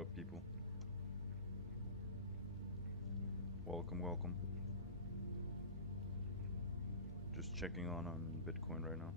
up, people? Welcome, welcome. Just checking on Bitcoin right now.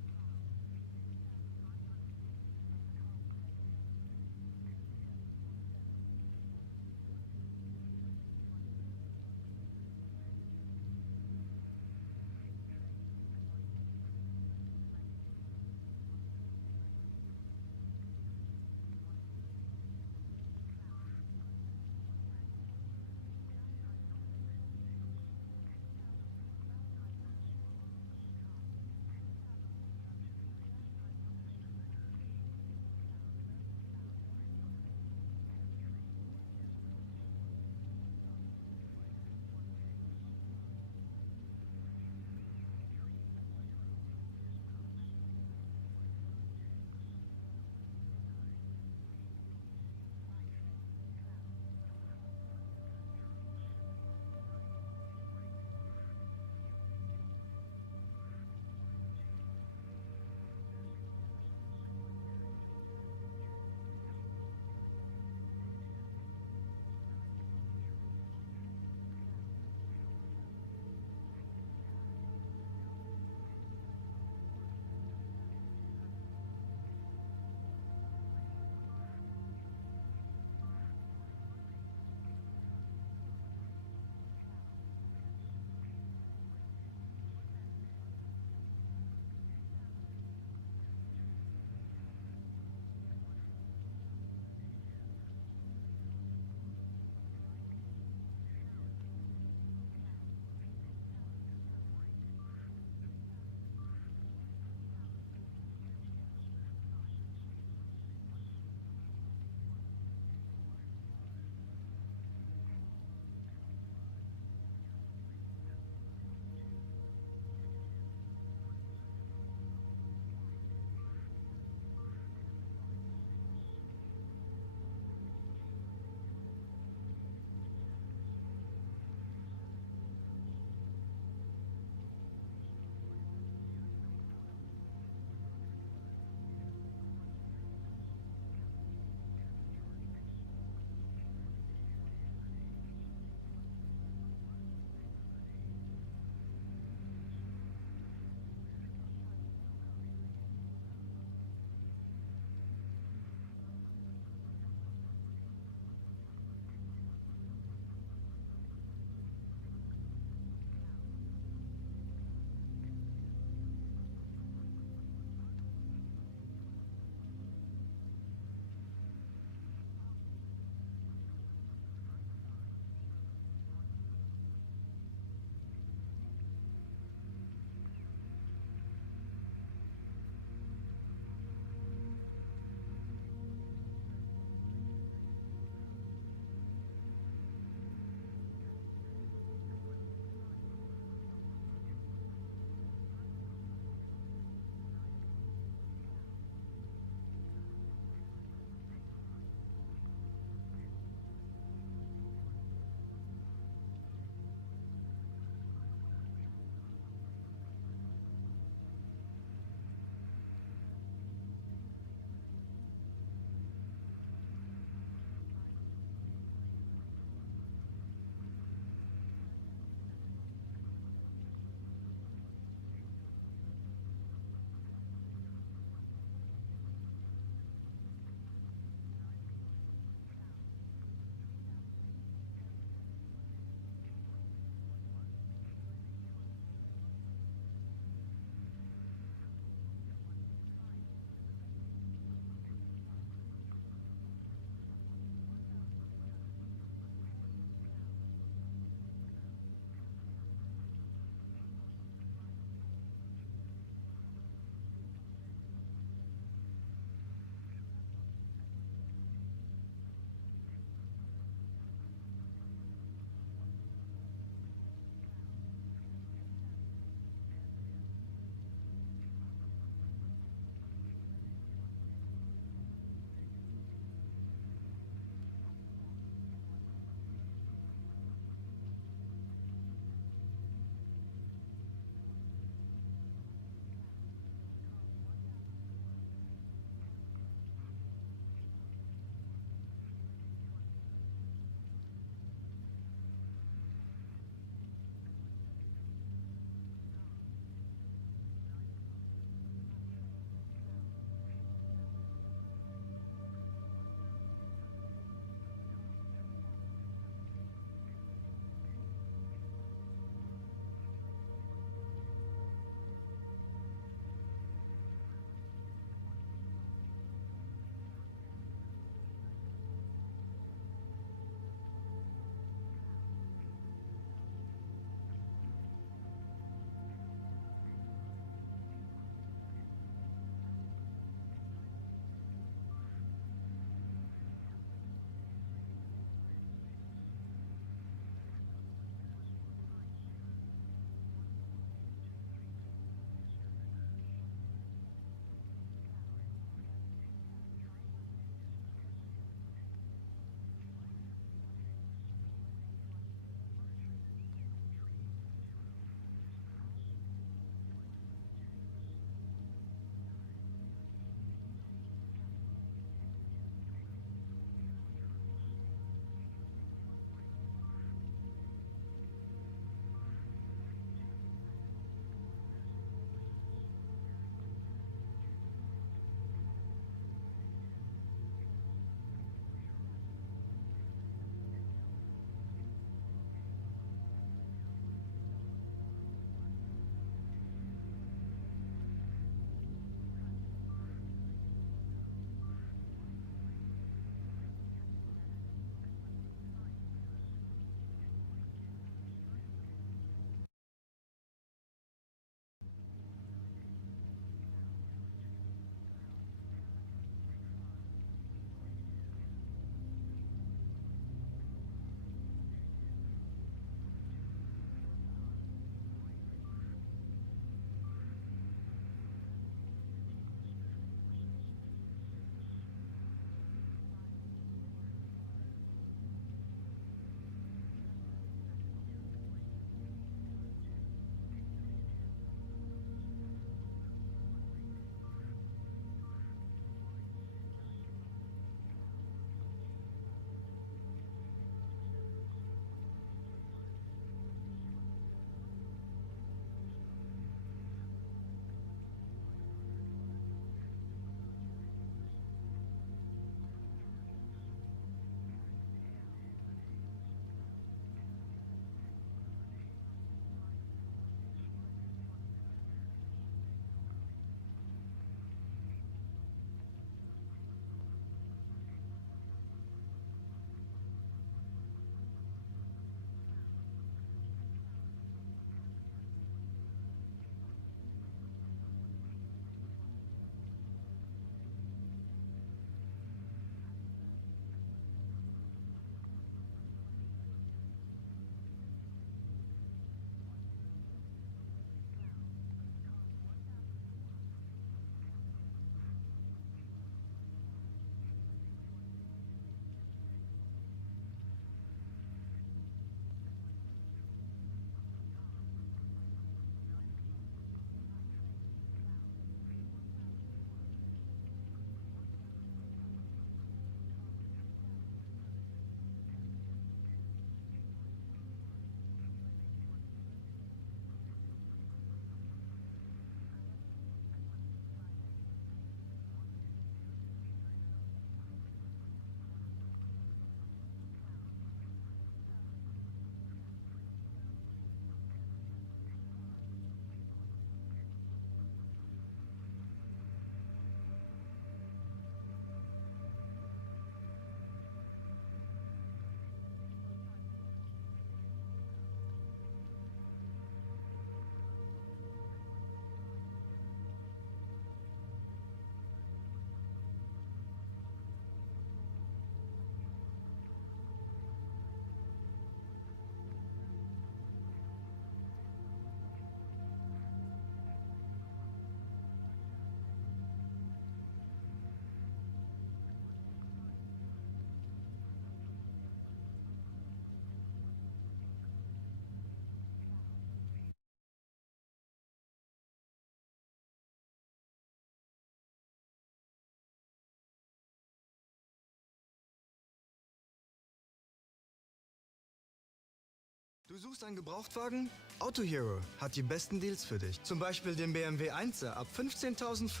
Du suchst einen Gebrauchtwagen? Autohero hat die besten Deals für dich. Zum Beispiel den BMW 1er ab 15.000.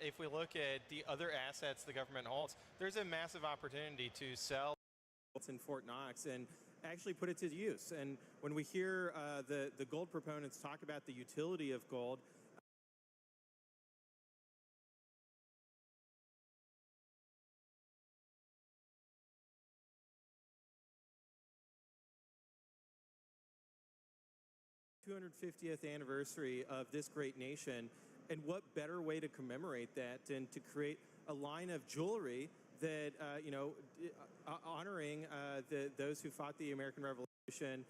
If we look at the other assets the government holds, there's a massive opportunity to sell in Fort Knox and actually put it to use. And when we hear the gold proponents talk about the utility of gold, '250th anniversary of this great nation, and what better way to commemorate that than to create a line of jewelry that honoring those who fought the American Revolution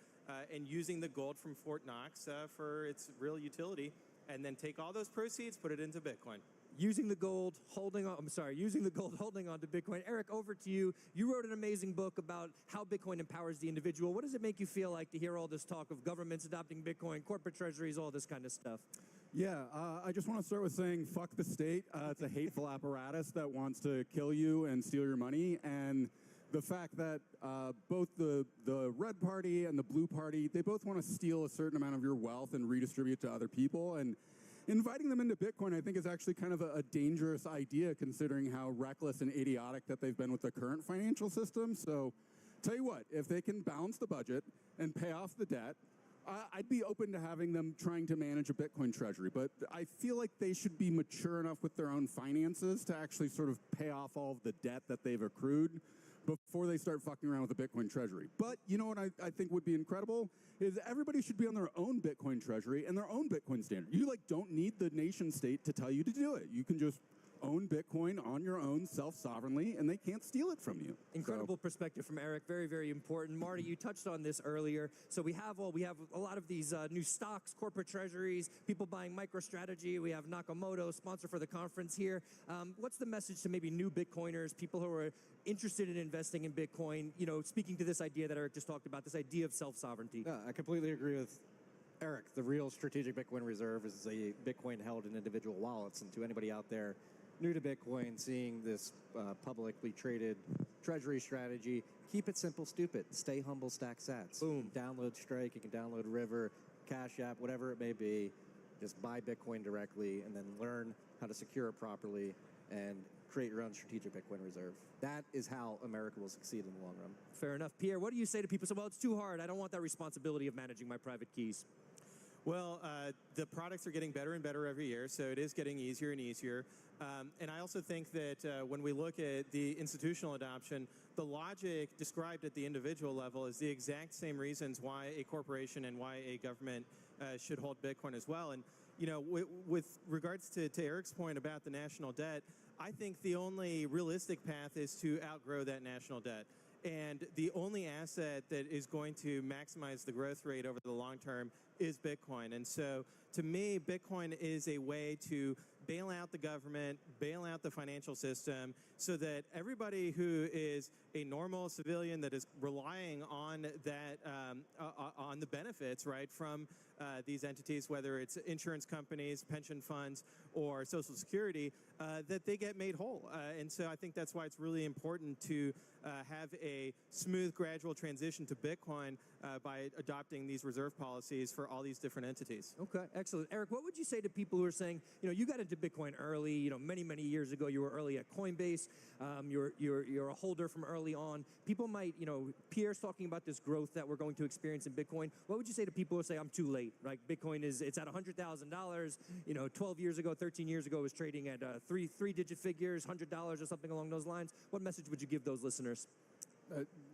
and using the gold from Fort Knox for its real utility, and then take all those proceeds, put it into Bitcoin. Using the gold, holding on to Bitcoin. Eric, over to you. You wrote an amazing book about how Bitcoin empowers the individual. What does it make you feel like to hear all this talk of governments adopting Bitcoin, corporate treasuries, all this kind of stuff? Yeah, I just want to start with saying fuck the state. It's a hateful apparatus that wants to kill you and steal your money. And the fact that both the red party and the blue party, they both want to steal a certain amount of your wealth and redistribute to other people. And inviting them into Bitcoin, I think, is actually kind of a dangerous idea considering how reckless and idiotic that they've been with the current financial system. So tell you what, if they can balance the budget and pay off the debt, I'd be open to having them trying to manage a Bitcoin treasury. But I feel like they should be mature enough with their own finances to actually sort of pay off all of the debt that they've accrued before they start fucking around with the Bitcoin treasury. But you know what I think would be incredible is everybody should be on their own Bitcoin treasury and their own Bitcoin standard. You don't need the nation state to tell you to do it. You can just own Bitcoin on your own self-sovereignly, and they can't steal it from you. Incredible perspective from Eric. Very, very important. Marty, you touched on this earlier. So we have a lot of these new stocks, corporate treasuries, people buying MicroStrategy. We have Nakamoto, sponsor for the conference here. What's the message to maybe new Bitcoiners, people who are interested in investing in Bitcoin, speaking to this idea that Eric just talked about, this idea of self-sovereignty? Yeah, I completely agree with Eric. The real strategic Bitcoin reserve is a Bitcoin held in individual wallets. And to anybody out there new to Bitcoin, seeing this publicly traded treasury strategy, keep it simple, stupid. Stay humble, stack sats. Boom. You can download Strike, you can download River, Cash App, whatever it may be. Just buy Bitcoin directly and then learn how to secure it properly and create your own strategic Bitcoin reserve. That is how America will succeed in the long run. Fair enough. Pierre, what do you say to people? So, well, it's too hard. I don't want that responsibility of managing my private keys. Well, the products are getting better and better every year, so it is getting easier and easier. And I also think that when we look at the institutional adoption, the logic described at the individual level is the exact same reasons why a corporation and why a government should hold Bitcoin as well. And with regards to Eric's point about the national debt, I think the only realistic path is to outgrow that national debt. And the only asset that is going to maximize the growth rate over the long term is Bitcoin. And so to me, Bitcoin is a way to bail out the government, bail out the financial system, so that everybody who is a normal civilian that is relying on that, on the benefits, right, from these entities, whether it's insurance companies, pension funds, or Social Security, that they get made whole. And so I think that's why it's really important to have a smooth, gradual transition to Bitcoin by adopting these reserve policies for all these different entities. Okay, excellent. Eric, what would you say to people who are saying, you got into Bitcoin early, many, many years ago, you were early at Coinbase, you're a holder from early on. People might, Pierre's talking about this growth that we're going to experience in Bitcoin. What would you say to people who say, I'm too late? Like Bitcoin it's at $100,000, 12 years ago, 13 years ago, it was trading at three-digit figures, $100 or something along those lines. What message would you give those listeners?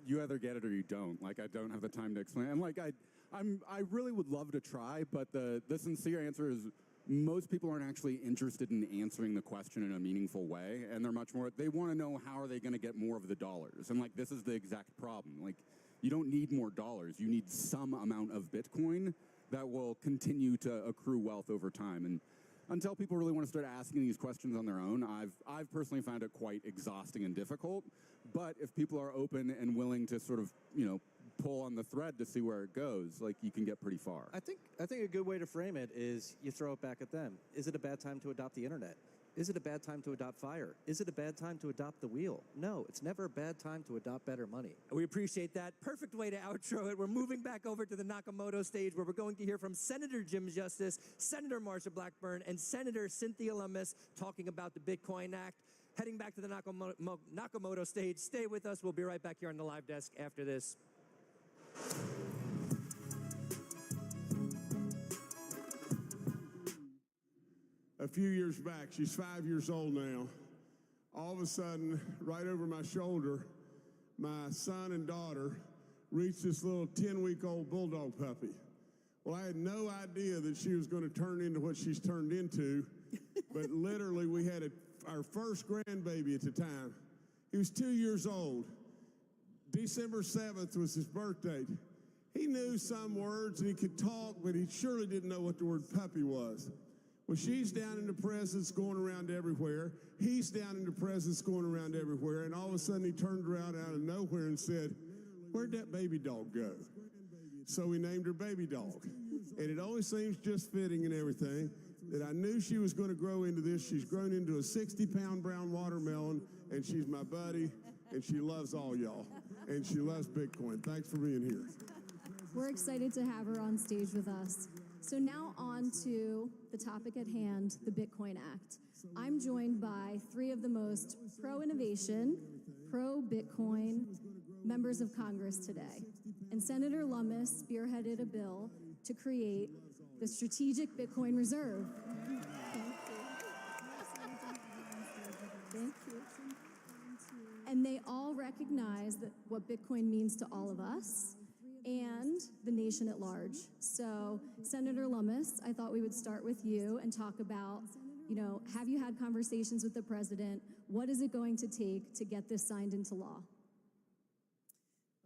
You either get it or you don't. I don't have the time to explain. And I really would love to try, but the sincere answer is most people aren't actually interested in answering the question in a meaningful way, and they want to know how are they going to get more of the dollars. And this is the exact problem. You don't need more dollars. You need some amount of Bitcoin that will continue to accrue wealth over time. And until people really want to start asking these questions on their own, I've personally found it quite exhausting and difficult. But if people are open and willing to sort of, pull on the thread to see where it goes, you can get pretty far. I think a good way to frame it is you throw it back at them. Is it a bad time to adopt the internet? Is it a bad time to adopt fire? Is it a bad time to adopt the wheel? No, it's never a bad time to adopt better money. We appreciate that. Perfect way to outro it. We're moving back over to the Nakamoto stage where we're going to hear from Senator Jim Justice, Senator Marsha Blackburn, and Senator Cynthia Lummis talking about the Bitcoin Act. Heading back to the Nakamoto stage. Stay with us. We'll be right back here on the live desk after this. A few years back, she's 5 years old now, all of a sudden, right over my shoulder, my son and daughter reached this little 10-week-old bulldog puppy. Well, I had no idea that she was going to turn into what she's turned into, but literally we had our first grandbaby at the time. He was 2 years old. December 7th was his birthday. He knew some words and he could talk, but he surely didn't know what the word puppy was. Well, she's down in the presence going around everywhere. He's down in the presence going around everywhere. And all of a sudden he turned around out of nowhere and said, "Where'd that baby dog go?" So we named her Baby Dog. And it always seems just fitting and everything that I knew she was going to grow into this. She's grown into a 60-pound brown watermelon, and she's my buddy, and she loves all y'all. And she loves Bitcoin. Thanks for being here. We're excited to have her on stage with us. So now on to the topic at hand, the Bitcoin Act. I'm joined by three of the most pro-innovation, pro-Bitcoin members of Congress today. And Senator Lummis spearheaded a bill to create the Strategic Bitcoin Reserve. Thank you. And they all recognize that what Bitcoin means to all of us and the nation at large. So, Senator Lummis, I thought we would start with you and talk about, have you had conversations with the president? What is it going to take to get this signed into law?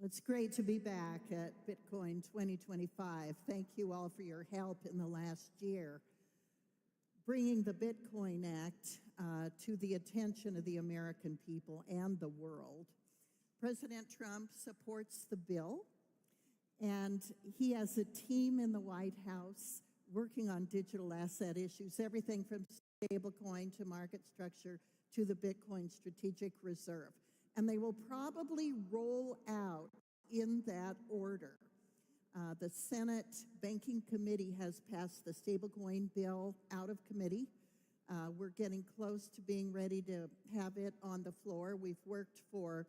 It's great to be back at Bitcoin 2025. Thank you all for your help in the last year, bringing the Bitcoin Act to the attention of the American people and the world. President Trump supports the bill, and he has a team in the White House working on digital asset issues, everything from stablecoin to market structure to the Bitcoin Strategic Reserve. And they will probably roll out in that order. The Senate Banking Committee has passed the stablecoin bill out of committee. We're getting close to being ready to have it on the floor. We've worked for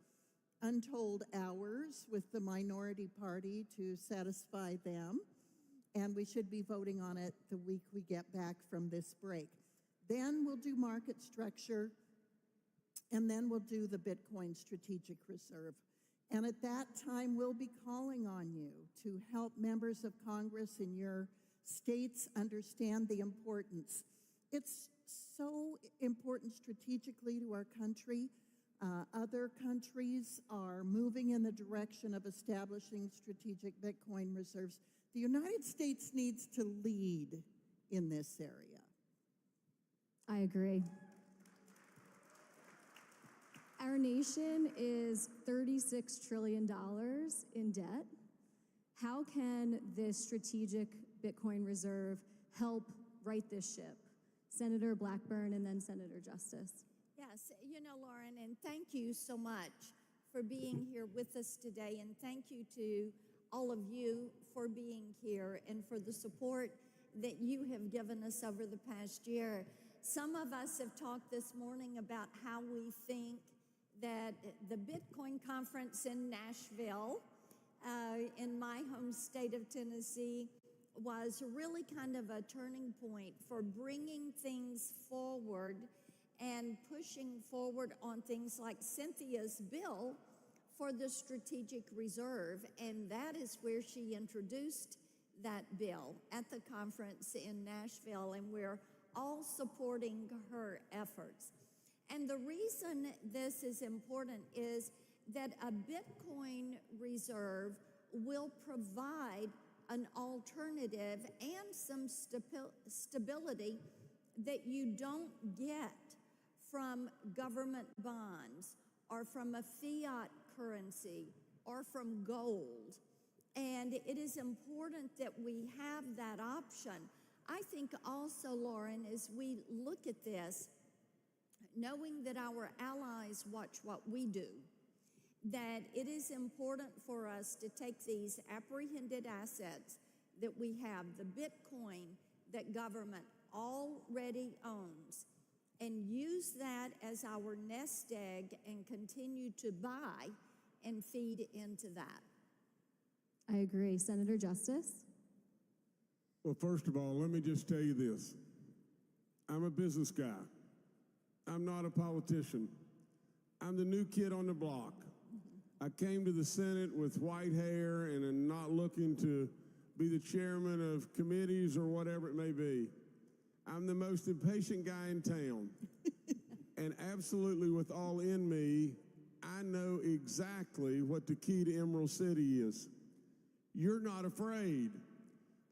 untold hours with the minority party to satisfy them, and we should be voting on it the week we get back from this break. Then we'll do market structure, and then we'll do the Bitcoin Strategic Reserve. And at that time, we'll be calling on you to help members of Congress in your states understand the importance. It's so important strategically to our country. Other countries are moving in the direction of establishing strategic Bitcoin reserves. The United States needs to lead in this area. I agree. Our nation is $36 trillion in debt. How can this strategic Bitcoin reserve help right this ship? Senator Blackburn and then Senator Justice. Yes, Lauren, and thank you so much for being here with us today, and thank you to all of you for being here and for the support that you have given us over the past year. Some of us have talked this morning about how we think that the Bitcoin conference in Nashville, in my home state of Tennessee, was really kind of a turning point for bringing things forward and pushing forward on things like Cynthia's bill for the Strategic Reserve, and that is where she introduced that bill at the conference in Nashville, and we're all supporting her efforts. And the reason this is important is that a Bitcoin reserve will provide an alternative and some stability that you don't get from government bonds or from a fiat currency or from gold. And it is important that we have that option. I think also, Lauren, as we look at this, knowing that our allies watch what we do, that it is important for us to take these apprehended assets that we have, the Bitcoin that government already owns, and use that as our nest egg and continue to buy and feed into that. I agree. Senator Justice? Well, first of all, let me just tell you this. I'm a business guy. I'm not a politician. I'm the new kid on the block. I came to the Senate with white hair and am not looking to be the chairman of committees or whatever it may be. I'm the most impatient guy in town. And absolutely with all in me, I know exactly what the key to Emerald City is. You're not afraid.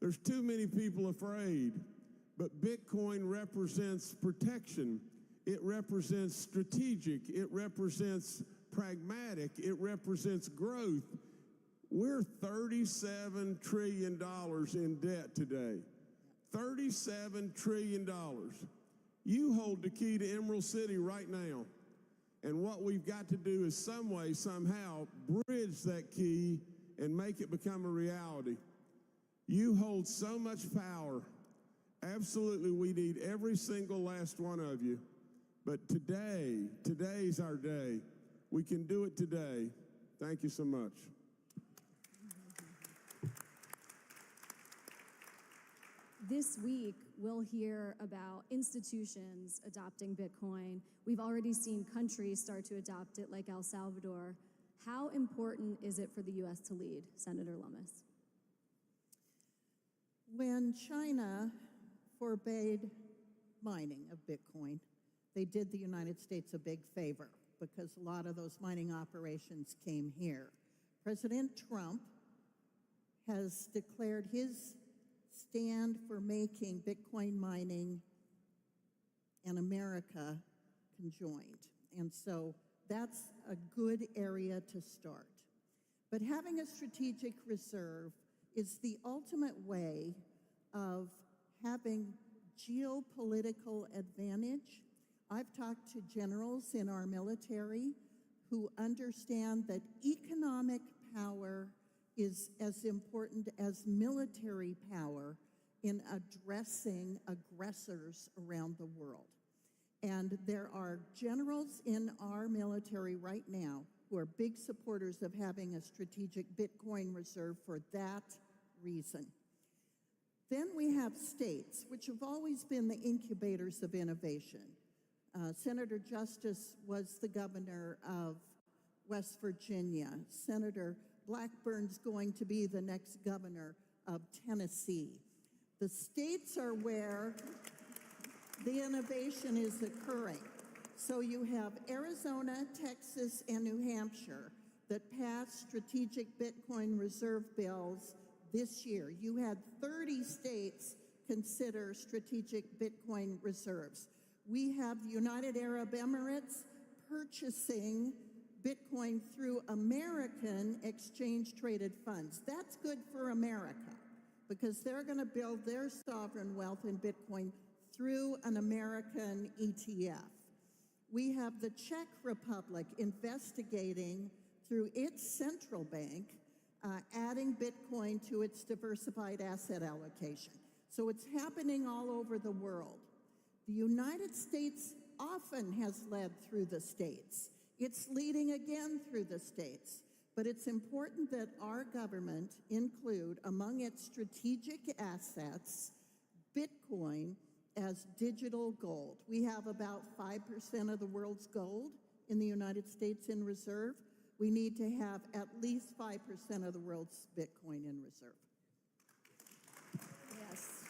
There's too many people afraid. But Bitcoin represents protection. It represents strategic. It represents pragmatic. It represents growth. We're $37 trillion in debt today. $37 trillion. You hold the key to Emerald City right now. And what we've got to do is some way, somehow, bridge that key and make it become a reality. You hold so much power. Absolutely, we need every single last one of you. But today's our day. We can do it today. Thank you so much. This week, we'll hear about institutions adopting Bitcoin. We've already seen countries start to adopt it, like El Salvador. How important is it for the U.S. to lead, Senator Lummis? When China forbade mining of Bitcoin, they did the United States a big favor because a lot of those mining operations came here. President Trump has declared his stand for making Bitcoin mining and America conjoined. And so that's a good area to start. But having a strategic reserve is the ultimate way of having geopolitical advantage. I've talked to generals in our military who understand that economic power is as important as military power in addressing aggressors around the world. And there are generals in our military right now who are big supporters of having a strategic Bitcoin reserve for that reason. Then we have states, which have always been the incubators of innovation. Senator Justice was the governor of West Virginia. Senator Blackburn's going to be the next governor of Tennessee. The states are where the innovation is occurring. So you have Arizona, Texas, and New Hampshire that passed strategic Bitcoin reserve bills this year. You had 30 states consider strategic Bitcoin reserves. We have the United Arab Emirates purchasing Bitcoin through American exchange-traded funds. That's good for America because they're going to build their sovereign wealth in Bitcoin through an American ETF. We have the Czech Republic investigating through its central bank, adding Bitcoin to its diversified asset allocation. So it's happening all over the world. The United States often has led through the states. It's leading again through the states. But it's important that our government include among its strategic assets Bitcoin as digital gold. We have about 5% of the world's gold in the United States in reserve. We need to have at least 5% of the world's Bitcoin in reserve. Yes.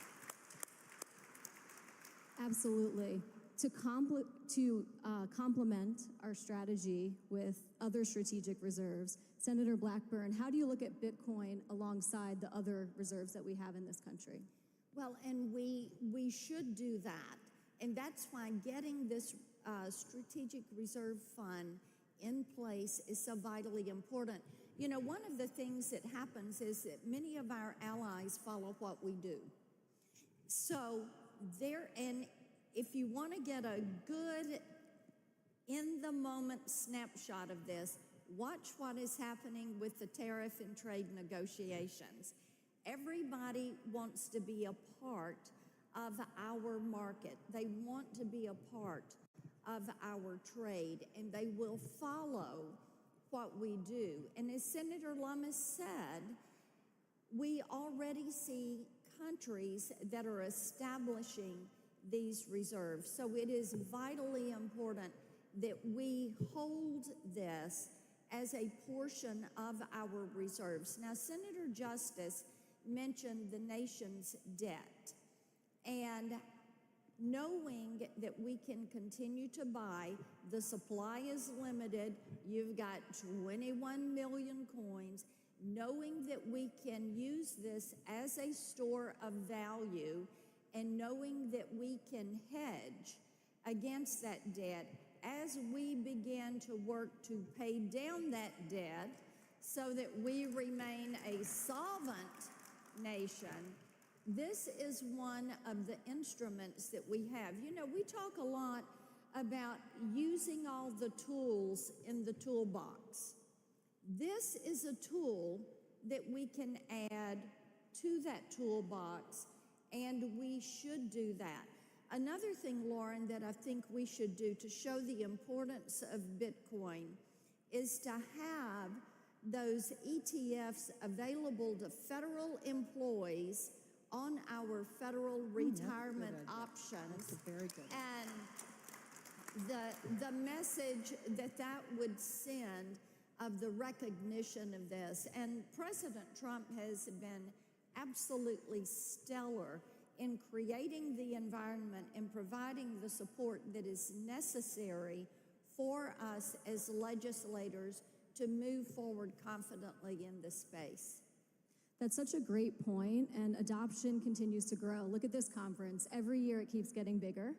Absolutely. To complement our strategy with other strategic reserves, Senator Blackburn, how do you look at Bitcoin alongside the other reserves that we have in this country? Well, and we should do that. And that's why getting this strategic reserve fund in place is so vitally important. You know, one of the things that happens is that many of our allies follow what we do. So and if you want to get a good in the moment snapshot of this, watch what is happening with the tariff and trade negotiations. Everybody wants to be a part of our market. They want to be a part of our trade, and they will follow what we do. And as Senator Lummis said, we already see countries that are establishing these reserves. So it is vitally important that we hold this as a portion of our reserves. Now, Senator Justice mentioned the nation's debt, and knowing that we can continue to buy, the supply is limited, you've got 21 million coins, knowing that we can use this as a store of value, and knowing that we can hedge against that debt as we begin to work to pay down that debt so that we remain a solvent nation. This is one of the instruments that we have. You know, we talk a lot about using all the tools in the toolbox. This is a tool that we can add to that toolbox, and we should do that. Another thing, Lauren, that I think we should do to show the importance of Bitcoin is to have those ETFs available to federal employees on our federal retirement options. That's very good. And the message that that would send of the recognition of this. And President Trump has been absolutely stellar in creating the environment and providing the support that is necessary for us as legislators to move forward confidently in this space. That's such a great point, and adoption continues to grow. Look at this conference. Every year it keeps getting bigger,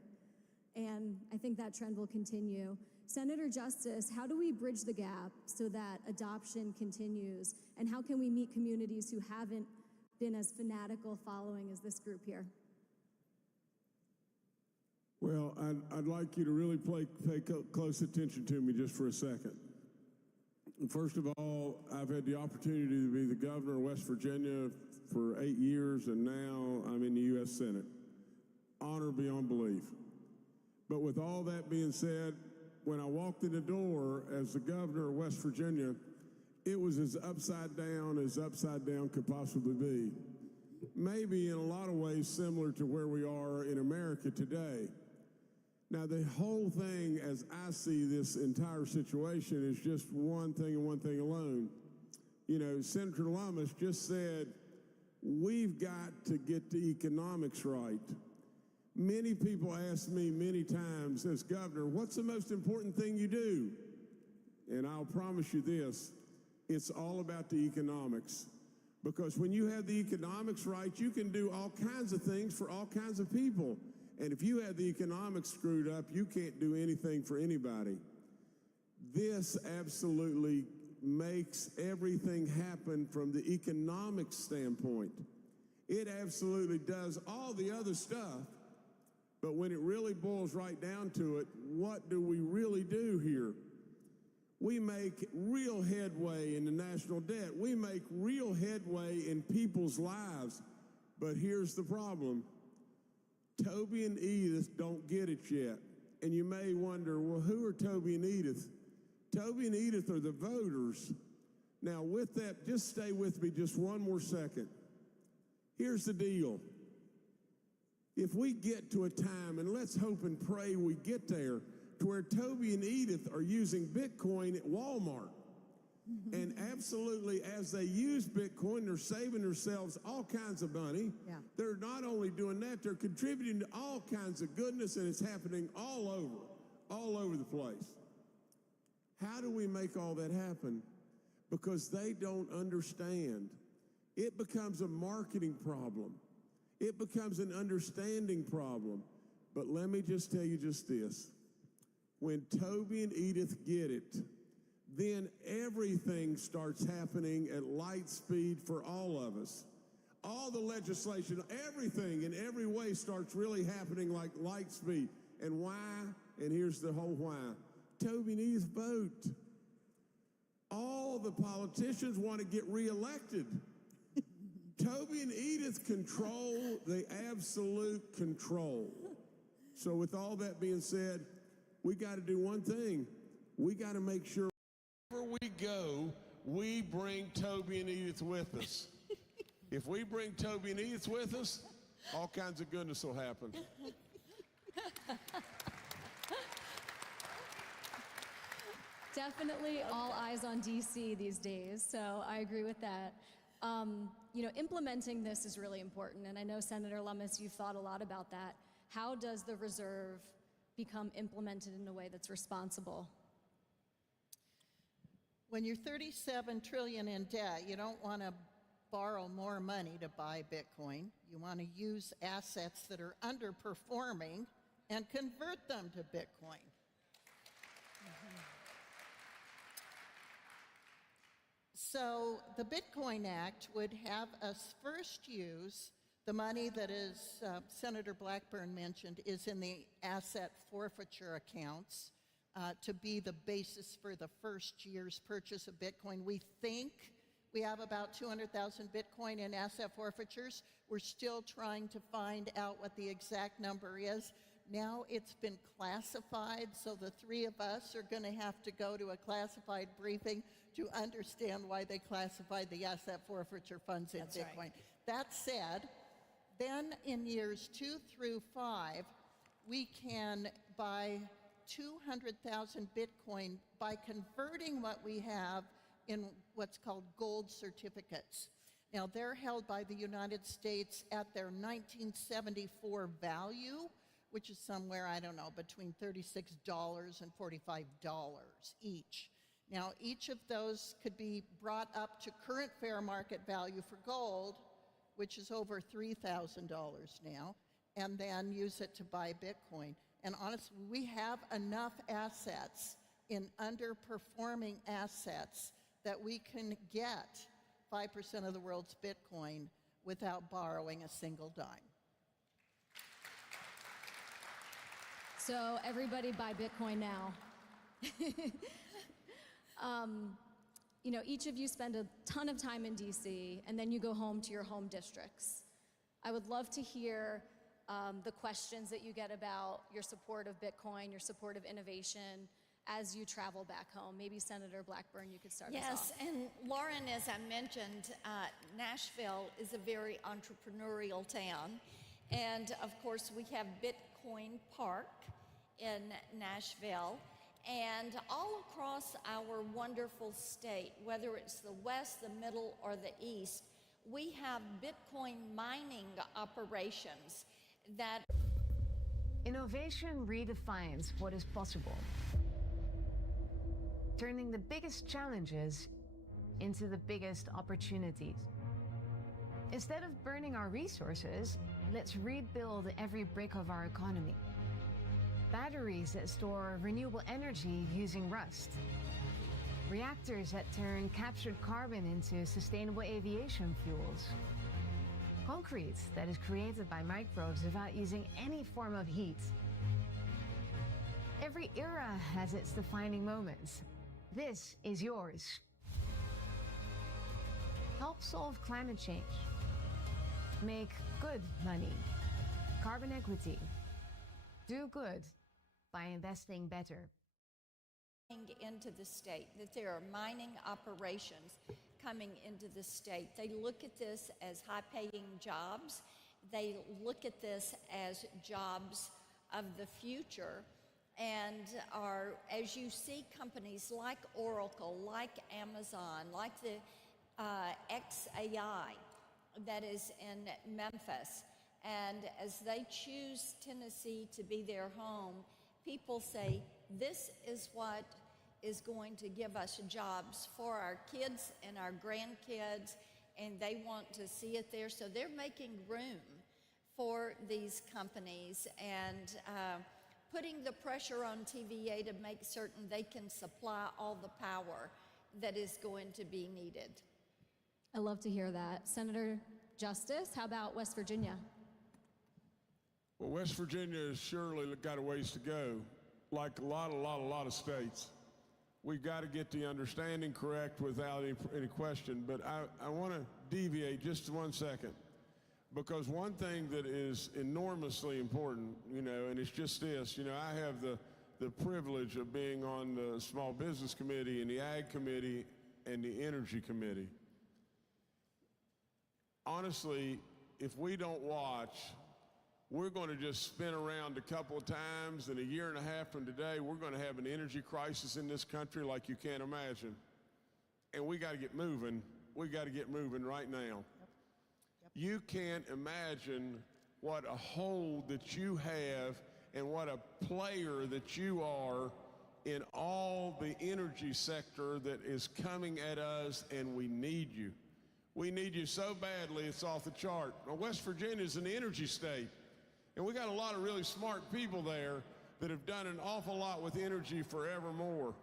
and I think that trend will continue. Senator Justice, how do we bridge the gap so that adoption continues, and how can we meet communities who haven't been as fanatical following as this group here? Well, I'd like you to really pay close attention to me just for a second. First of all, I've had the opportunity to be the governor of West Virginia for 8 years, and now I'm in the U.S. Senate. Honor beyond belief. But with all that being said, when I walked in the door as the governor of West Virginia, it was as upside down could possibly be. Maybe in a lot of ways similar to where we are in America today. Now, the whole thing, as I see this entire situation, is just one thing and one thing alone. You know, Senator Lummis just said, we've got to get the economics right. Many people ask me many times as governor, what's the most important thing you do? And I'll promise you this, it's all about the economics. Because when you have the economics right, you can do all kinds of things for all kinds of people. And if you have the economics screwed up, you can't do anything for anybody. This absolutely makes everything happen from the economic standpoint. It absolutely does all the other stuff. But when it really boils right down to it, what do we really do here? We make real headway in the national debt. We make real headway in people's lives. But here's the problem. Toby and Edith don't get it yet. And you may wonder, well, who are Toby and Edith? Toby and Edith are the voters. Now, with that, just stay with me just one more second. Here's the deal. If we get to a time, and let's hope and pray we get there, to where Toby and Edith are using Bitcoin at Walmart. And absolutely, as they use Bitcoin, they're saving themselves all kinds of money. Yeah. They're not only doing that, they're contributing to all kinds of goodness, and it's happening all over the place. How do we make all that happen? Because they don't understand. It becomes a marketing problem. It becomes an understanding problem. But let me just tell you just this. When Toby and Edith get it, then everything starts happening at light speed for all of us. All the legislation, everything in every way starts really happening like light speed. And why? And here's the whole why. Toby and Edith vote. All the politicians want to get reelected. Toby and Edith control the absolute control. So with all that being said, we got to do one thing. We got to make sure wherever we go, we bring Toby and Edith with us. If we bring Toby and Edith with us, all kinds of goodness will happen. Definitely all eyes on DC these days, so I agree with that. You know, implementing this is really important, and I know, Senator Lummis, you've thought a lot about that. How does the reserve become implemented in a way that's responsible? When you're 37 trillion in debt, you don't want to borrow more money to buy Bitcoin. You want to use assets that are underperforming and convert them to Bitcoin. So the Bitcoin Act would have us first use the money that, as Senator Blackburn mentioned, is in the asset forfeiture accounts to be the basis for the first year's purchase of Bitcoin. We think we have about 200,000 Bitcoin in asset forfeitures. We're still trying to find out what the exact number is. Now it's been classified, so the three of us are going to have to go to a classified briefing to understand why they classified the asset forfeiture funds in Bitcoin. Right. That said, then in years 2 through 5, we can buy 200,000 Bitcoin by converting what we have in what's called gold certificates. Now, they're held by the United States at their 1974 value, which is somewhere, I don't know, between $36 and $45 each. Now, each of those could be brought up to current fair market value for gold, which is over $3,000 now, and then use it to buy Bitcoin. And honestly, we have enough assets in underperforming assets that we can get 5% of the world's Bitcoin without borrowing a single dime. So everybody buy Bitcoin now. You know, each of you spend a ton of time in DC, and then you go home to your home districts. I would love to hear the questions that you get about your support of Bitcoin, your support of innovation as you travel back home. Maybe Senator Blackburn, you could start us off. Yes, and Lauren, as I mentioned, Nashville is a very entrepreneurial town. And of course, we have Bitcoin Park in Nashville. And all across our wonderful state, whether it's the West, the Middle, or the East, we have Bitcoin mining operations that... Innovation redefines what is possible, turning the biggest challenges into the biggest opportunities. Instead of burning our resources, let's rebuild every brick of our economy. Batteries that store renewable energy using rust. Reactors that turn captured carbon into sustainable aviation fuels. Concrete that is created by microbes without using any form of heat. Every era has its defining moments. This is yours. Help solve climate change. Make good money. Carbon equity. Do good by investing better. Into the state, that there are mining operations coming into the state. They look at this as high-paying jobs. They look at this as jobs of the future, and are, as you see companies like Oracle, like Amazon, like the XAI that is in Memphis, and as they choose Tennessee to be their home, people say, this is what is going to give us jobs for our kids and our grandkids, and they want to see it there. So they're making room for these companies and putting the pressure on TVA to make certain they can supply all the power that is going to be needed. I love to hear that. Senator Justice, how about West Virginia? Well, West Virginia has surely got a ways to go. like a lot of states. We've got to get the understanding correct without any question. But I want to deviate just 1 second, because one thing that is enormously important, and it's just this, I have the privilege of being on the Small Business Committee and the Ag Committee and the Energy Committee. Honestly, if we don't watch, we're going to just spin around a couple of times, and a year and a half from today, we're going to have an energy crisis in this country like you can't imagine. And we got to get moving. We got to get moving right now. You can't imagine what a hold that you have and what a player that you are in all the energy sector that is coming at us, and we need you. We need you so badly, it's off the chart. Now, West Virginia is an energy state, and we got a lot of really smart people there that have done an awful lot with energy forevermore.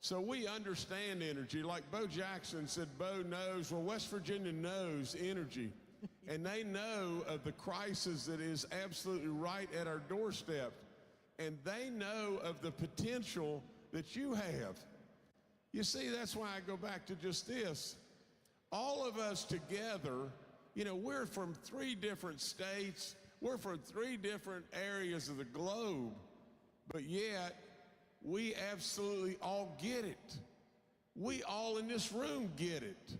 So we understand energy. Like Bo Jackson said, Bo knows. Well, West Virginia knows energy, and they know of the crisis that is absolutely right at our doorstep, and they know of the potential that you have. You see, that's why I go back to just this. All of us together, we're from 3 different states, we're from 3 different areas of the globe, but yet we absolutely all get it. We all in this room get it.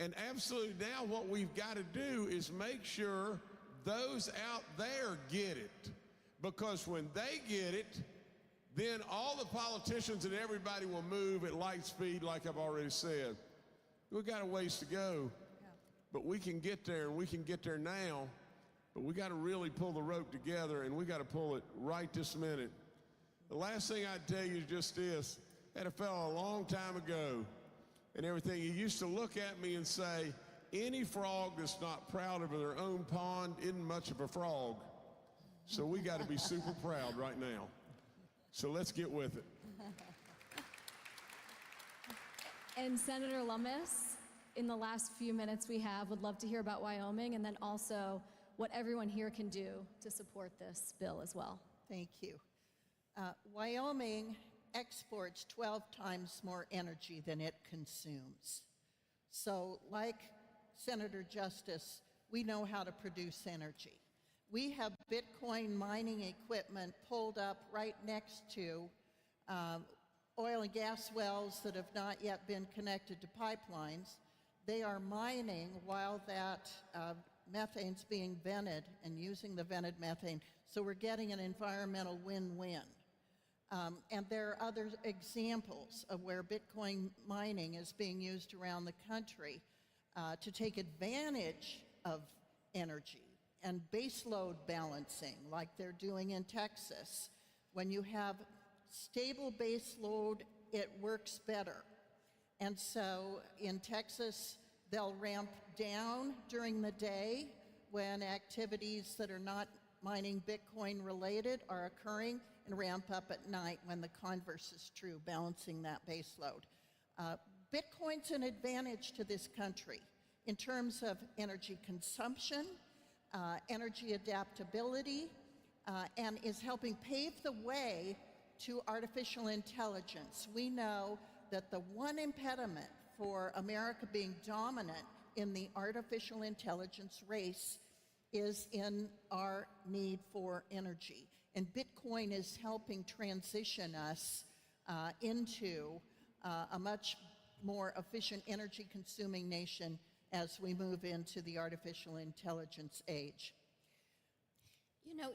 And absolutely now what we've got to do is make sure those out there get it. Because when they get it, then all the politicians and everybody will move at light speed, like I've already said. We've got a ways to go, but we can get there, and we can get there now, but we got to really pull the rope together, and we got to pull it right this minute. The last thing I'd tell you is just this. I had a fellow a long time ago and everything. He used to look at me and say, any frog that's not proud of their own pond isn't much of a frog. So we got to be super proud right now. So let's get with it. And Senator Lummis, in the last few minutes we have, would love to hear about Wyoming, and then also what everyone here can do to support this bill as well. Thank you. Wyoming exports 12 times more energy than it consumes. So like Senator Justice, we know how to produce energy. We have Bitcoin mining equipment pulled up right next to oil and gas wells that have not yet been connected to pipelines. They are mining while that methane's being vented and using the vented methane. So we're getting an environmental win-win. And there are other examples of where Bitcoin mining is being used around the country to take advantage of energy and baseload balancing, like they're doing in Texas. When you have stable baseload, it works better. And so in Texas, they'll ramp down during the day when activities that are not mining Bitcoin related are occurring, and ramp up at night when the converse is true, balancing that baseload. Bitcoin's an advantage to this country in terms of energy consumption, energy adaptability, and is helping pave the way to artificial intelligence. We know that the one impediment for America being dominant in the artificial intelligence race is in our need for energy. And Bitcoin is helping transition us into a much more efficient energy consuming nation as we move into the artificial intelligence age.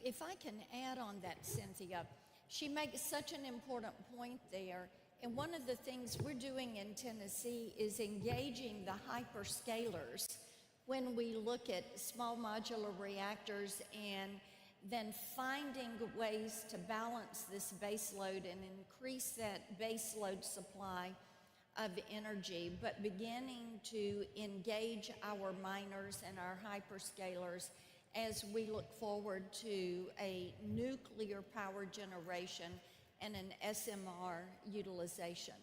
If I can add on that, Cynthia, she makes such an important point there. And one of the things we're doing in Tennessee is engaging the hyperscalers when we look at small modular reactors, and then finding ways to balance this baseload and increase that baseload supply of energy, but beginning to engage our miners and our hyperscalers as we look forward to a nuclear power generation and an SMR utilization.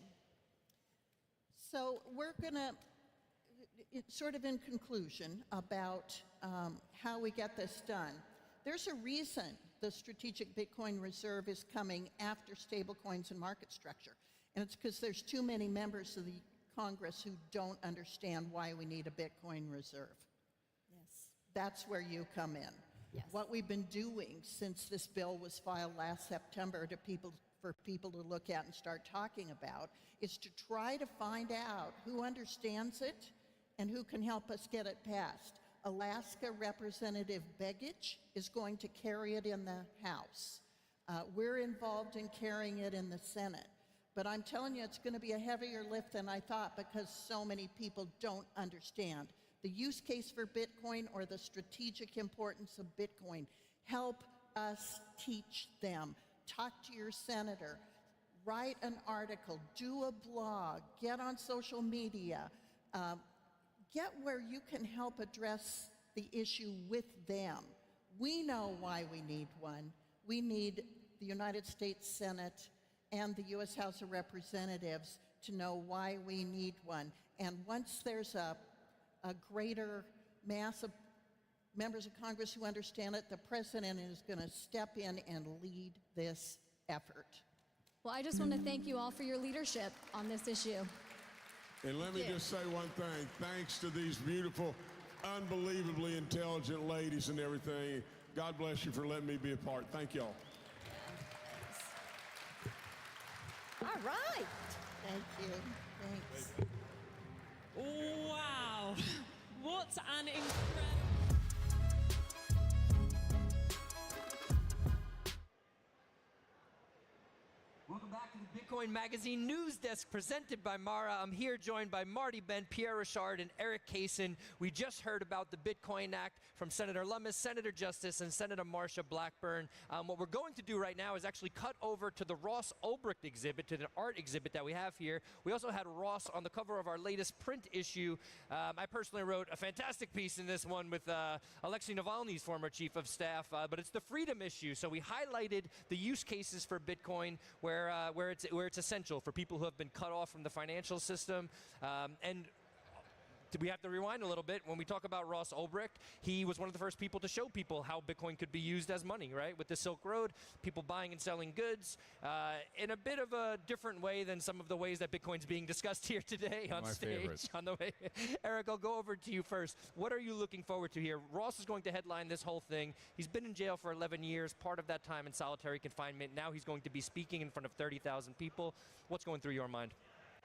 So we're gonna, sort of in conclusion about how we get this done. There's a reason the strategic Bitcoin reserve is coming after stablecoins and market structure. And it's because there's too many members of the Congress who don't understand why we need a Bitcoin reserve. Yes. That's where you come in. Yes. What we've been doing since this bill was filed last September for people to look at and start talking about is to try to find out who understands it and who can help us get it passed. Alaska Representative Begich is going to carry it in the House. We're involved in carrying it in the Senate. But I'm telling you, it's going to be a heavier lift than I thought because so many people don't understand the use case for Bitcoin or the strategic importance of Bitcoin. Help us teach them. Talk to your senator. Write an article. Do a blog. Get on social media. Get where you can help address the issue with them. We know why we need one. We need the United States Senate and the U.S. House of Representatives to know why we need one. And once there's a greater mass of members of Congress who understand it, the president is going to step in and lead this effort. Well, I just want to thank you all for your leadership on this issue. And let me just say one thing. Thanks to these beautiful, unbelievably intelligent ladies and everything. God bless you for letting me be a part. Thank y'all. All right. Thank you. Thanks. Wow. What an incredible... Welcome back to the Bitcoin Magazine News Desk presented by Mara. I'm here joined by Marty Bent, Pierre Richard, and Eric Kaysen. We just heard about the Bitcoin Act from Senator Lummis, Senator Justice, and Senator Marsha Blackburn. What we're going to do right now is actually cut over to the Ross Ulbricht exhibit, to the art exhibit that we have here. We also had Ross on the cover of our latest print issue. I personally wrote a fantastic piece in this one with Alexei Navalny's former chief of staff, but it's the freedom issue. So we highlighted the use cases for Bitcoin where it's essential for people who have been cut off from the financial system. And we have to rewind a little bit. When we talk about Ross Ulbricht, he was one of the first people to show people how Bitcoin could be used as money, right? With the Silk Road, people buying and selling goods in a bit of a different way than some of the ways that Bitcoin's being discussed here today on stage. On the way. Eric, I'll go over to you first. What are you looking forward to here? Ross is going to headline this whole thing. He's been in jail for 11 years, part of that time in solitary confinement. Now he's going to be speaking in front of 30,000 people. What's going through your mind?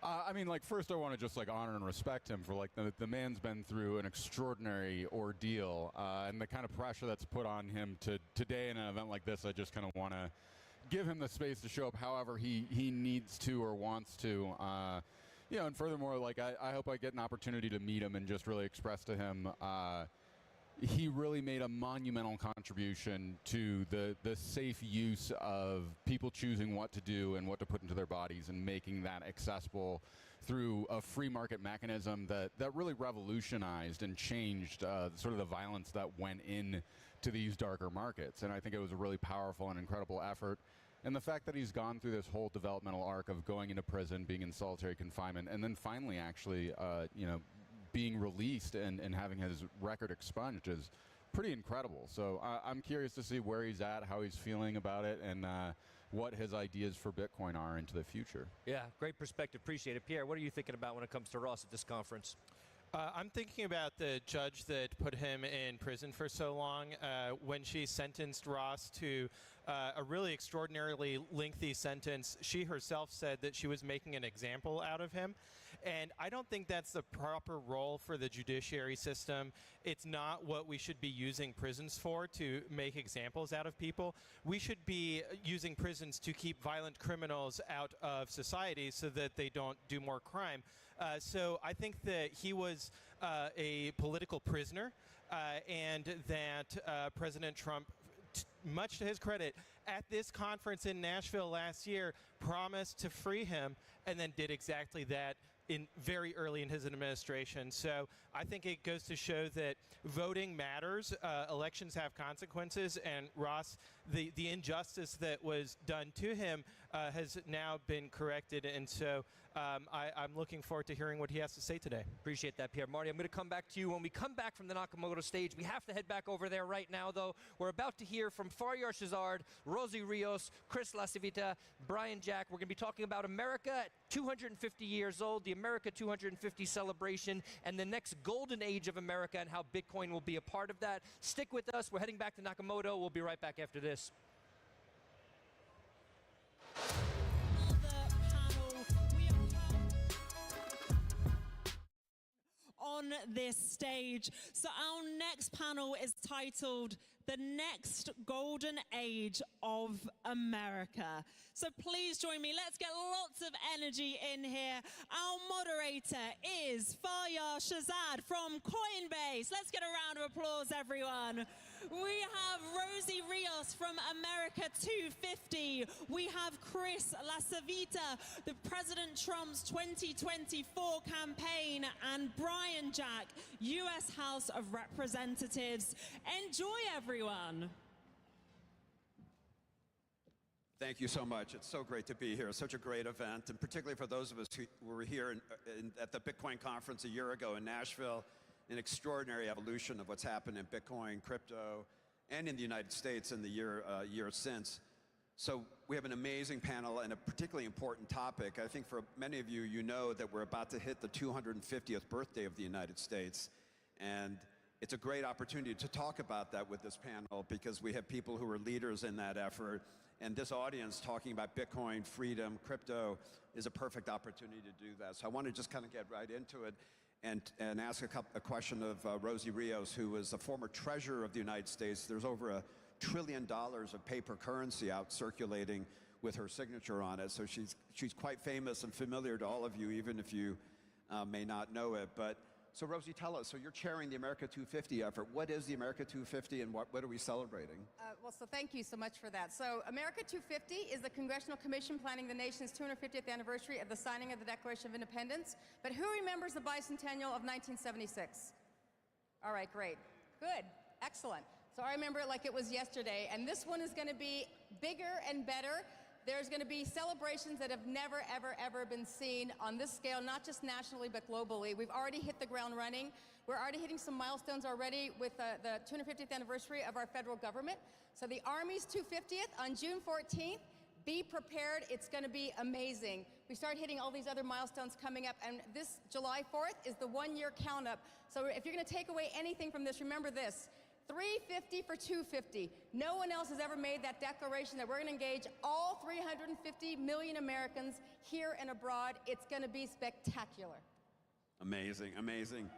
I mean, like, first I want to just, like, honor and respect him for, like, the man's been through an extraordinary ordeal, and the kind of pressure that's put on him today in an event like this. I just kind of want to give him the space to show up however he needs to or wants to. You know, and furthermore, like, I hope I get an opportunity to meet him and just really express to him he really made a monumental contribution to the safe use of people choosing what to do and what to put into their bodies and making that accessible through a free market mechanism that really revolutionized and changed sort of the violence that went in to these darker markets. And I think it was a really powerful and incredible effort. And the fact that he's gone through this whole developmental arc of going into prison, being in solitary confinement, and then finally actually, you know, being released and having his record expunged is pretty incredible. So I'm curious to see where he's at, how he's feeling about it, and what his ideas for Bitcoin are into the future. Yeah, great perspective. Appreciate it. Pierre, what are you thinking about when it comes to Ross at this conference? I'm thinking about the judge that put him in prison for so long. When she sentenced Ross to a really extraordinarily lengthy sentence, she herself said that she was making an example out of him. And I don't think that's the proper role for the judiciary system. It's not what we should be using prisons for, to make examples out of people. We should be using prisons to keep violent criminals out of society so that they don't do more crime. So I think that he was a political prisoner and that President Trump, much to his credit, at this conference in Nashville last year, promised to free him, and then did exactly that in very early in his administration. So I think it goes to show that voting matters. Elections have consequences, and Ross, the injustice that was done to him has now been corrected, and so I'm looking forward to hearing what he has to say today. Appreciate that, Pierre. Marty, I'm going to come back to you. When we come back from the Nakamoto stage, we have to head back over there right now, though. We're about to hear from Faryar Shahzad, Rosie Rios, Chris LaCivita, Brian Jack. We're going to be talking about America at 250 years old, the America 250 celebration, and the next golden age of America, and how Bitcoin will be a part of that. Stick with us. We're heading back to Nakamoto. We'll be right back after this. On this stage. So our next panel is titled The Next Golden Age of America. So please join me. Let's get lots of energy in here. Our moderator is Faryar Shahzad from Coinbase. Let's get a round of applause, everyone. We have Rosie Rios from America 250. We have Chris LaCivita, the President Trump's 2024 campaign, and Brian Jack, U.S. House of Representatives. Enjoy, everyone. Thank you so much. It's so great to be here. Such a great event, and particularly for those of us who were here at the Bitcoin conference a year ago in Nashville. An extraordinary evolution of what's happened in Bitcoin, crypto, and in the United States in the year since. So we have an amazing panel and a particularly important topic. I think for many of you, you know that we're about to hit the 250th birthday of the United States. And it's a great opportunity to talk about that with this panel, because we have people who are leaders in that effort. And this audience talking about Bitcoin, freedom, crypto is a perfect opportunity to do that. So I want to just kind of get right into it and ask a question of Rosie Rios, who was a former treasurer of the United States. There's over $1 trillion of paper currency out circulating with her signature on it. So she's quite famous and familiar to all of you, even if you may not know it. But so Rosie, tell us, so you're chairing the America 250 effort. What is the America 250 and what are we celebrating? Well, so thank you so much for that. So America 250 is the Congressional Commission planning the nation's 250th anniversary of the signing of the Declaration of Independence. But who remembers the bicentennial of 1976? All right, great. Good. Excellent. So I remember it like it was yesterday, and this one is going to be bigger and better. There's going to be celebrations that have never, ever, ever been seen on this scale, not just nationally, but globally. We've already hit the ground running. We're already hitting some milestones already with the 250th anniversary of our federal government. So the Army's 250th on June 14th. Be prepared. It's going to be amazing. We start hitting all these other milestones coming up, and this July 4th is the one-year count up. So if you're going to take away anything from this, remember this. 350 for 250. No one else has ever made that declaration that we're going to engage all 350 million Americans here and abroad. It's going to be spectacular. Amazing, amazing.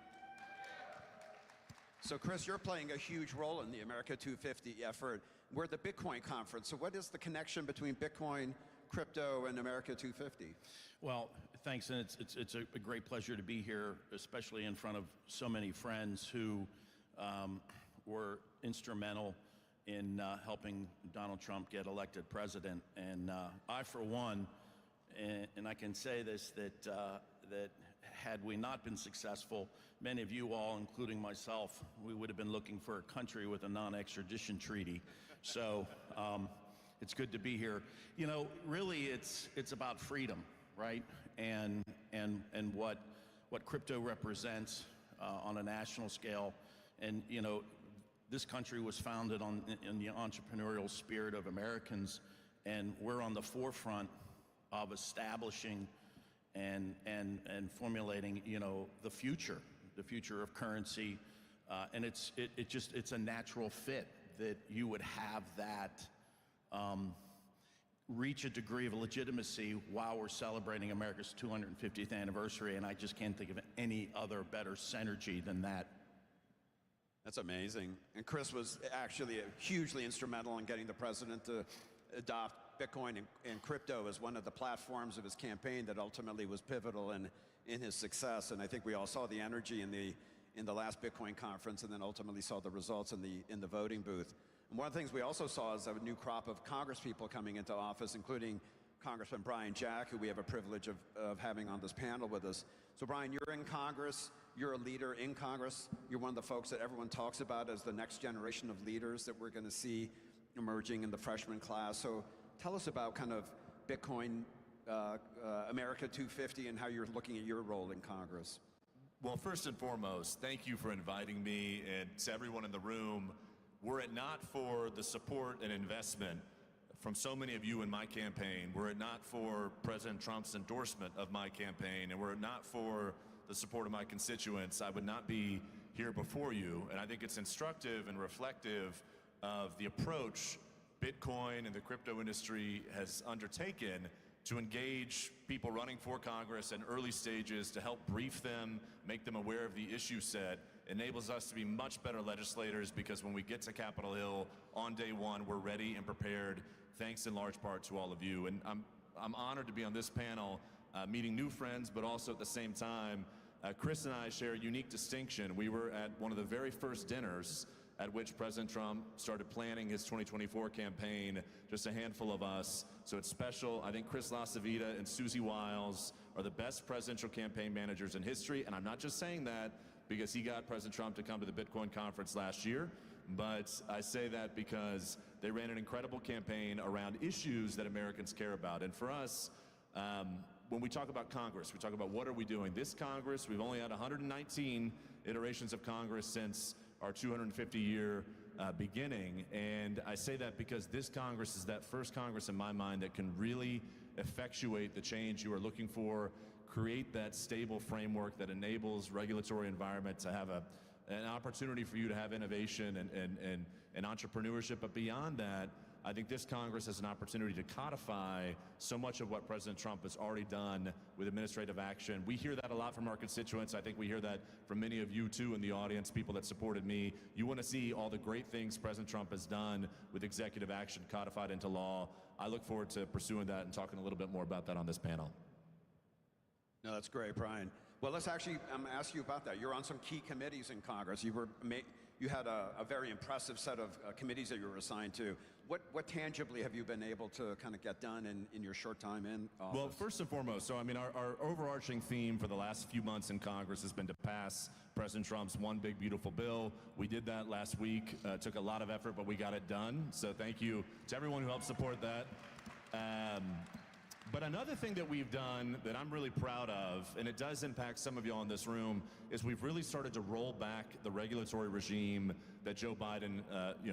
So Chris, you're playing a huge role in the America 250 effort. We're at the Bitcoin conference. So what is the connection between Bitcoin, crypto, and America 250? Well, thanks, and it's a great pleasure to be here, especially in front of so many friends who were instrumental in helping Donald Trump get elected president. And I, for one, and I can say this, that had we not been successful, many of you all, including myself, we would have been looking for a country with a non-extradition treaty. So it's good to be here. You know, really, it's about freedom, right? And what crypto represents on a national scale. And you know, this country was founded in the entrepreneurial spirit of Americans, and we're on the forefront of establishing and formulating, you know, the future of currency, and it's a natural fit that you would have that reach a degree of legitimacy while we're celebrating America's 250th anniversary, and I just can't think of any other better synergy than that. That's amazing. And Chris was actually hugely instrumental in getting the president to adopt Bitcoin and crypto as one of the platforms of his campaign that ultimately was pivotal in his success. And I think we all saw the energy in the last Bitcoin conference, and then ultimately saw the results in the voting booth. And one of the things we also saw is a new crop of Congress people coming into office, including Congressman Brian Jack, who we have a privilege of having on this panel with us. So Brian, you're in Congress, you're a leader in Congress, you're one of the folks that everyone talks about as the next generation of leaders that we're going to see emerging in the freshman class. So tell us about kind of Bitcoin America 250 and how you're looking at your role in Congress. Well, first and foremost, thank you for inviting me, and to everyone in the room. Were it not for the support and investment from so many of you in my campaign, were it not for President Trump's endorsement of my campaign, and were it not for the support of my constituents, I would not be here before you. And I think it's instructive and reflective of the approach Bitcoin and the crypto industry has undertaken to engage people running for Congress in early stages, to help brief them, make them aware of the issue set, enables us to be much better legislators, because when we get to Capitol Hill on day one, we're ready and prepared, thanks in large part to all of you. And I'm honored to be on this panel, meeting new friends, but also at the same time, Chris and I share a unique distinction. We were at one of the very first dinners at which President Trump started planning his 2024 campaign, just a handful of us. So it's special. I think Chris LaCivita and Susie Wiles are the best presidential campaign managers in history, and I'm not just saying that because he got President Trump to come to the Bitcoin conference last year, but I say that because they ran an incredible campaign around issues that Americans care about. And for us, when we talk about Congress, we talk about what are we doing. This Congress, we've only had 119 iterations of Congress since our 250-year beginning, and I say that because this Congress is that first Congress in my mind that can really effectuate the change you are looking for, create that stable framework that enables regulatory environment to have an opportunity for you to have innovation and entrepreneurship. But beyond that, I think this Congress has an opportunity to codify so much of what President Trump has already done with administrative action. We hear that a lot from our constituents. I think we hear that from many of you too in the audience, people that supported me. You want to see all the great things President Trump has done with executive action codified into law. I look forward to pursuing that and talking a little bit more about that on this panel. No, that's great, Brian. Well, let's actually ask you about that. You're on some key committees in Congress. You had a very impressive set of committees that you were assigned to. What tangibly have you been able to kind of get done in your short time in office? Well, first and foremost, so I mean, our overarching theme for the last few months in Congress has been to pass President Trump's One Big Beautiful Bill. We did that last week. Took a lot of effort, but we got it done. So thank you to everyone who helped support that. But another thing that we've done that I'm really proud of, and it does impact some of you all in this room, is we've really started to roll back the regulatory regime that Joe Biden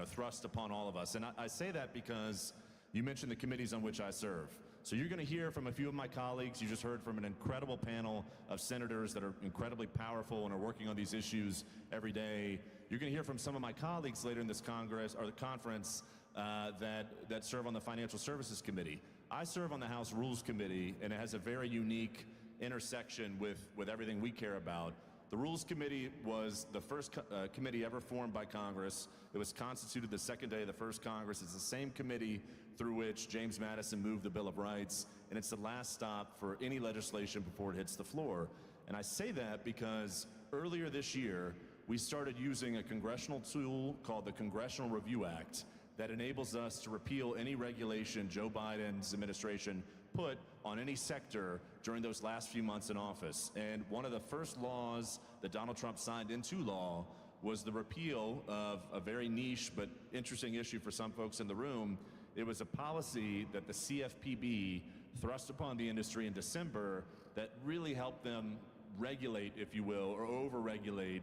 thrust upon all of us. And I say that because you mentioned the committees on which I serve. So you're going to hear from a few of my colleagues. You just heard from an incredible panel of senators that are incredibly powerful and are working on these issues every day. You're going to hear from some of my colleagues later in this Congress or the conference that serve on the Financial Services Committee. I serve on the House Rules Committee, and it has a very unique intersection with everything we care about. The Rules Committee was the first committee ever formed by Congress. It was constituted the second day of the first Congress. It's the same committee through which James Madison moved the Bill of Rights, and it's the last stop for any legislation before it hits the floor. And I say that because earlier this year, we started using a congressional tool called the Congressional Review Act that enables us to repeal any regulation Joe Biden's administration put on any sector during those last few months in office. And one of the first laws that Donald Trump signed into law was the repeal of a very niche but interesting issue for some folks in the room. It was a policy that the CFPB thrust upon the industry in December that really helped them regulate, if you will, or over-regulate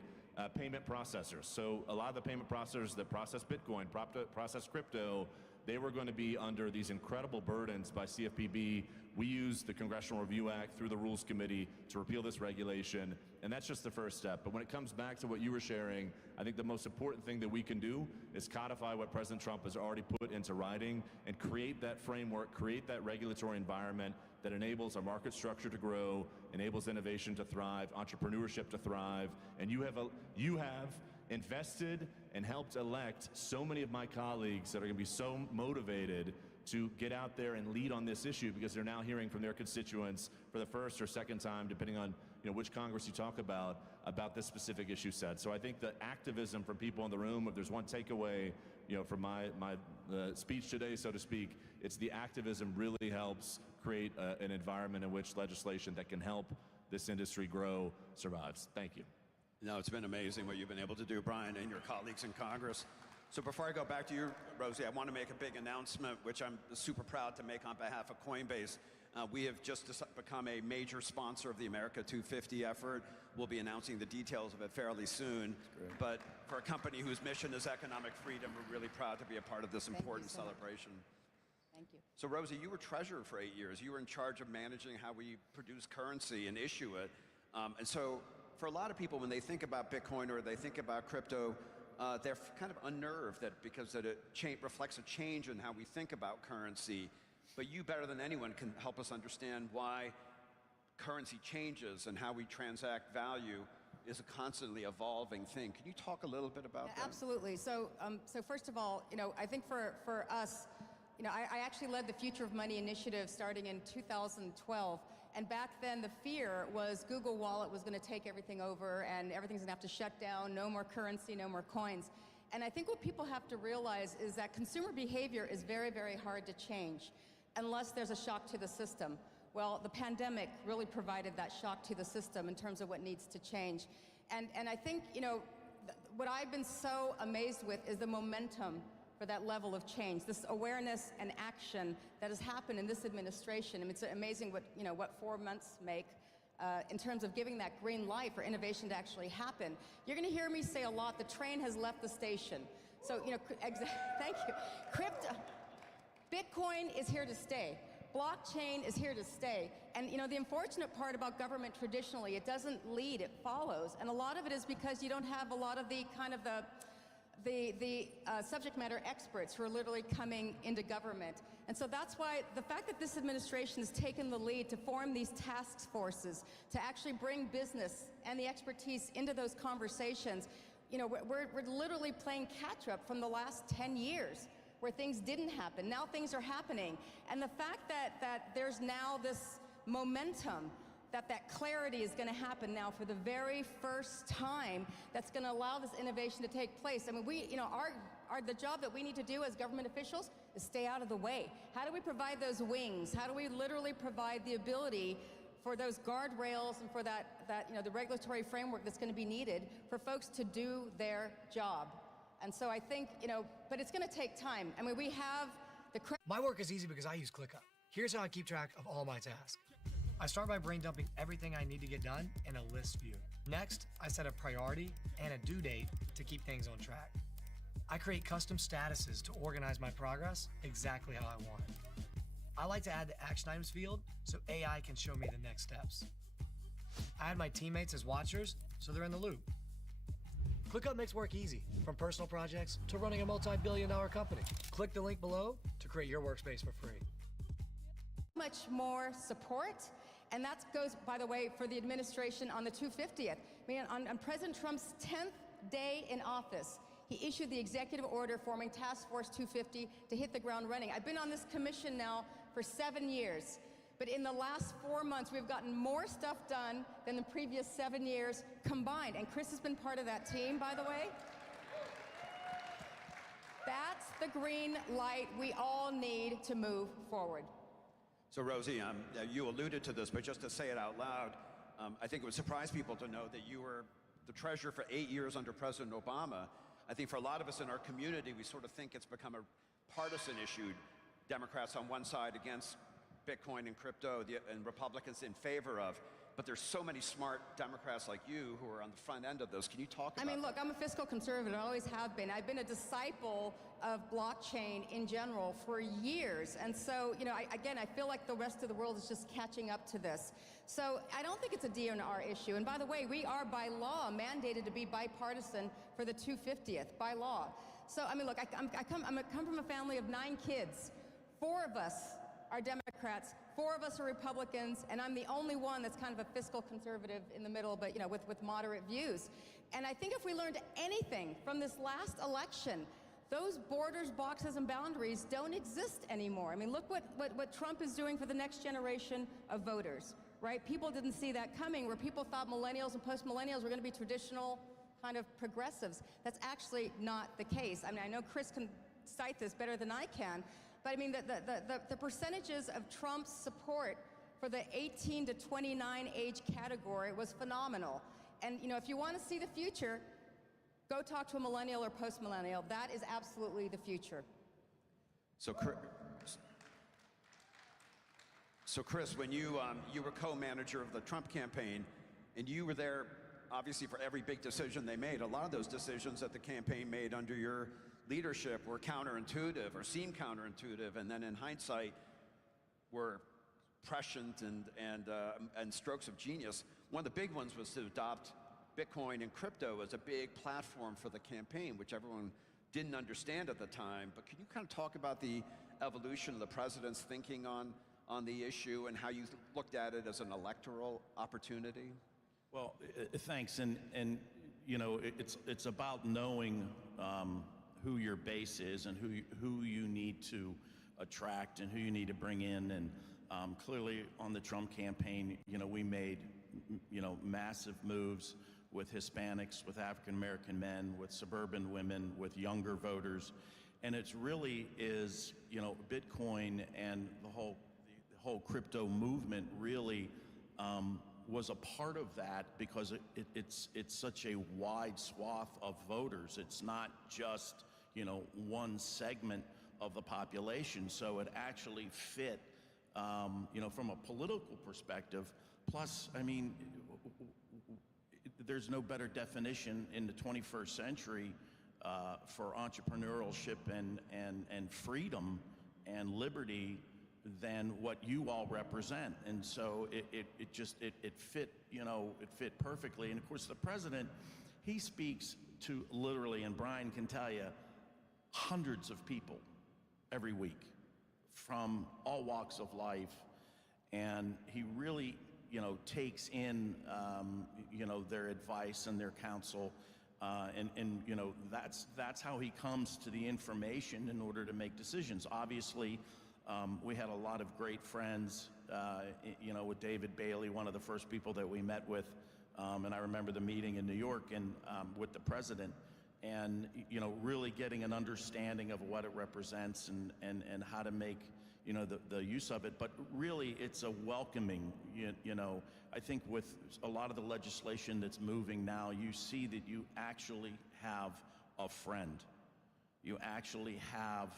payment processors. So a lot of the payment processors that process Bitcoin, process crypto, they were going to be under these incredible burdens by CFPB. We used the Congressional Review Act through the Rules Committee to repeal this regulation, and that's just the first step. But when it comes back to what you were sharing, I think the most important thing that we can do is codify what President Trump has already put into writing and create that framework, create that regulatory environment that enables our market structure to grow, enables innovation to thrive, entrepreneurship to thrive, and you have invested and helped elect so many of my colleagues that are going to be so motivated to get out there and lead on this issue because they're now hearing from their constituents for the first or second time, depending on which Congress you talk about this specific issue set. So I think the activism from people in the room, if there's one takeaway from my speech today, so to speak. It's the activism really helps create an environment in which legislation that can help this industry grow survives. Thank you. No, it's been amazing what you've been able to do, Brian, and your colleagues in Congress. So before I go back to you, Rosie, I want to make a big announcement, which I'm super proud to make on behalf of Coinbase. We have just become a major sponsor of the America 250 effort. We'll be announcing the details of it fairly soon. But for a company whose mission is economic freedom, we're really proud to be a part of this important celebration. Thank you. So Rosie, you were treasurer for 8 years. You were in charge of managing how we produce currency and issue it. And so for a lot of people, when they think about Bitcoin or they think about crypto, they're kind of unnerved that because it reflects a change in how we think about currency. But you, better than anyone, can help us understand why currency changes and how we transact value is a constantly evolving thing. Can you talk a little bit about that? Absolutely. So first of all, I think for us, I actually led the Future of Money initiative starting in 2012. And back then, the fear was Google Wallet was going to take everything over and everything's going to have to shut down, no more currency, no more coins. And I think what people have to realize is that consumer behavior is very, very hard to change unless there's a shock to the system. Well, the pandemic really provided that shock to the system in terms of what needs to change. And I think, what I've been so amazed with is the momentum for that level of change, this awareness and action that has happened in this administration. I mean, it's amazing what 4 months make in terms of giving that green light for innovation to actually happen. You're going to hear me say a lot, the train has left the station. So, thank you. Bitcoin is here to stay. Blockchain is here to stay. And the unfortunate part about government traditionally, it doesn't lead, it follows. And a lot of it is because you don't have a lot of the kind of the subject matter experts who are literally coming into government. And so that's why the fact that this administration has taken the lead to form these task forces, to actually bring business and the expertise into those conversations, we're literally playing catch up from the last 10 years where things didn't happen. Now things are happening. And the fact that there's now this momentum, that clarity is going to happen now for the very first time, that's going to allow this innovation to take place. I mean, the job that we need to do as government officials is stay out of the way. How do we provide those wings? How do we literally provide the ability for those guardrails and for the regulatory framework that's going to be needed for folks to do their job? And so I think, but it's going to take time. I mean, we have the... My work is easy because I use ClickUp. Here's how I keep track of all my tasks. I start by brain dumping everything I need to get done in a list view. Next, I set a priority and a due date to keep things on track. I create custom statuses to organize my progress exactly how I want it. I like to add the action items field so AI can show me the next steps. I add my teammates as watchers so they're in the loop. ClickUp makes work easy, from personal projects to running a multi-billion-dollar company. Click the link below to create your workspace for free. Much more support, and that goes, by the way, for the administration on the 250th. I mean, on President Trump's 10th day in office, he issued the executive order forming Task Force 250 to hit the ground running. I've been on this commission now for 7 years. But in the last 4 months, we've gotten more stuff done than the previous 7 years combined. And Chris has been part of that team, by the way. That's the green light we all need to move forward. So Rosie, you alluded to this, but just to say it out loud, I think it would surprise people to know that you were the treasurer for 8 years under President Obama. I think for a lot of us in our community, we sort of think it's become a partisan issue. Democrats on one side against Bitcoin and crypto, and Republicans in favor of. But there's so many smart Democrats like you who are on the front end of this. Can you talk about look, I'm a fiscal conservative. I always have been. I've been a disciple of blockchain in general for years. And so, I feel like the rest of the world is just catching up to this. So I don't think it's a DNR issue. And by the way, we are by law mandated to be bipartisan for the 250th, by law. So, look, I come from a family of 9 kids. 4 of us are Democrats, 4 of us are Republicans, and I'm the only one that's kind of a fiscal conservative in the middle, but with moderate views. And I think if we learned anything from this last election, those borders, boxes, and boundaries don't exist anymore. Look what Trump is doing for the next generation of voters, right? People didn't see that coming, where people thought millennials and post-millennials were going to be traditional kind of progressives. That's actually not the case. I know Chris can cite this better than I can, but I mean, the percentages of Trump's support for the 18 to 29 age category was phenomenal. And, you know, if you want to see the future, go talk to a millennial or post-millennial. That is absolutely the future. So, Chris, when you were co-manager of the Trump campaign, and you were there, obviously, for every big decision they made, a lot of those decisions that the campaign made under your leadership were counterintuitive or seemed counterintuitive, and then in hindsight were prescient and strokes of genius. One of the big ones was to adopt Bitcoin and crypto as a big platform for the campaign, which everyone didn't understand at the time. But can you kind of talk about the evolution of the president's thinking on the issue and how you looked at it as an electoral opportunity? Well, thanks. And you know, it's about knowing who your base is and who you need to attract and who you need to bring in. And clearly on the Trump campaign, you know, we made, you know, massive moves with Hispanics, with African American men, with suburban women, with younger voters. And it's really is, you know, Bitcoin and the whole crypto movement really was a part of that, because it's such a wide swath of voters. It's not just, you know, one segment of the population. So it actually fit, you know, from a political perspective. Plus, I mean, there's no better definition in the 21st century for entrepreneurship and freedom and liberty than what you all represent. And so it fit, you know, it fit perfectly. And of course the president, he speaks to literally, and Brian can tell you, hundreds of people every week from all walks of life. And he really, you know, takes in, you know, their advice and their counsel. And you know, that's how he comes to the information in order to make decisions. Obviously, we had a lot of great friends, you know, with David Bailey, one of the first people that we met with. And I remember the meeting in New York and with the president, and, you know, really getting an understanding of what it represents and how to make, you know, the use of it. But really, it's a welcoming, you know, I think with a lot of the legislation that's moving now, you see that you actually have a friend. You actually have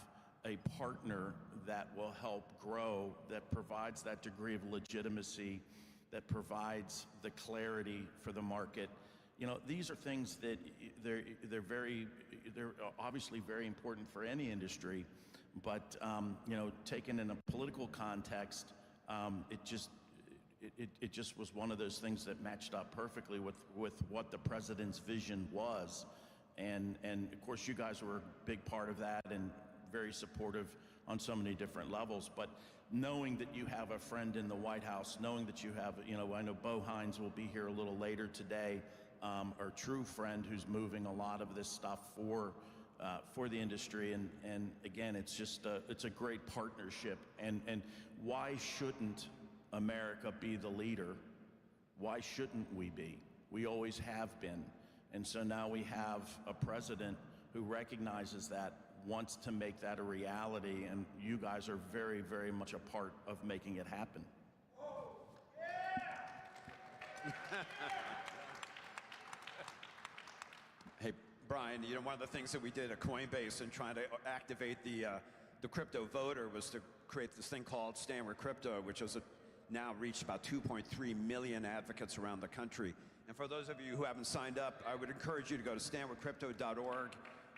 a partner that will help grow, that provides that degree of legitimacy, that provides the clarity for the market. You know, these are things that they're obviously very important for any industry, but you know, taken in a political context, it just was one of those things that matched up perfectly with what the president's vision was, and of course you guys were a big part of that and very supportive on so many different levels. But knowing that you have a friend in the White House, knowing that you have, you know, I know Bo Hines will be here a little later today, our true friend who's moving a lot of this stuff for the industry, and again, it's just it's a great partnership. And why shouldn't America be the leader? Why shouldn't we be? We always have been. And so now we have a president who recognizes that, wants to make that a reality, and you guys are very, very much a part of making it happen. Hey, Brian, you know, one of the things that we did at Coinbase in trying to activate the crypto voter was to create this thing called Stand With Crypto, which has now reached about 2.3 million advocates around the country. And for those of you who haven't signed up, I would encourage you to go to standwithcrypto.org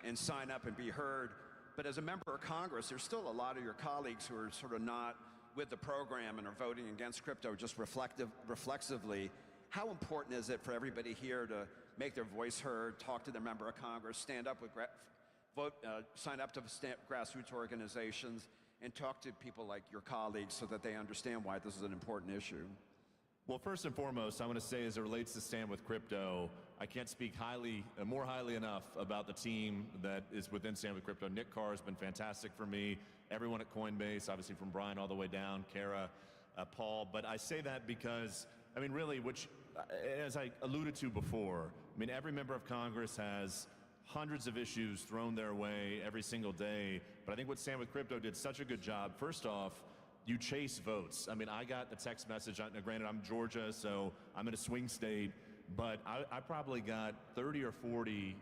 and sign up and be heard. But as a member of Congress, there's still a lot of your colleagues who are sort of not with the program and are voting against crypto just reflexively. How important is it for everybody here to make their voice heard, talk to their member of Congress, stand up with sign up to grassroots organizations, and talk to people like your colleagues so that they understand why this is an important issue? Well, first and foremost, I want to say, as it relates to Stand With Crypto, I can't speak more highly enough about the team that is within Stand With Crypto. Nick Carr has been fantastic for me. Everyone at Coinbase, obviously from Brian all the way down, Kara, Paul. But I say that because, I mean, really, which, as I alluded to before, I mean, every member of Congress has hundreds of issues thrown their way every single day. But I think what Stand With Crypto did such a good job. First off, you chase votes. I mean, I got the text message. Granted, I'm Georgia, so I'm in a swing state, but I probably got 30 or 40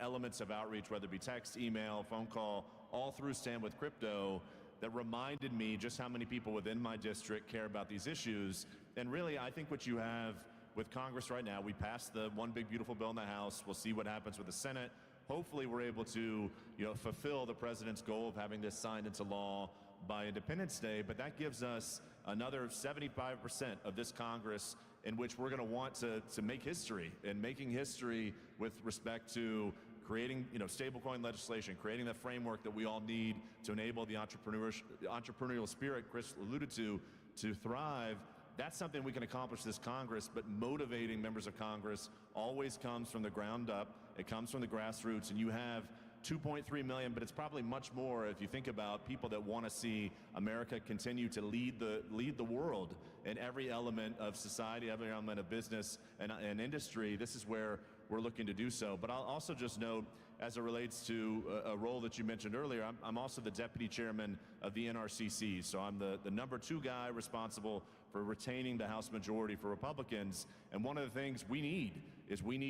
elements of outreach, whether it be text, email, phone call, all through Stand With Crypto, that reminded me just how many people within my district care about these issues. And really, I think what you have with Congress right now, we passed the one big beautiful bill in the House. We'll see what happens with the Senate. Hopefully we're able to, fulfill the president's goal of having this signed into law by Independence Day, but that gives us another 75% of this Congress in which we're going to want to make history, and making history with respect to creating, stablecoin legislation, creating the framework that we all need to enable the entrepreneurial spirit Chris alluded to thrive. That's something we can accomplish this Congress, but motivating members of Congress always comes from the ground up. It comes from the grassroots, and you have 2.3 million, but it's probably much more if you think about people that want to see America continue to lead the world in every element of society, every element of business and industry. This is where we're looking to do so. But I'll also just note, as it relates to a role that you mentioned earlier, I'm also the deputy chairman of the NRCC. So I'm the #2 guy responsible for retaining the House majority for Republicans. And one of the things we need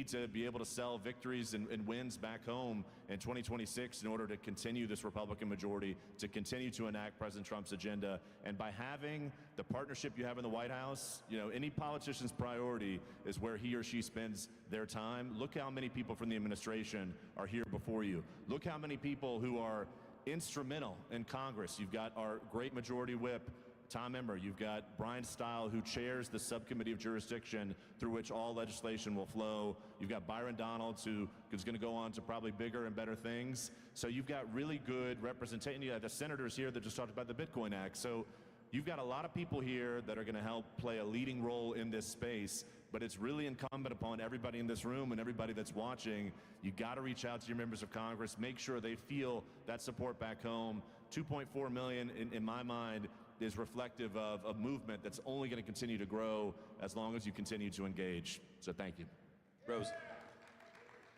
to be able to sell victories and wins back home in 2026 in order to continue this Republican majority, to continue to enact President Trump's agenda. And by having the partnership you have in the White House, any politician's priority is where he or she spends their time. Look how many people from the administration are here before you. Look how many people who are instrumental in Congress. You've got our great majority whip, Tom Emmer. You've got Brian Stile, who chairs the subcommittee of jurisdiction through which all legislation will flow. You've got Byron Donalds, who is going to go on to probably bigger and better things. So you've got really good representation. You have the senators here that just talked about the Bitcoin Act. So you've got a lot of people here that are going to help play a leading role in this space, but it's really incumbent upon everybody in this room and everybody that's watching. You got to reach out to your members of Congress, make sure they feel that support back home. 2.4 million, in my mind, is reflective of a movement that's only going to continue to grow as long as you continue to engage. So thank you. Rose.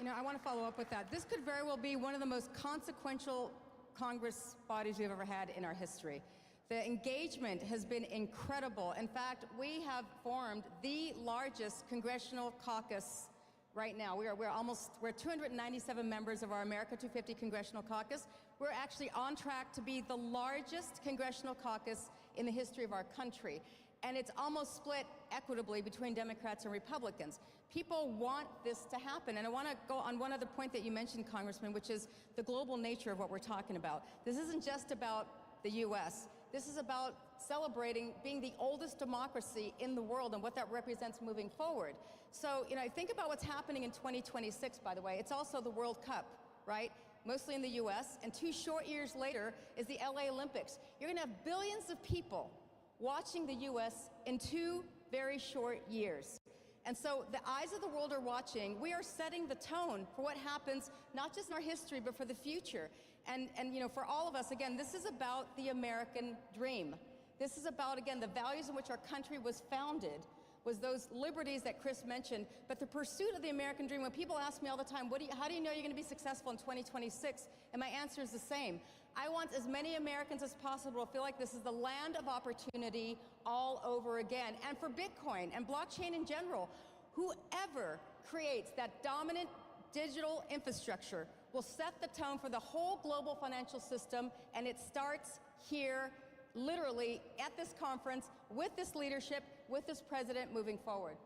I want to follow up with that. This could very well be one of the most consequential Congress bodies we've ever had in our history. The engagement has been incredible. In fact, we have formed the largest congressional caucus right now. We're 297 members of our America 250 Congressional Caucus. We're actually on track to be the largest congressional caucus in the history of our country. And it's almost split equitably between Democrats and Republicans. People want this to happen. And I want to go on one other point that you mentioned, Congressman, which is the global nature of what we're talking about. This isn't just about the U.S. This is about celebrating being the oldest democracy in the world and what that represents moving forward. So, think about what's happening in 2026, by the way. It's also the World Cup, right? Mostly in the U.S., and 2 short years later is the LA Olympics. You're going to have billions of people watching the U.S. in 2 very short years. And so the eyes of the world are watching. We are setting the tone for what happens, not just in our history, but for the future. And for all of us, again, this is about the American dream. This is about, again, the values in which our country was founded, was those liberties that Chris mentioned, but the pursuit of the American dream. When people ask me all the time, how do you know you're going to be successful in 2026? And my answer is the same. I want as many Americans as possible to feel like this is the land of opportunity all over again. And for Bitcoin and blockchain in general, whoever creates that dominant digital infrastructure will set the tone for the whole global financial system, and it starts here, literally at this conference, with this leadership, with this president moving forward.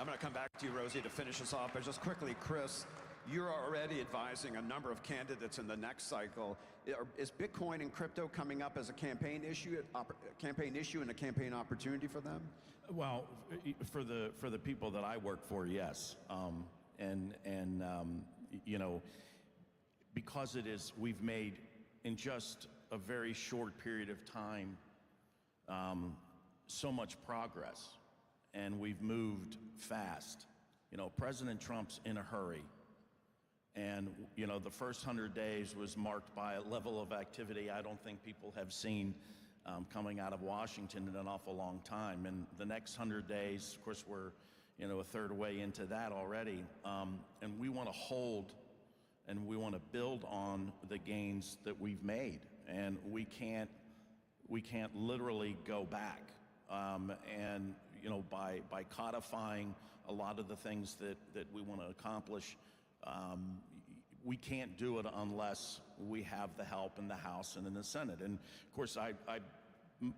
I'm going to come back to you, Rosie, to finish us off, but just quickly, Chris, you're already advising a number of candidates in the next cycle. Is Bitcoin and crypto coming up as a campaign issue and a campaign opportunity for them? Well, for the people that I work for, yes. Because we've made in just a very short period of time so much progress, and we've moved fast. President Trump's in a hurry. And, the first 100 days was marked by a level of activity I don't think people have seen coming out of Washington in an awful long time. And the next 100 days, of course, we're a third way into that already. And we want to hold and we want to build on the gains that we've made. And we can't literally go back. And by codifying a lot of the things that we want to accomplish, we can't do it unless we have the help in the House and in the Senate. And of course,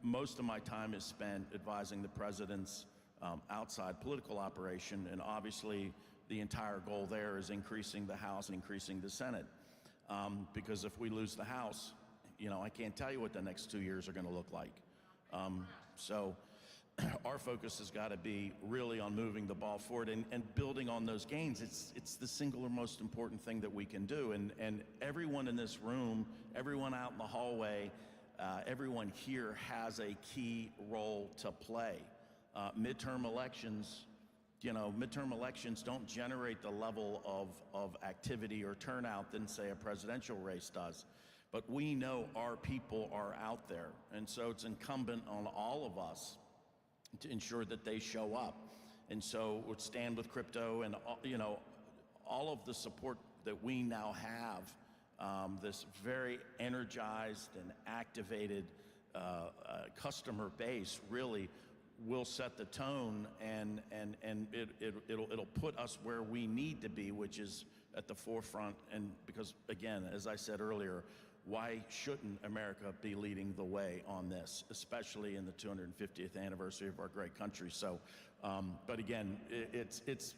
most of my time is spent advising the president's outside political operation, and obviously the entire goal there is increasing the House and increasing the Senate. Because if we lose the House, I can't tell you what the next 2 years are going to look like. So our focus has got to be really on moving the ball forward and building on those gains. It's the single most important thing that we can do. And everyone in this room, everyone out in the hallway, everyone here has a key role to play. Midterm elections don't generate the level of activity or turnout than, say, a presidential race does. But we know our people are out there, and so it's incumbent on all of us to ensure that they show up. And so with Stand With Crypto and all of the support that we now have, this very energized and activated customer base really will set the tone, and it'll put us where we need to be, which is at the forefront. And because, again, as I said earlier, why shouldn't America be leading the way on this, especially in the 250th anniversary of our great country? So, but again, it's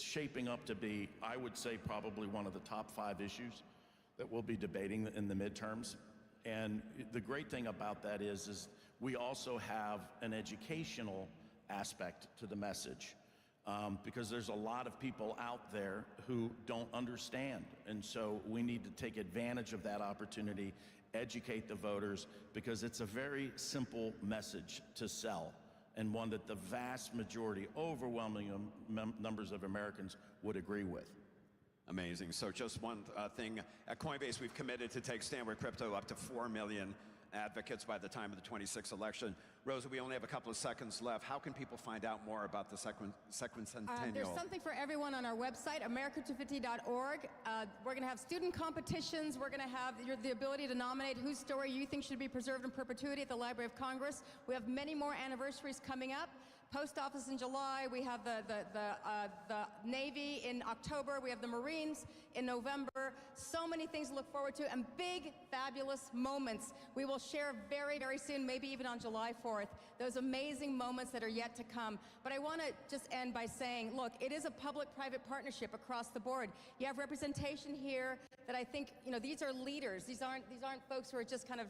shaping up to be, I would say, probably one of the top 5 issues that we'll be debating in the midterms. And the great thing about that is we also have an educational aspect to the message, because there's a lot of people out there who don't understand. And so we need to take advantage of that opportunity, educate the voters, because it's a very simple message to sell, and one that the vast majority, overwhelming numbers of Americans would agree with. Amazing. So just one thing. At Coinbase, we've committed to take Stand With Crypto up to 4 million advocates by the time of the 26th election. Rosa, we only have a couple of seconds left. How can people find out more about the Sequincentennial? There's something for everyone on our website, America250.org. We're going to have student competitions. We're going to have the ability to nominate whose story you think should be preserved in perpetuity at the Library of Congress. We have many more anniversaries coming up. Post Office in July, we have the Navy in October, we have the Marines in November. So many things to look forward to, and big, fabulous moments. We will share very, very soon, maybe even on July 4th, those amazing moments that are yet to come. But I want to just end by saying, look, it is a public-private partnership across the board. You have representation here that I think, these are leaders. These aren't folks who are just kind of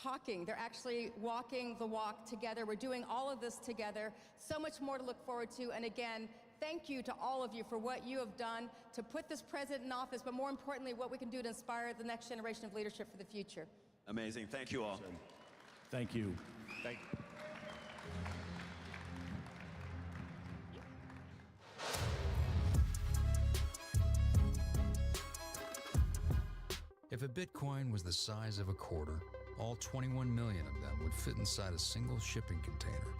talking. They're actually walking the walk together. We're doing all of this together. So much more to look forward to. And again, thank you to all of you for what you have done to put this president in office, but more importantly, what we can do to inspire the next generation of leadership for the future. Amazing. Thank you all. Thank you. Thank you. If a Bitcoin was the size of a quarter, all 21 million of them would fit inside a single shipping container.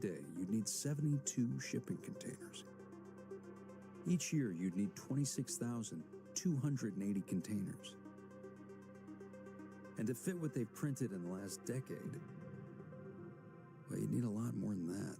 Day, you'd need 72 shipping containers. Each year, you'd need 26,280 containers. And to fit what they've printed in the last decade, well, you'd need a lot more than that.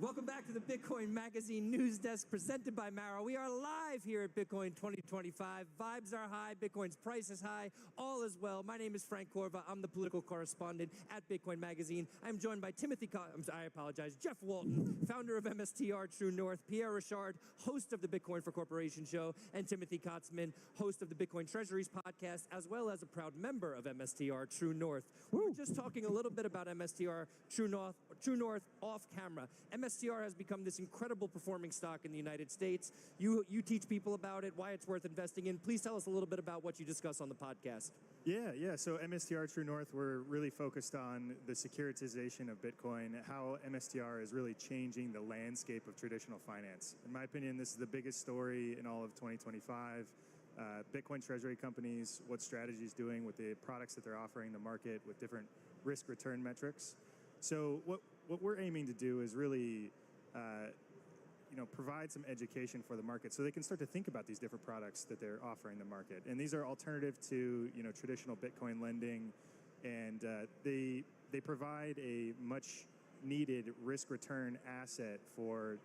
Welcome back to the Bitcoin Magazine News Desk presented by Mara. We are live here at Bitcoin 2025. Vibes are high. Bitcoin's price is high. All is well. My name is Frank Corva. I'm the political correspondent at Bitcoin Magazine. I'm joined by Jeff Walton, founder of MSTR True North, Pierre Richard, host of the Bitcoin for Corporation show, and Timothy Kotzman, host of the Bitcoin Treasuries podcast, as well as a proud member of MSTR True North. We were just talking a little bit about MSTR True North off camera. MSTR has become this incredible performing stock in the United States. You teach people about it, why it's worth investing in. Please tell us a little bit about what you discuss on the podcast. Yeah. So MSTR True North, we're really focused on the securitization of Bitcoin, how MSTR is really changing the landscape of traditional finance. In my opinion, this is the biggest story in all of 2025. Bitcoin treasury companies, what strategy is doing with the products that they're offering the market with different risk-return metrics. So what we're aiming to do is really provide some education for the market so they can start to think about these different products that they're offering the market. And these are alternative to traditional Bitcoin lending, and they provide a much needed risk return asset for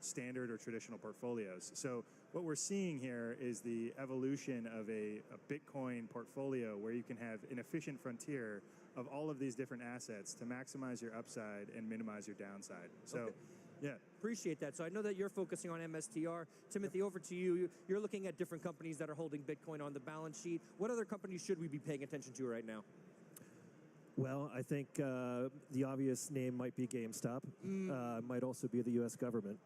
standard or traditional portfolios. So what we're seeing here is the evolution of a Bitcoin portfolio where you can have an efficient frontier of all of these different assets to maximize your upside and minimize your downside. So, Okay. yeah. Appreciate that. So I know that you're focusing on MSTR. Timothy, over to you. You're looking at different companies that are holding Bitcoin on the balance sheet. What other companies should we be paying attention to right now? Well, I think the obvious name might be GameStop. Might also be the U.S. government.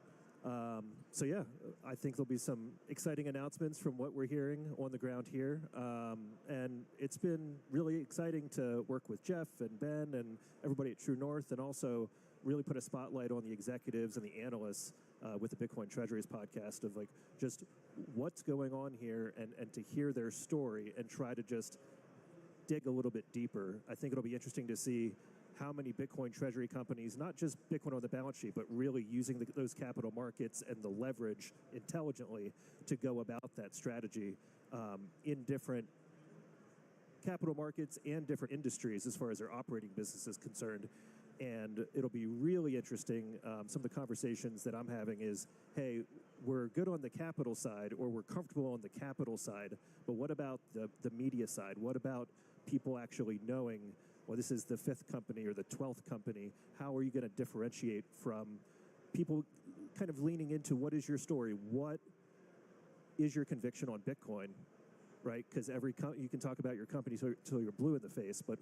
So yeah, I think there'll be some exciting announcements from what we're hearing on the ground here. And it's been really exciting to work with Jeff and Ben and everybody at True North, and also really put a spotlight on the executives and the analysts with the Bitcoin Treasuries podcast of just what's going on here, and to hear their story and try to just dig a little bit deeper. I think it'll be interesting to see how many Bitcoin treasury companies, not just Bitcoin on the balance sheet, but really using those capital markets and the leverage intelligently to go about that strategy in different capital markets and different industries as far as their operating business is concerned. And it'll be really interesting. Some of the conversations that I'm having is, hey, we're good on the capital side, or we're comfortable on the capital side, but what about the media side? What about people actually knowing, well, this is the 5th company or the 12th company? How are you going to differentiate from people kind of leaning into what is your story? What is your conviction on Bitcoin, right? Because you can talk about your company till you're blue in the face, but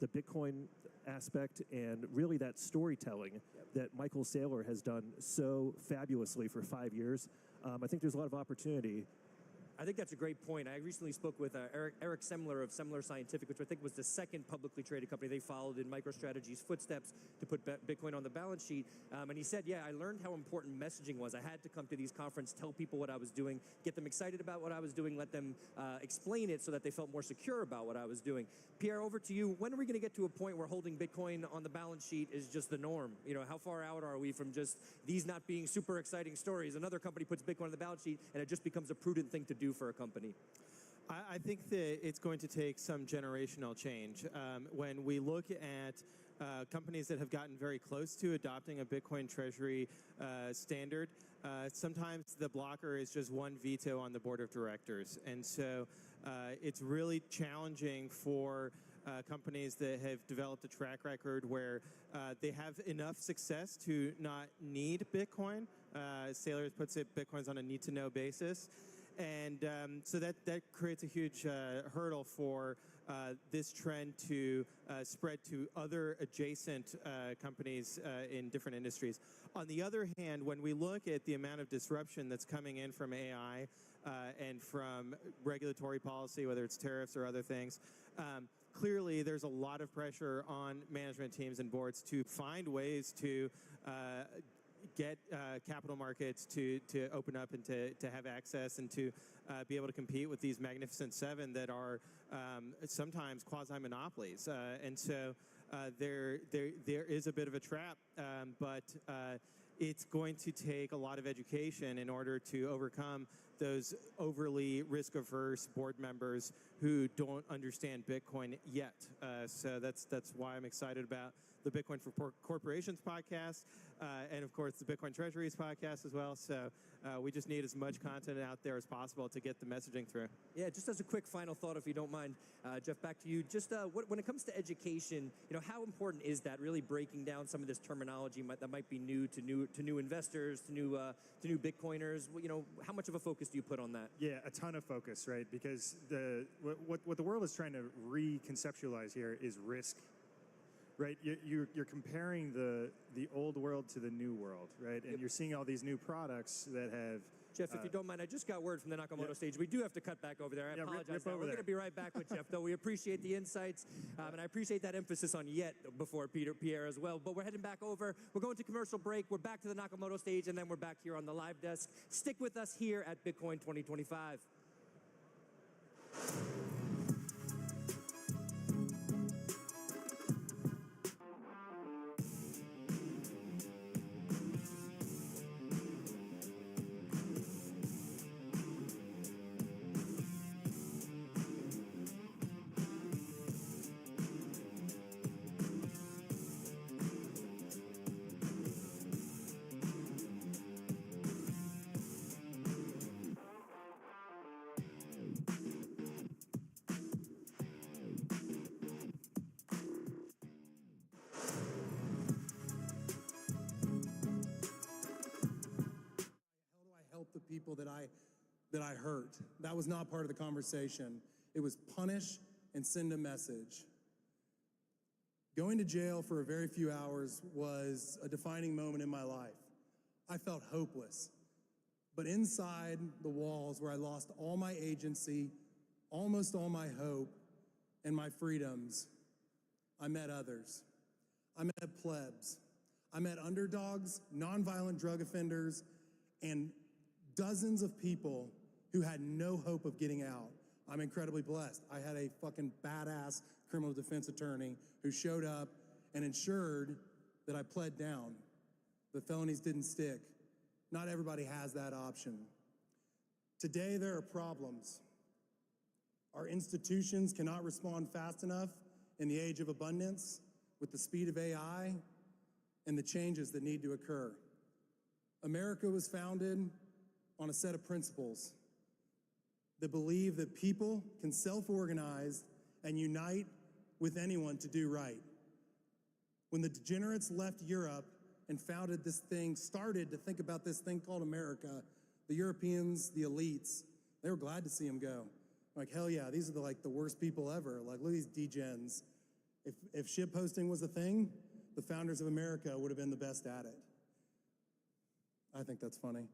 the Bitcoin aspect and really that storytelling that Michael Saylor has done so fabulously for 5 years, I think there's a lot of opportunity. I think that's a great point. I recently spoke with Eric Semler of Semler Scientific, which I think was the second publicly traded company. They followed in MicroStrategy's footsteps to put Bitcoin on the balance sheet. And he said, yeah, I learned how important messaging was. I had to come to these conferences, tell people what I was doing, get them excited about what I was doing, let them explain it so that they felt more secure about what I was doing. Pierre, over to you. When are we going to get to a point where holding Bitcoin on the balance sheet is just the norm? How far out are we from just these not being super exciting stories? Another company puts Bitcoin on the balance sheet and it just becomes a prudent thing to do for a company. I think that it's going to take some generational change. When we look at companies that have gotten very close to adopting a Bitcoin treasury standard, sometimes the blocker is just one veto on the board of directors. And so it's really challenging for companies that have developed a track record where they have enough success to not need Bitcoin. Saylor puts it, Bitcoin's on a need-to-know basis. And so that creates a huge hurdle for this trend to spread to other adjacent companies in different industries. On the other hand, when we look at the amount of disruption that's coming in from AI and from regulatory policy, whether it's tariffs or other things, clearly there's a lot of pressure on management teams and boards to find ways to get capital markets to open up and to have access and to be able to compete with these Magnificent Seven that are sometimes quasi-monopolies. And so there is a bit of a trap, but it's going to take a lot of education in order to overcome those overly risk-averse board members who don't understand Bitcoin yet. So that's why I'm excited about the Bitcoin for Corporations podcast, and of course the Bitcoin Treasuries podcast as well. So we just need as much content out there as possible to get the messaging through. Yeah, just as a quick final thought, if you don't mind, Jeff, back to you. Just when it comes to education, how important is that? Really breaking down some of this terminology that might be new to new investors, to new Bitcoiners. How much of a focus do you put on that? Yeah, a ton of focus, right? Because what the world is trying to reconceptualize here is risk. Right, you're comparing the old world to the new world, right? And you're seeing all these new products that have. Jeff, if you don't mind, I just got word from the Nakamoto stage. We do have to cut back over there. I apologize. We're going to be right back with Jeff, though. We appreciate the insights, and I appreciate that emphasis on yet before Pierre as well. But we're heading back over. We're going to commercial break. We're back to the Nakamoto stage, and then we're back here on the live desk. Stick with us here at Bitcoin 2025. The people that I hurt. That was not part of the conversation. It was punish and send a message. Going to jail for a very few hours was a defining moment in my life. I felt hopeless. But inside the walls where I lost all my agency, almost all my hope, and my freedoms, I met others. I met plebs. I met underdogs, nonviolent drug offenders, and dozens of people who had no hope of getting out. I'm incredibly blessed. I had a fucking badass criminal defense attorney who showed up and ensured that I pled down. The felonies didn't stick. Not everybody has that option. Today, there are problems. Our institutions cannot respond fast enough in the age of abundance with the speed of AI and the changes that need to occur. America was founded on a set of principles that believe that people can self-organize and unite with anyone to do right. When the degenerates left Europe and started to think about this thing called America, the Europeans, the elites, they were glad to see them go. Like, hell yeah, these are the worst people ever. Like, look at these degens. If shit posting was a thing, the founders of America would have been the best at it. I think that's funny.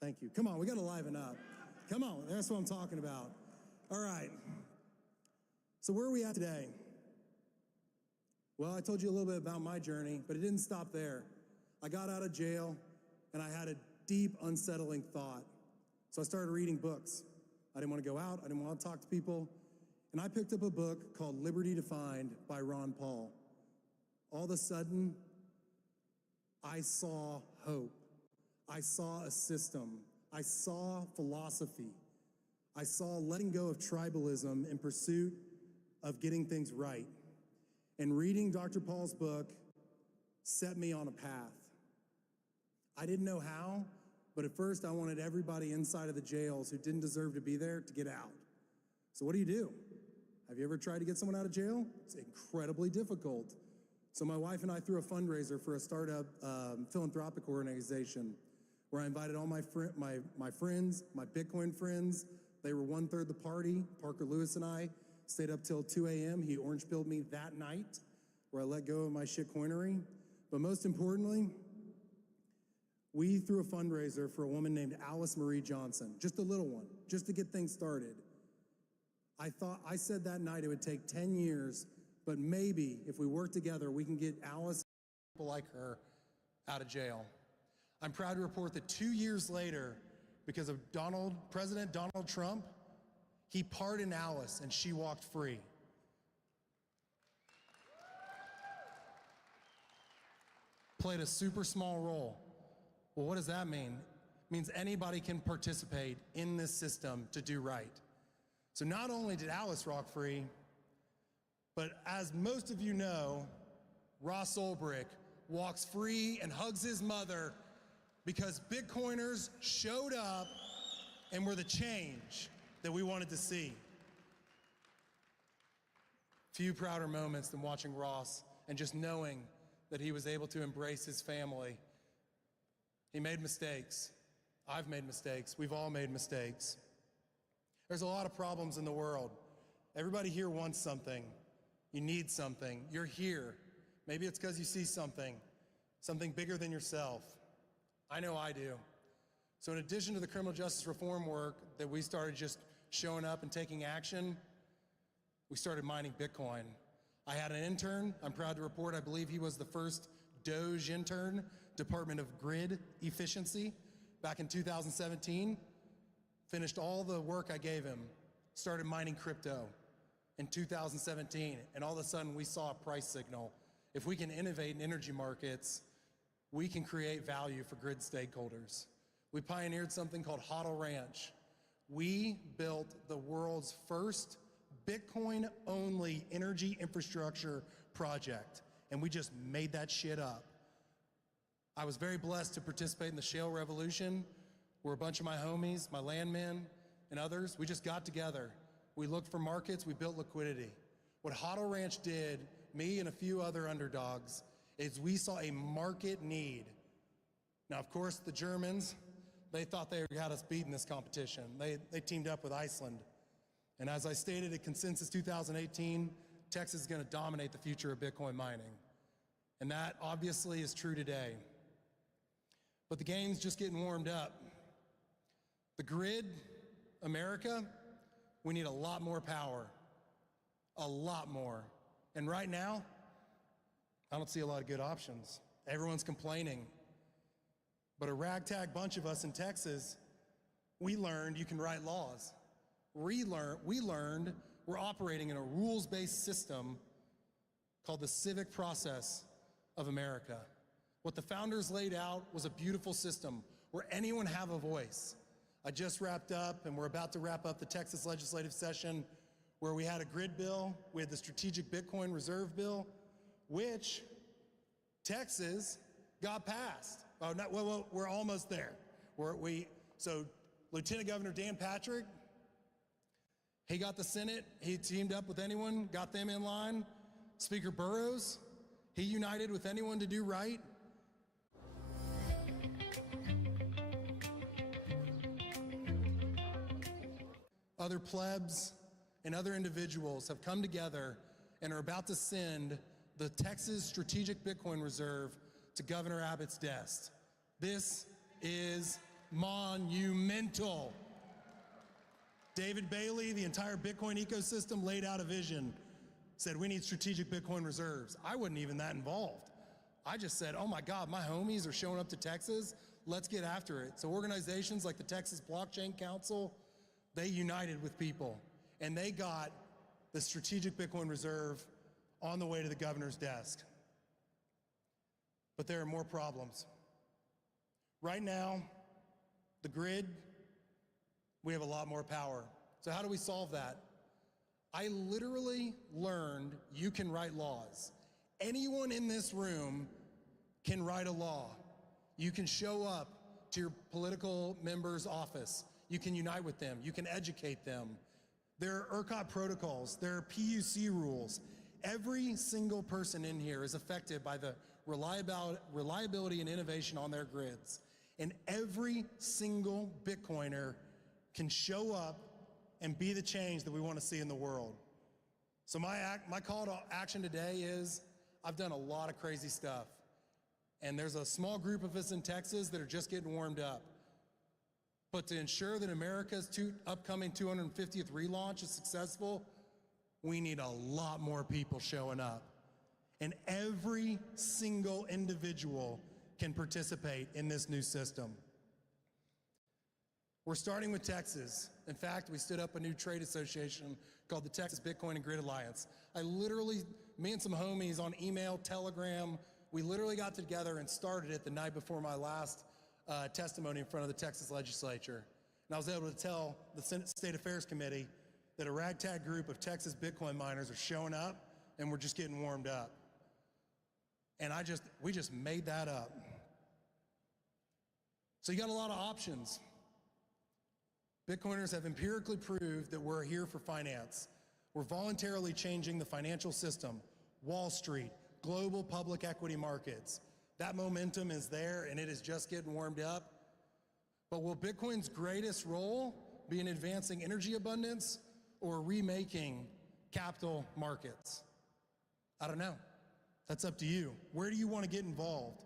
Thank you. Come on, we got to liven up. Come on, that's what I'm talking about. All right. So where are we at today? Well, I told you a little bit about my journey, but it didn't stop there. I got out of jail, and I had a deep, unsettling thought. So I started reading books. I didn't want to go out. I didn't want to talk to people. And I picked up a book called Liberty Defined by Ron Paul. All of a sudden, I saw hope. I saw a system. I saw philosophy. I saw letting go of tribalism in pursuit of getting things right. And reading Dr. Paul's book set me on a path. I didn't know how, but at first I wanted everybody inside of the jails who didn't deserve to be there to get out. So what do? Have you ever tried to get someone out of jail? It's incredibly difficult. So my wife and I threw a fundraiser for a startup philanthropic organization where I invited all my friends, my Bitcoin friends. They were 1/3 the party. Parker Lewis and I stayed up till 2 a.m. He orange-pilled me that night where I let go of my shitcoinery. But most importantly, we threw a fundraiser for a woman named Alice Marie Johnson, just a little one, just to get things started. I said that night it would take 10 years, but maybe if we work together, we can get Alice and people like her out of jail. I'm proud to report that 2 years later, because of President Donald Trump, he pardoned Alice and she walked free. Played a super small role. Well, what does that mean? It means anybody can participate in this system to do right. So not only did Alice walk free, but as most of you know, Ross Ulbricht, walks free and hugs his mother because Bitcoiners showed up and were the change that we wanted to see. Few prouder moments than watching Ross and just knowing that he was able to embrace his family. He made mistakes. I've made mistakes. We've all made mistakes. There's a lot of problems in the world. Everybody here wants something. You need something. You're here. Maybe it's because you see something bigger than yourself. I know I do. So in addition to the criminal justice reform work that we started just showing up and taking action, we started mining Bitcoin. I had an intern. I'm proud to report, I believe he was the first Doge intern, Department of Grid Efficiency, back in 2017. Finished all the work I gave him, started mining crypto in 2017, and all of a sudden we saw a price signal. If we can innovate in energy markets, we can create value for grid stakeholders. We pioneered something called HODL Ranch. We built the world's first Bitcoin-only energy infrastructure project, and we just made that shit up. I was very blessed to participate in the shale revolution, where a bunch of my homies, my landmen, and others, we just got together. We looked for markets, we built liquidity. What HODL Ranch did, me and a few other underdogs, is we saw a market need. Now, of course, the Germans, they thought they had us beat in this competition. They teamed up with Iceland. And as I stated at Consensus 2018, Texas is going to dominate the future of Bitcoin mining. And that obviously is true today. But the game's just getting warmed up. The grid, America, we need a lot more power. A lot more. And right now, I don't see a lot of good options. Everyone's complaining. But a ragtag bunch of us in Texas, we learned you can write laws. We learned we're operating in a rules-based system called the civic process of America. What the founders laid out was a beautiful system where anyone have a voice. I just wrapped up, and we're about to wrap up the Texas legislative session where we had a grid bill, we had the Strategic Bitcoin Reserve Bill, which Texas got passed. Oh, not, well, we're almost there. So Lieutenant Governor Dan Patrick, he got the Senate, he teamed up with anyone, got them in line. Speaker Burrows, he united with anyone to do right. Other plebs and other individuals have come together and are about to send the Texas Strategic Bitcoin Reserve to Governor Abbott's desk. This is monumental. David Bailey, the entire Bitcoin ecosystem, laid out a vision, said we need strategic Bitcoin reserves. I wasn't even that involved. I just said, oh my God, my homies are showing up to Texas, let's get after it. So organizations like the Texas Blockchain Council, they united with people, and they got the strategic Bitcoin reserve on the way to the governor's desk. But there are more problems. Right now, the grid, we have a lot more power. So how do we solve that? I literally learned you can write laws. Anyone in this room can write a law. You can show up to your political member's office. You can unite with them. You can educate them. There are ERCOT protocols. There are PUC rules. Every single person in here is affected by the reliability and innovation on their grids. And every single Bitcoiner can show up and be the change that we want to see in the world. So my call to action today is, I've done a lot of crazy stuff. And there's a small group of us in Texas that are just getting warmed up. But to ensure that America's upcoming 250th relaunch is successful, we need a lot more people showing up. And every single individual can participate in this new system. We're starting with Texas. In fact, we stood up a new trade association called the Texas Bitcoin and Grid Alliance. Me and some homies on email, Telegram, we literally got together and started it the night before my last testimony in front of the Texas legislature. And I was able to tell the Senate State Affairs Committee that a ragtag group of Texas Bitcoin miners are showing up, and we're just getting warmed up. And we just made that up. So you got a lot of options. Bitcoiners have empirically proved that we're here for finance. We're voluntarily changing the financial system, Wall Street, global public equity markets. That momentum is there and it is just getting warmed up. But will Bitcoin's greatest role be in advancing energy abundance or remaking capital markets? I don't know. That's up to you. Where do you want to get involved?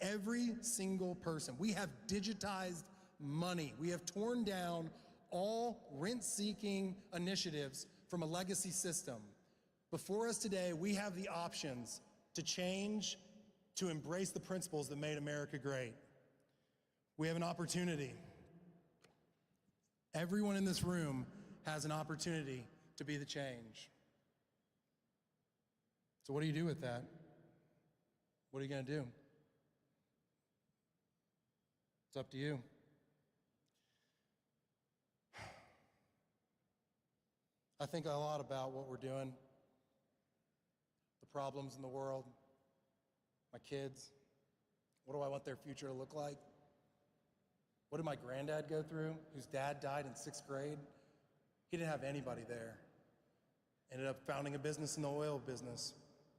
Every single person. We have digitized money. We have torn down all rent-seeking initiatives from a legacy system. Before us today, we have the options to change, to embrace the principles that made America great. We have an opportunity. Everyone in this room has an opportunity to be the change. So what do you do with that? What are you going to do? It's up to you. I think a lot about what we're doing, the problems in the world, my kids. What do I want their future to look like? What did my granddad go through, whose dad died in 6th grade? He didn't have anybody there. Ended up founding a business in the oil business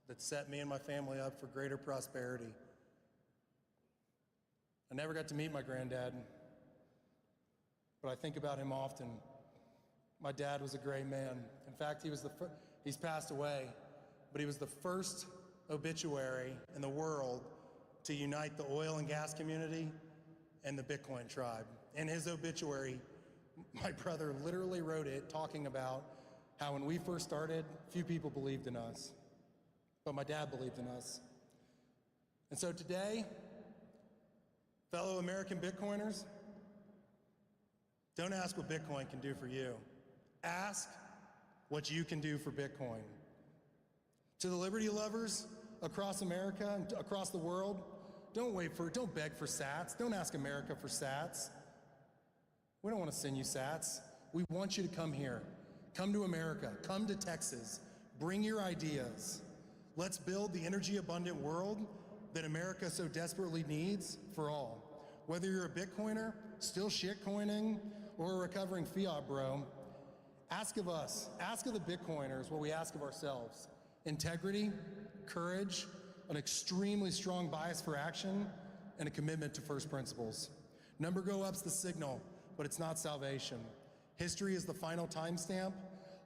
that set me and my family up for greater prosperity. I never got to meet my granddad, but I think about him often. My dad was a great man. In fact, he's passed away, but he was the first obituary in the world to unite the oil and gas community and the Bitcoin tribe. In his obituary, my brother literally wrote it talking about how when we first started, few people believed in us, but my dad believed in us. And so today, fellow American Bitcoiners, don't ask what Bitcoin can do for you. Ask what you can do for Bitcoin. To the liberty lovers across America and across the world, don't beg for sats. Don't ask America for sats. We don't want to send you sats. We want you to come here. Come to America. Come to Texas. Bring your ideas. Let's build the energy abundant world that America so desperately needs for all. Whether you're a Bitcoiner, still shitcoining, or a recovering fiat bro, ask of us, ask of the Bitcoiners what we ask of ourselves. Integrity, courage, an extremely strong bias for action, and a commitment to first principles. Number go up's the signal, but it's not salvation. History is the final timestamp.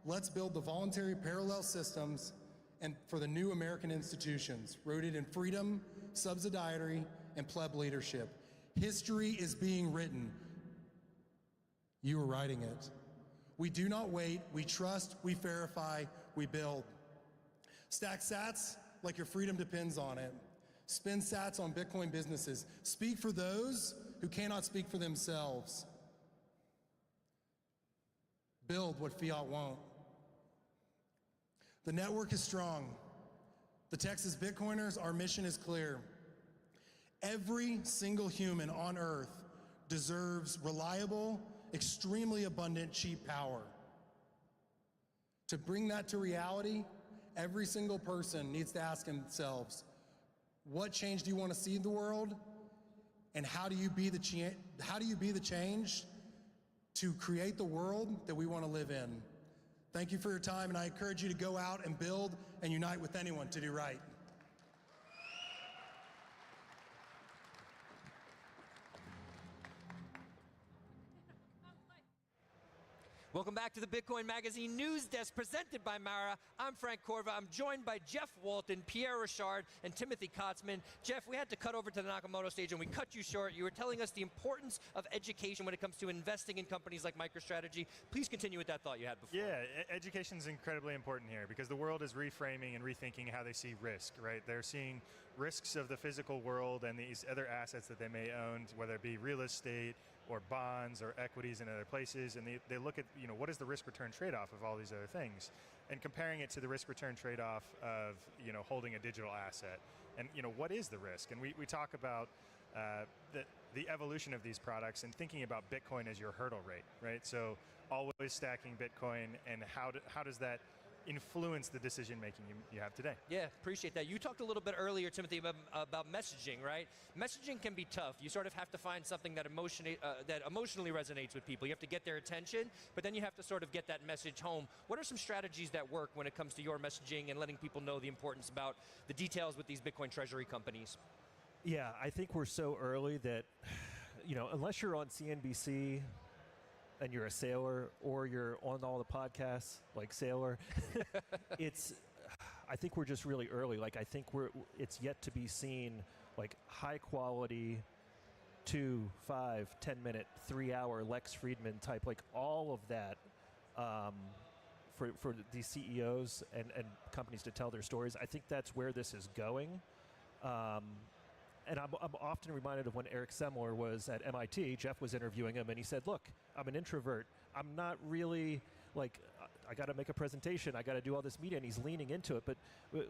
Let's build the voluntary parallel systems and for the new American institutions, rooted in freedom, subsidiary, and pleb leadership. History is being written. You are writing it. We do not wait, we trust, we verify, we build. Stack sats like your freedom depends on it. Spend sats on Bitcoin businesses. Speak for those who cannot speak for themselves. Build what fiat won't. The network is strong. The Texas Bitcoiners, our mission is clear. Every single human on earth deserves reliable, extremely abundant, cheap power. To bring that to reality, every single person needs to ask themselves, what change do you want to see in the world? And how do you be the change to create the world that we want to live in? Thank you for your time, and I encourage you to go out and build and unite with anyone to do right. Welcome back to the Bitcoin Magazine News Desk presented by Mara. I'm Frank Corva. I'm joined by Jeff Walton, Pierre Richard, and Timothy Kotzman. Jeff, we had to cut over to the Nakamoto stage and we cut you short. You were telling us the importance of education when it comes to investing in companies like MicroStrategy. Please continue with that thought you had before. Yeah, education is incredibly important here because the world is reframing and rethinking how they see risk, right? They're seeing risks of the physical world and these other assets that they may own, whether it be real estate, or bonds or equities in other places, and they look at, what is the risk-return trade-off of all these other things, and comparing it to the risk-return trade-off of, holding a digital asset. And, what is the risk? And we talk about the evolution of these products and thinking about Bitcoin as your hurdle rate, right? So always stacking Bitcoin, and how does that influence the decision making you have today. Yeah, appreciate that. You talked a little bit earlier, Timothy, about messaging, right? Messaging can be tough. You sort of have to find something that emotionally resonates with people. You have to get their attention, but then you have to sort of get that message home. What are some strategies that work when it comes to your messaging and letting people know the importance about the details with these Bitcoin treasury companies? Yeah, I think we're so early that, unless you're on CNBC and you're a sailor or you're on all the podcasts like Sailor, I think we're just really early. Like, I think it's yet to be seen, like, high quality 2, 5, 10 minute, 3 hour Lex Friedman type, like all of that for these CEOs and companies to tell their stories. I think that's where this is going. And I'm often reminded of when Eric Semler was at MIT. Jeff was interviewing him, and he said, look, I'm an introvert. I'm not really, I got to make a presentation. I got to do all this media, and he's leaning into it. But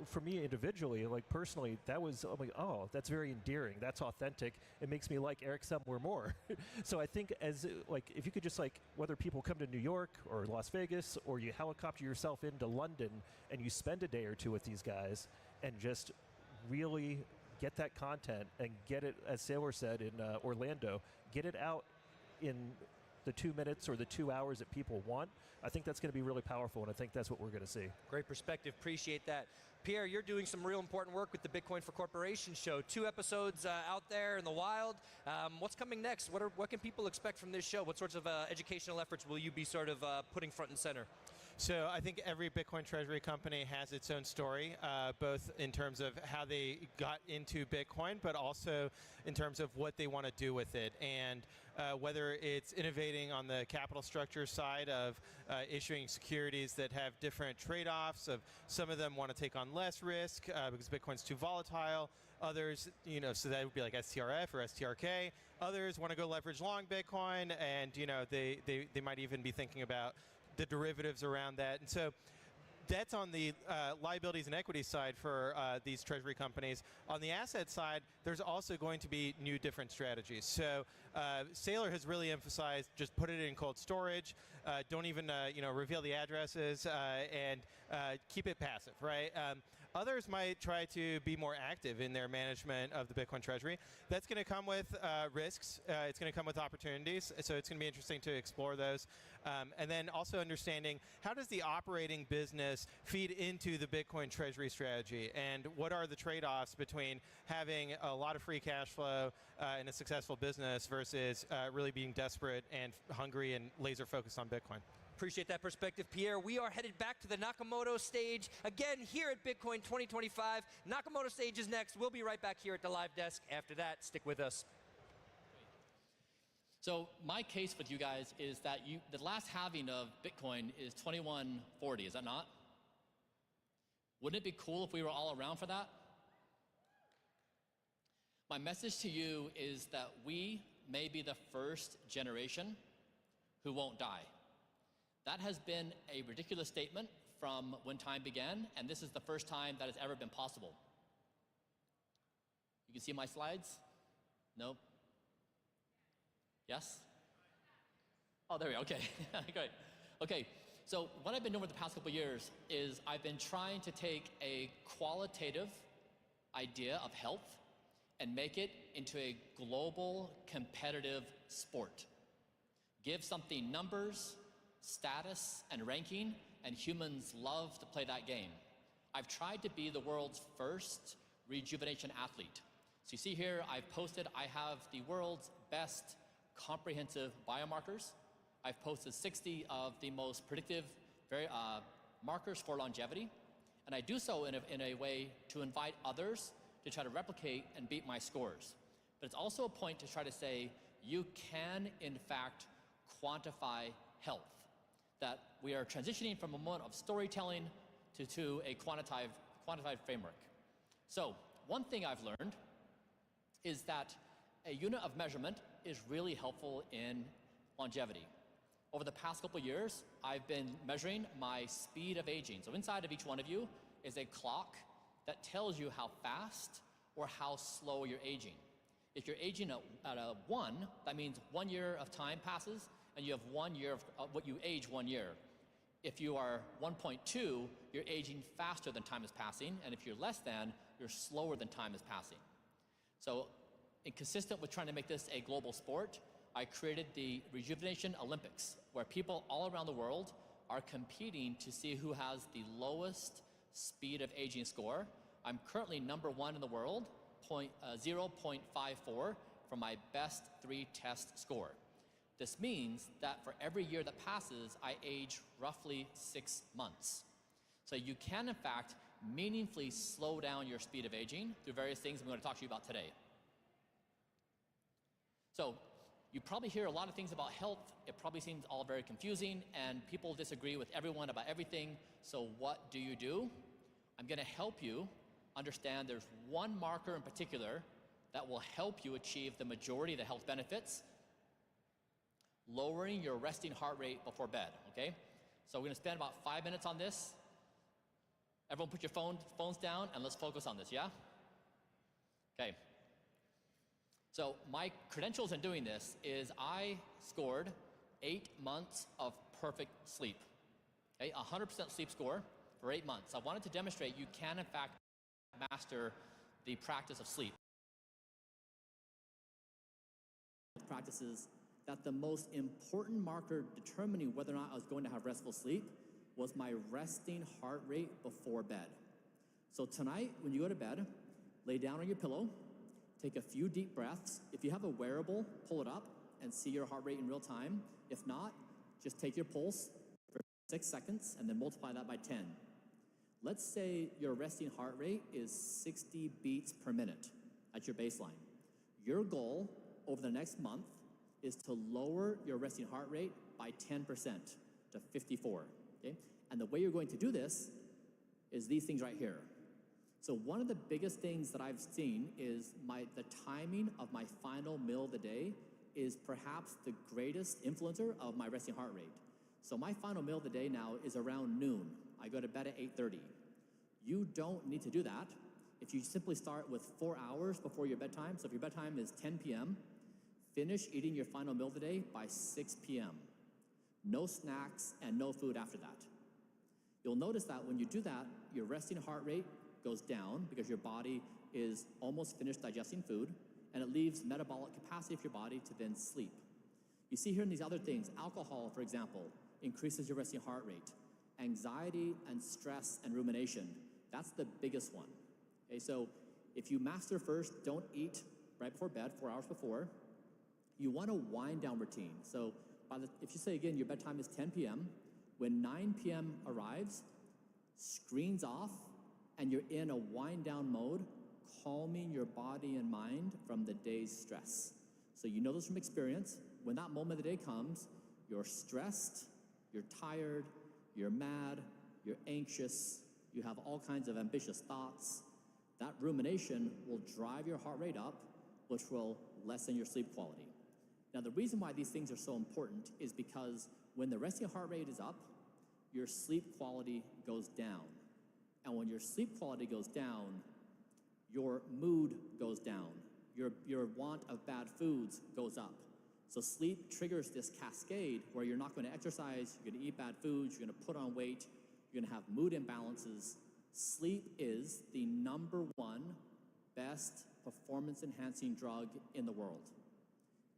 for me individually, personally, that was, oh, that's very endearing. That's authentic. It makes me like Eric Semler more. So I think if you could just, whether people come to New York or Las Vegas, or you helicopter yourself into London and you spend a day or two with these guys and just really get that content and get it, as Sailor said in Orlando, get it out in the 2 minutes or the 2 hours that people want. I think that's going to be really powerful, and I think that's what we're going to see. Great perspective. Appreciate that. Pierre, you're doing some real important work with the Bitcoin for Corporations show. 2 episodes out there in the wild. What's coming next? What can people expect from this show? What sorts of educational efforts will you be sort of putting front and center? So I think every Bitcoin treasury company has its own story, both in terms of how they got into Bitcoin, but also in terms of what they want to do with it. And whether it's innovating on the capital structure side of issuing securities that have different trade-offs, of some of them want to take on less risk because Bitcoin's too volatile. Others, so that would be like STRF or STRK. Others want to go leverage long Bitcoin, and they might even be thinking about the derivatives around that. And so that's on the liabilities and equity side for these treasury companies. On the asset side, there's also going to be new different strategies. So Sailor has really emphasized just put it in cold storage, don't even reveal the addresses, and keep it passive, right? Others might try to be more active in their management of the Bitcoin treasury. That's going to come with risks. It's going to come with opportunities. So it's going to be interesting to explore those. And then also understanding how does the operating business feed into the Bitcoin treasury strategy, and what are the trade-offs between having a lot of free cash flow in a successful business versus really being desperate and hungry and laser focused on Bitcoin. Appreciate that perspective, Pierre. We are headed back to the Nakamoto stage again here at Bitcoin 2025. Nakamoto stage is next. We'll be right back here at the live desk. After that, stick with us. So my case with you guys is that the last halving of Bitcoin is 2140, is that not? Wouldn't it be cool if we were all around for that? My message to you is that we may be the first generation who won't die. That has been a ridiculous statement from when time began, and this is the first time that has ever been possible. You can see my slides? No? Yes? Oh, there we go, okay, great. Okay, so what I've been doing for the past couple of years is I've been trying to take a qualitative idea of health and make it into a global competitive sport. Give something numbers, status, and ranking, and humans love to play that game. I've tried to be the world's first rejuvenation athlete. So you see here, I've posted, I have the world's best comprehensive biomarkers. I've posted 60 of the most predictive markers for longevity, and I do so in a way to invite others to try to replicate and beat my scores. But it's also a point to try to say, you can, in fact, quantify health. That we are transitioning from a mode of storytelling to a quantified framework. So one thing I've learned is that a unit of measurement is really helpful in longevity. Over the past couple of years, I've been measuring my speed of aging. So inside of each one of you is a clock that tells you how fast or how slow you're aging. If you're aging at a 1, that means 1 year of time passes, and you have 1 year of what you age 1 year. If you are 1.2, you're aging faster than time is passing, and if you're less than, you're slower than time is passing. So, consistent with trying to make this a global sport, I created the Rejuvenation Olympics, where people all around the world are competing to see who has the lowest speed of aging score. I'm currently #1 in the world, 0.54 for my best 3 test score. This means that for every year that passes, I age roughly 6 months. So you can, in fact, meaningfully slow down your speed of aging through various things I'm going to talk to you about today. So you probably hear a lot of things about health. It probably seems all very confusing, and people disagree with everyone about everything. So what do you do? I'm going to help you understand there's one marker in particular that will help you achieve the majority of the health benefits: lowering your resting heart rate before bed, okay? So we're gonna spend about 5 minutes on this. Everyone put your phones down and let's focus on this, yeah? Okay. So my credentials in doing this is I scored 8 months of perfect sleep, okay? 100% sleep score for 8 months. I wanted to demonstrate you can, in fact, master the practice of sleep. Practices that the most important marker determining whether or not I was going to have restful sleep was my resting heart rate before bed. So tonight, when you go to bed, lay down on your pillow, take a few deep breaths. If you have a wearable, pull it up and see your heart rate in real time. If not, just take your pulse for 6 seconds and then multiply that by 10. Let's say your resting heart rate is 60 beats per minute at your baseline. Your goal over the next month is to lower your resting heart rate by 10% to 54, okay? And the way you're going to do this is these things right here. So one of the biggest things that I've seen is the timing of my final meal of the day is perhaps the greatest influencer of my resting heart rate. So my final meal of the day now is around noon. I go to bed at 8:30. You don't need to do that if you simply start with 4 hours before your bedtime. So if your bedtime is 10 p.m., finish eating your final meal of the day by 6 p.m. No snacks and no food after that. You'll notice that when you do that, your resting heart rate goes down because your body is almost finished digesting food, and it leaves metabolic capacity for your body to then sleep. You see here in these other things, alcohol, for example, increases your resting heart rate. Anxiety and stress and rumination, that's the biggest one. Okay, so if you master first, don't eat right before bed, 4 hours before. You want a wind down routine. So if you say, again, your bedtime is 10 p.m., when 9 p.m. arrives, screens off, and you're in a wind down mode, calming your body and mind from the day's stress. So you know this from experience. When that moment of the day comes, you're stressed, you're tired, you're mad, you're anxious, you have all kinds of ambitious thoughts. That rumination will drive your heart rate up, which will lessen your sleep quality. Now, the reason why these things are so important is because when the resting heart rate is up, your sleep quality goes down. And when your sleep quality goes down, your mood goes down. Your want of bad foods goes up. So sleep triggers this cascade where you're not going to exercise, you're going to eat bad foods, you're going to put on weight, you're going to have mood imbalances. Sleep is the #1 best performance-enhancing drug in the world.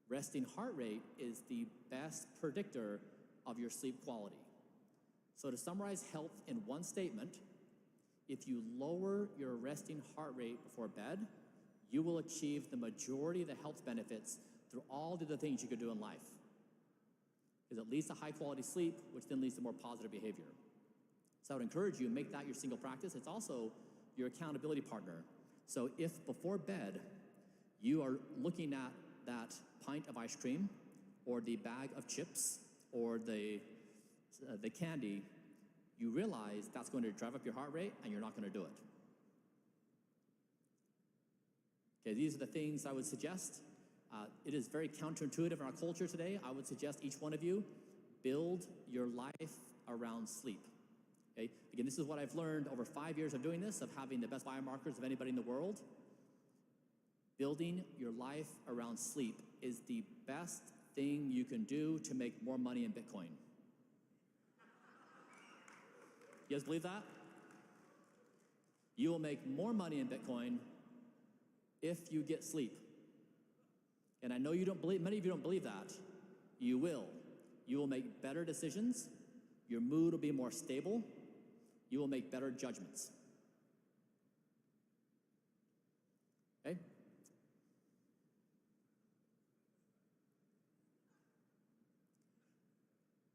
Resting heart rate is the best predictor of your sleep quality. So to summarize health in one statement, if you lower your resting heart rate before bed, you will achieve the majority of the health benefits through all the other things you could do in life. Because it leads to high quality sleep, which then leads to more positive behavior. So I would encourage you, make that your single practice. It's also your accountability partner. So if before bed, you are looking at that pint of ice cream or the bag of chips or the candy, you realize that's going to drive up your heart rate and you're not going to do it. Okay, these are the things I would suggest. It is very counterintuitive in our culture today. I would suggest each one of you build your life around sleep. Okay? Again, this is what I've learned over 5 years of doing this, of having the best biomarkers of anybody in the world. Building your life around sleep is the best thing you can do to make more money in Bitcoin. You guys believe that? You will make more money in Bitcoin if you get sleep. And I know you don't believe, many of you don't believe that. You will. You will make better decisions. Your mood will be more stable. You will make better judgments. Okay?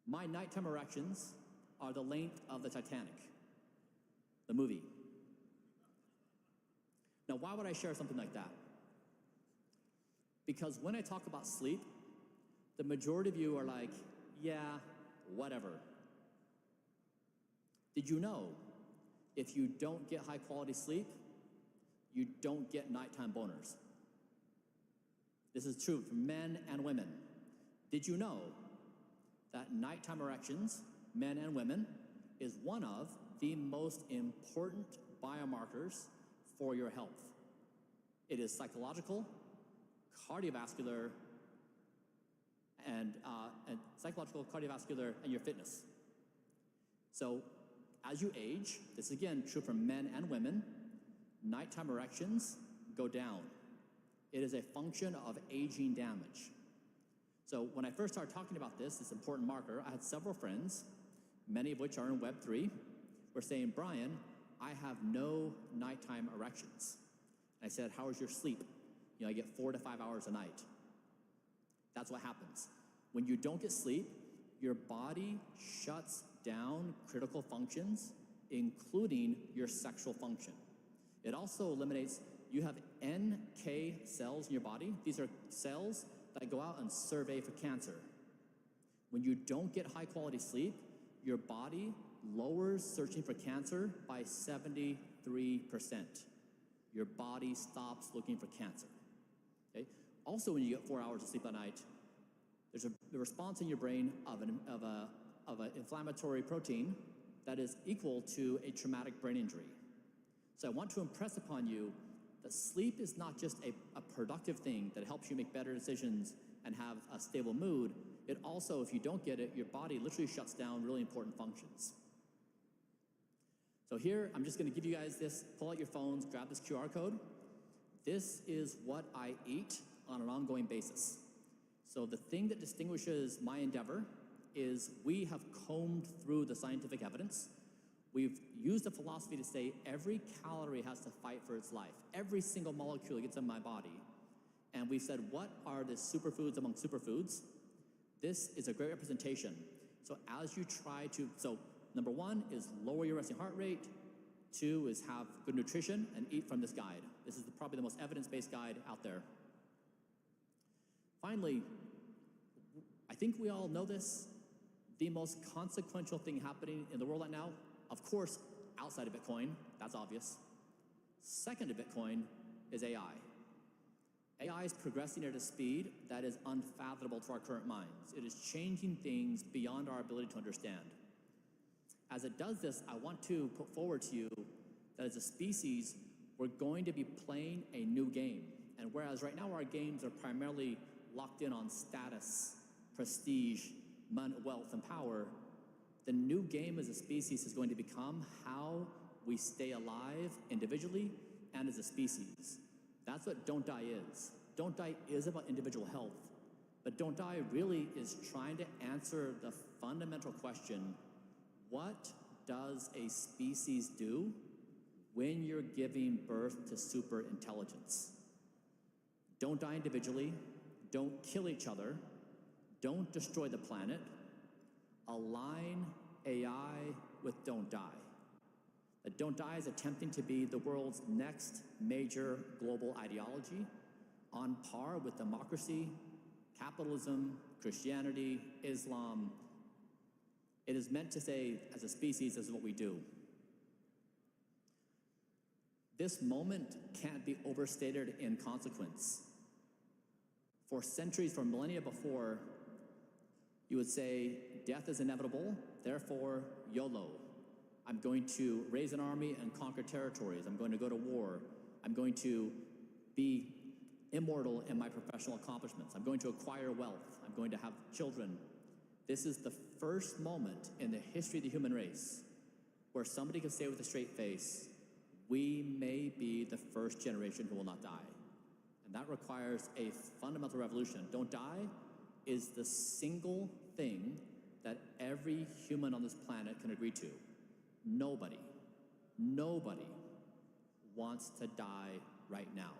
My nighttime erections are the length of the Titanic, the movie. Now, why would I share something like that? Because when I talk about sleep, the majority of you are like, yeah, whatever. Did you know if you don't get high quality sleep, you don't get nighttime boners? This is true for men and women. Did you know that nighttime erections, men and women, is one of the most important biomarkers for your health? It is psychological, cardiovascular, and psychological, cardiovascular, and your fitness. So as you age, this is again true for men and women, nighttime erections go down. It is a function of aging damage. So when I first started talking about this important marker, I had several friends, many of which are in Web3, were saying, Brian, I have no nighttime erections. And I said, how is your sleep? You know, I get 4 to 5 hours a night. That's what happens. When you don't get sleep, your body shuts down critical functions, including your sexual function. It also eliminates, you have NK cells in your body. These are cells that go out and survey for cancer. When you don't get high quality sleep, your body lowers searching for cancer by 73%. Your body stops looking for cancer. Okay? Also, when you get 4 hours of sleep a night, there's a response in your brain of an inflammatory protein that is equal to a traumatic brain injury. So I want to impress upon you that sleep is not just a productive thing that helps you make better decisions and have a stable mood. It also, if you don't get it, your body literally shuts down really important functions. So here, I'm just going to give you guys this. Pull out your phones, grab this QR code. This is what I eat on an ongoing basis. So the thing that distinguishes my endeavor is we have combed through the scientific evidence. We've used the philosophy to say every calorie has to fight for its life. Every single molecule that gets in my body. And we've said, what are the superfoods among superfoods? This is a great representation. So as you try to, so number 1 is lower your resting heart rate. 2 is have good nutrition and eat from this guide. This is probably the most evidence-based guide out there. Finally, I think we all know this. The most consequential thing happening in the world right now, of course, outside of Bitcoin, that's obvious. Second to Bitcoin is AI. AI is progressing at a speed that is unfathomable to our current minds. It is changing things beyond our ability to understand. As it does this, I want to put forward to you that as a species, we're going to be playing a new game. And whereas right now our games are primarily locked in on status, prestige, money, wealth, and power, the new game as a species is going to become how we stay alive individually and as a species. That's what Don't Die is. Don't Die is about individual health, but Don't Die really is trying to answer the fundamental question, what does a species do when you're giving birth to super intelligence? Don't die individually, don't kill each other, don't destroy the planet, align AI with Don't Die. That Don't Die is attempting to be the world's next major global ideology on par with democracy, capitalism, Christianity, Islam. It is meant to say, as a species, this is what we do. This moment can't be overstated in consequence. For centuries, for millennia before, you would say, death is inevitable, therefore, YOLO. I'm going to raise an army and conquer territories. I'm going to go to war. I'm going to be immortal in my professional accomplishments. I'm going to acquire wealth. I'm going to have children. This is the first moment in the history of the human race where somebody can say with a straight face, we may be the first generation who will not die. And that requires a fundamental revolution. Don't die is the single thing that every human on this planet can agree to. Nobody wants to die right now.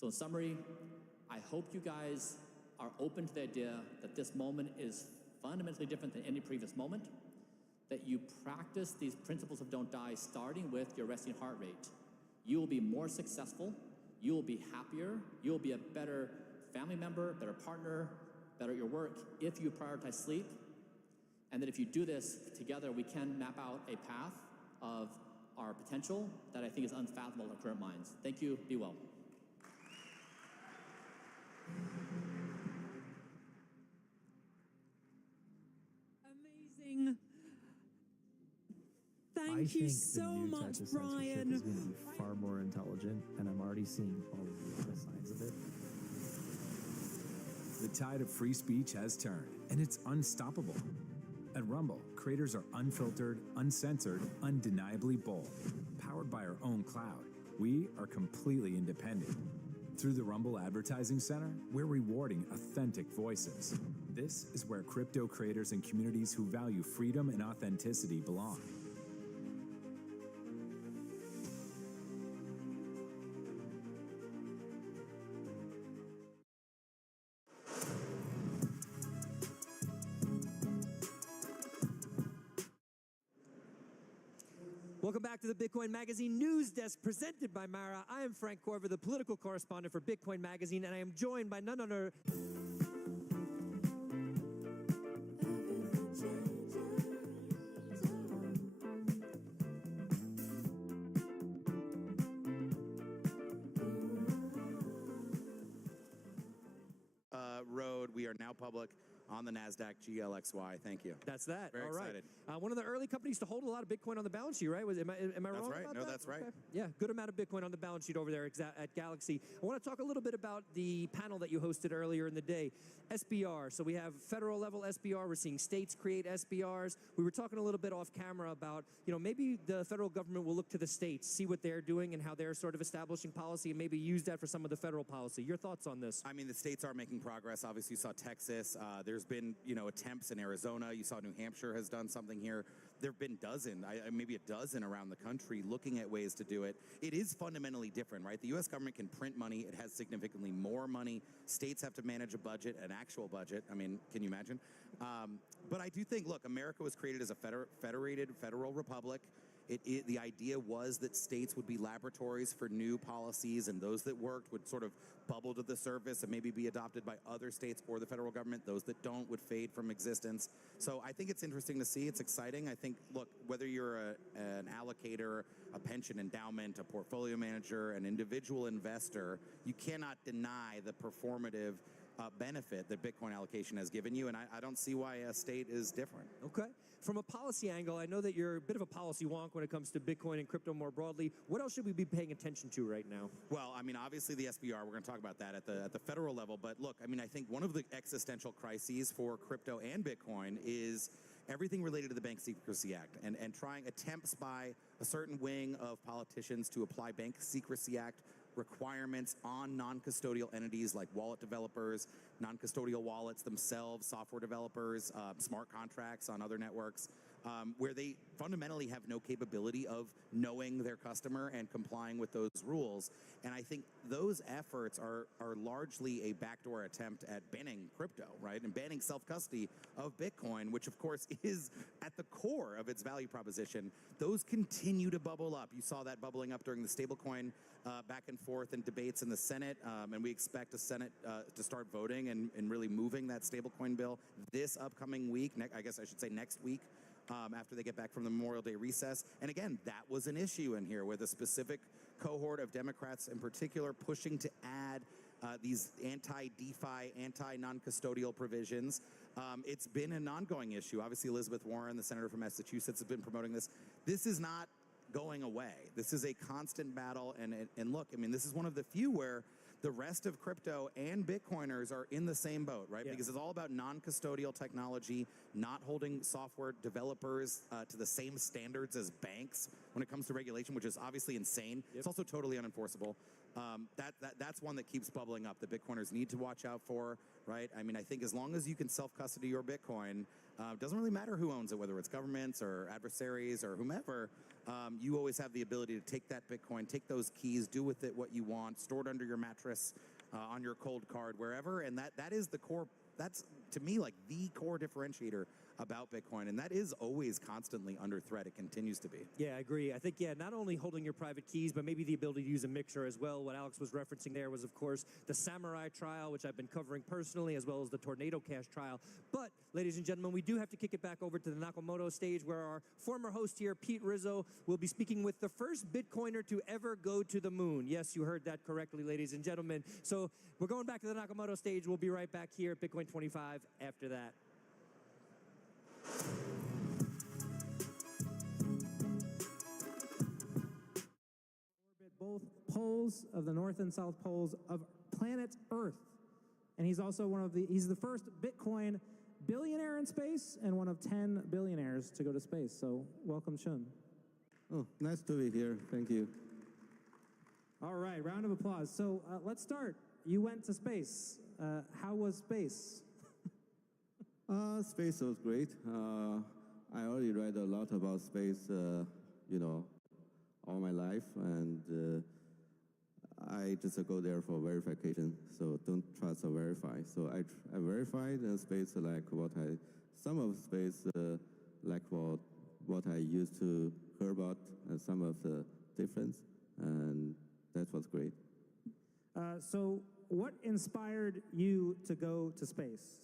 So in summary, I hope you guys are open to the idea that this moment is fundamentally different than any previous moment, that you practice these principles of don't die starting with your resting heart rate. You will be more successful, you will be happier, you will be a better family member, better partner, better at your work if you prioritize sleep. And that if you do this together, we can map out a path of our potential that I think is unfathomable in our current minds. Thank you, be well. Amazing. Thank you so much, Brian. Is going to be far more intelligent, and I'm already seeing all of the signs of it. The tide of free speech has turned, and it's unstoppable. At Rumble, creators are unfiltered, uncensored, undeniably bold. Powered by our own cloud, we are completely independent. Through the Rumble Advertising Center, we're rewarding authentic voices. This is where crypto creators and communities who value freedom and authenticity belong. Welcome back to the Bitcoin Magazine News Desk presented by Mara. I am Frank Corver, the political correspondent for Bitcoin Magazine, and I am joined by none other. Road. We are now public on the NASDAQ GLXY. Thank you. That's that. Very All right. excited. One of the early companies to hold a lot of Bitcoin on the balance sheet, right? Am I wrong right. about No, that? that's right. Okay. Yeah, good amount of Bitcoin on the balance sheet over there at Galaxy. I want to talk a little bit about the panel that you hosted earlier in the day. SBR. So we have federal level SBR. We're seeing states create SBRs. We were talking a little bit off camera about, maybe the federal government will look to the states, see what they're doing and how they're sort of establishing policy and maybe use that for some of the federal policy. Your thoughts on this? I mean, the states are making progress. Obviously, you saw Texas. There's been, attempts in Arizona. You saw New Hampshire has done something here. There have been maybe a dozen around the country looking at ways to do it. It is fundamentally different, right? The U.S. government can print money. It has significantly more money. States have to manage a budget, an actual budget. I mean, can you imagine? But I do think, look, America was created as a federated federal republic. The idea was that states would be laboratories for new policies, and those that worked would sort of bubble to the surface and maybe be adopted by other states or the federal government. Those that don't would fade from existence. So I think it's interesting to see. It's exciting. I think, look, whether you're an allocator, a pension endowment, a portfolio manager, an individual investor, you cannot deny the performative benefit that Bitcoin allocation has given you, and I don't see why a state is different. Okay. From a policy angle, I know that you're a bit of a policy wonk when it comes to Bitcoin and crypto more broadly. What else should we be paying attention to right now? Well, I mean, obviously the SBR, we're going to talk about that at the federal level, but look, I mean, I think one of the existential crises for crypto and Bitcoin is everything related to the Bank Secrecy Act and trying attempts by a certain wing of politicians to apply Bank Secrecy Act requirements on non-custodial entities like wallet developers, non-custodial wallets themselves, software developers, smart contracts on other networks, where they fundamentally have no capability of knowing their customer and complying with those rules. And I think those efforts are largely a backdoor attempt at banning crypto, right? And banning self-custody of Bitcoin, which of course is at the core of its value proposition. Those continue to bubble up. You saw that bubbling up during the stablecoin back and forth and debates in the Senate, and we expect the Senate to start voting and really moving that stablecoin bill this upcoming week, I guess I should say next week, after they get back from the Memorial Day recess. And again, that was an issue in here with a specific cohort of Democrats in particular pushing to add these anti-DeFi, anti-non-custodial provisions. It's been an ongoing issue. Obviously, Elizabeth Warren, the senator from Massachusetts, has been promoting this. This is not going away. This is a constant battle. And look, I mean, this is one of the few where the rest of crypto and Bitcoiners are in the same boat, right? Yeah. Because it's all about non-custodial technology, not holding software developers to the same standards as banks when it comes to regulation, which is obviously insane. It's also totally unenforceable. That's one that keeps bubbling up that Bitcoiners need to watch out for, right? I mean, I think as long as you can self-custody your Bitcoin, it doesn't really matter who owns it, whether it's governments or adversaries or whomever, you always have the ability to take that Bitcoin, take those keys, do with it what you want, store it under your mattress, on your cold card, wherever, and that is the core, that's, to me, like the core differentiator about Bitcoin, and that is always constantly under threat. It continues to be. Yeah, I agree. I think, not only holding your private keys, but maybe the ability to use a mixer as well. What Alex was referencing there was, of course, the Samurai trial, which I've been covering personally, as well as the Tornado Cash trial. But, ladies and gentlemen, we do have to kick it back over to the Nakamoto stage, where our former host here, Pete Rizzo, will be speaking with the first Bitcoiner to ever go to the moon. Yes, you heard that correctly, ladies and gentlemen. So we're going back to the Nakamoto stage. We'll be right back here at Bitcoin 25 after that. Orbit both poles of the North and South poles of planet Earth. And he's also he's the first Bitcoin billionaire in space and one of 10 billionaires to go to space. So welcome, Shun. Oh, nice to be here. Thank you. All right, round of applause. So let's start. You went to space. How was space? Space was great. I already read a lot about space, all my life, and I just go there for verification. So don't trust or verify. So I verified space like some of space like what I used to hear about, and some of the difference, and that was great. So what inspired you to go to space?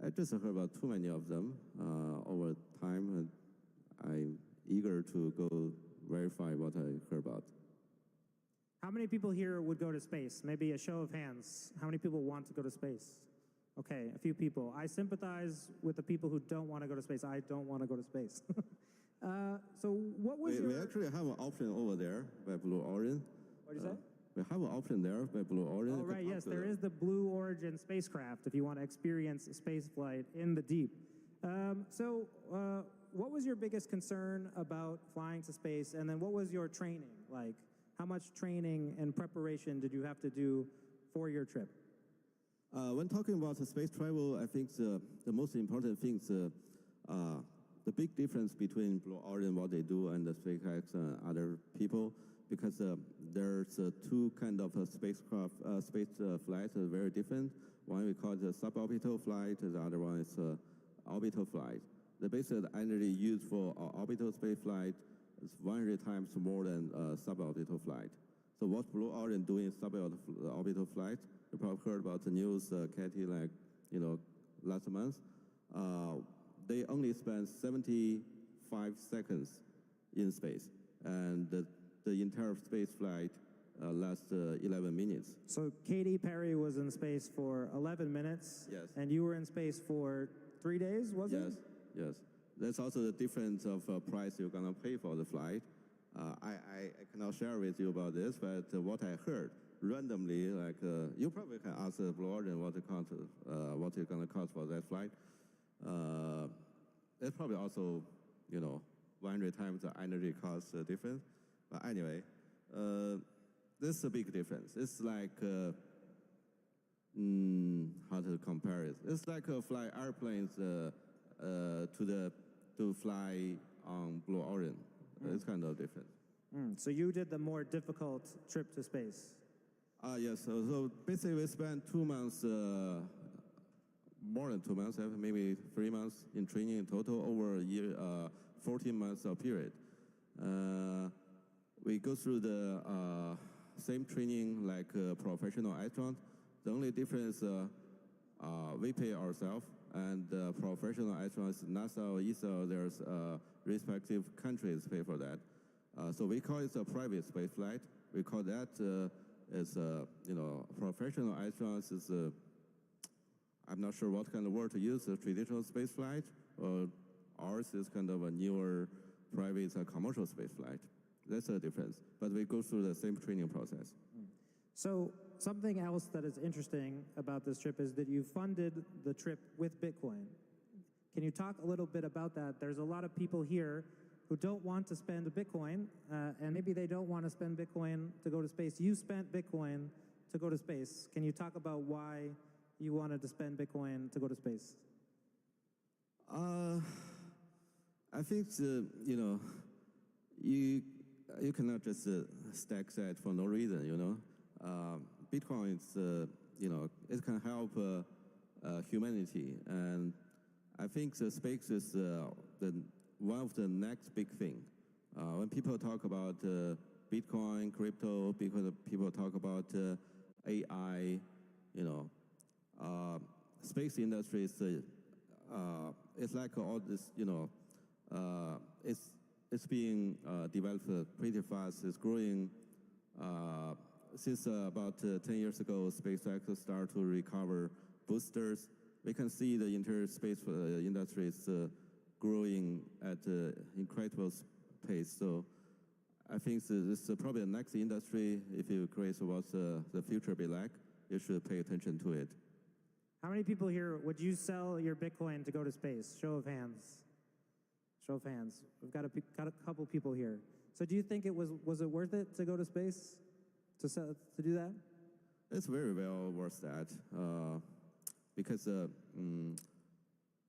I just heard about too many of them over time, and I'm eager to go verify what I heard about. How many people here would go to space? Maybe a show of hands. How many people want to go to space? Okay, a few people. I sympathize with the people who don't want to go to space. I don't want to go to space. So what was We actually have an option over there by Blue Origin. What did you say? We have an option there by Blue Origin. Oh, right, yes, there is the Blue Origin spacecraft if you want to experience space flight in the deep. What was your biggest concern about flying to space, and then what was your training like? How much training and preparation did you have to do for your trip? When talking about space travel, I think the most important thing is the big difference between Blue Origin, what they do, and the SpaceX and other people, because there's two kind of spacecraft, space flights are very different. One we call it a suborbital flight, the other one is orbital flight. The basic energy used for orbital space flight is 100 times more than suborbital flight. So what Blue Origin doing suborbital flight, you probably heard about the news, Katie, last month. They only spend 75 seconds in space, and the entire space flight lasts 11 minutes. So Katy Perry was in space for 11 minutes. Yes. And you were in space for 3 days, was it? Yes. That's also the difference of price you're gonna pay for the flight. I cannot share with you about this, but what I heard randomly, you probably can ask Blue Origin what it's gonna cost for that flight. That's probably also, 100 times the energy cost difference. But anyway, this is a big difference. It's like, how to compare it? It's like fly airplanes to fly on Blue Origin. It's kind of different. So you did the more difficult trip to space. Yes. So basically, we spent 2 months, more than 2 months, maybe 3 months in training in total over a year, 14 months of period. We go through the same training like professional astronaut. The only difference, we pay ourselves, and professional astronauts, NASA or ESA, there's respective countries pay for that. So we call it a private space flight. We call that professional astronauts is I'm not sure what kind of word to use, a traditional space flight, or ours is kind of a newer private commercial space flight. That's the difference. But we go through the same training process. So something else that is interesting about this trip is that you funded the trip with Bitcoin. Can you talk a little bit about that? There's a lot of people here who don't want to spend Bitcoin, and maybe they don't want to spend Bitcoin to go to space. You spent Bitcoin to go to space. Can you talk about why you wanted to spend Bitcoin to go to space? I think you cannot just stack that for no reason. Bitcoin is it can help humanity, and I think the space is one of the next big thing. When people talk about Bitcoin, crypto, because people talk about AI, space industry is it's like all this, it's being developed pretty fast. It's growing. Since about 10 years ago, SpaceX started to recover boosters. We can see the entire space industry is growing at an incredible pace. So I think this is probably the next industry. If you curious what the future be like, you should pay attention to it. How many people here would you sell your Bitcoin to go to space? Show of hands. Show of hands. We've got a couple people here. So do you think it was it worth it to go to space, to do that? It's very well worth that, because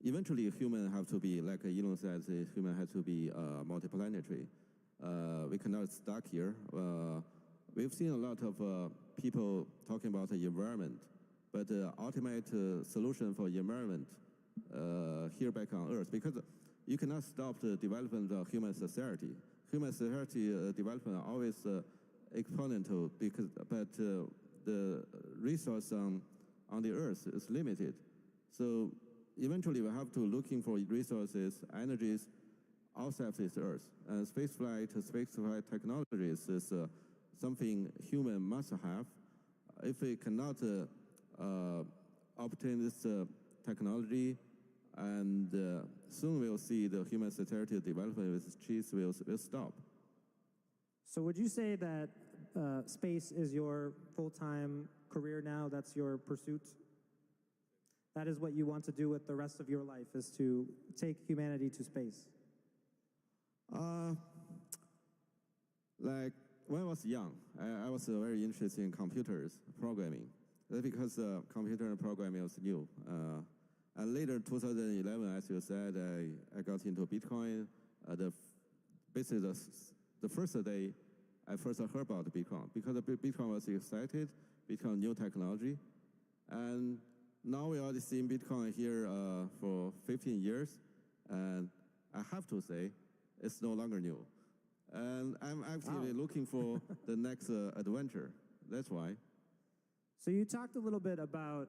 eventually a human have to be, like Elon says, a human has to be multiplanetary. We cannot stuck here. We've seen a lot of people talking about the environment, but the ultimate solution for environment here back on Earth, because you cannot stop the development of human society. Human society development always exponential, but the resource on the Earth is limited. So eventually we have to looking for resources, energies outside this Earth. And spaceflight technologies is something human must have. If we cannot obtain this technology, and soon we'll see the human society development with cheese will stop. So would you say that space is your full-time career now? That's your pursuit? That is what you want to do with the rest of your life, is to take humanity to space? Like when I was young, I was very interested in computers, programming. That's because computer programming was new. And later, 2011, as you said, I got into Bitcoin. Basically, the first day I first heard about Bitcoin, because Bitcoin was excited, Bitcoin new technology. And now we already seen Bitcoin here for 15 years, and I have to say, it's no longer new. And I'm actively looking for the next adventure. That's why. So you talked a little bit about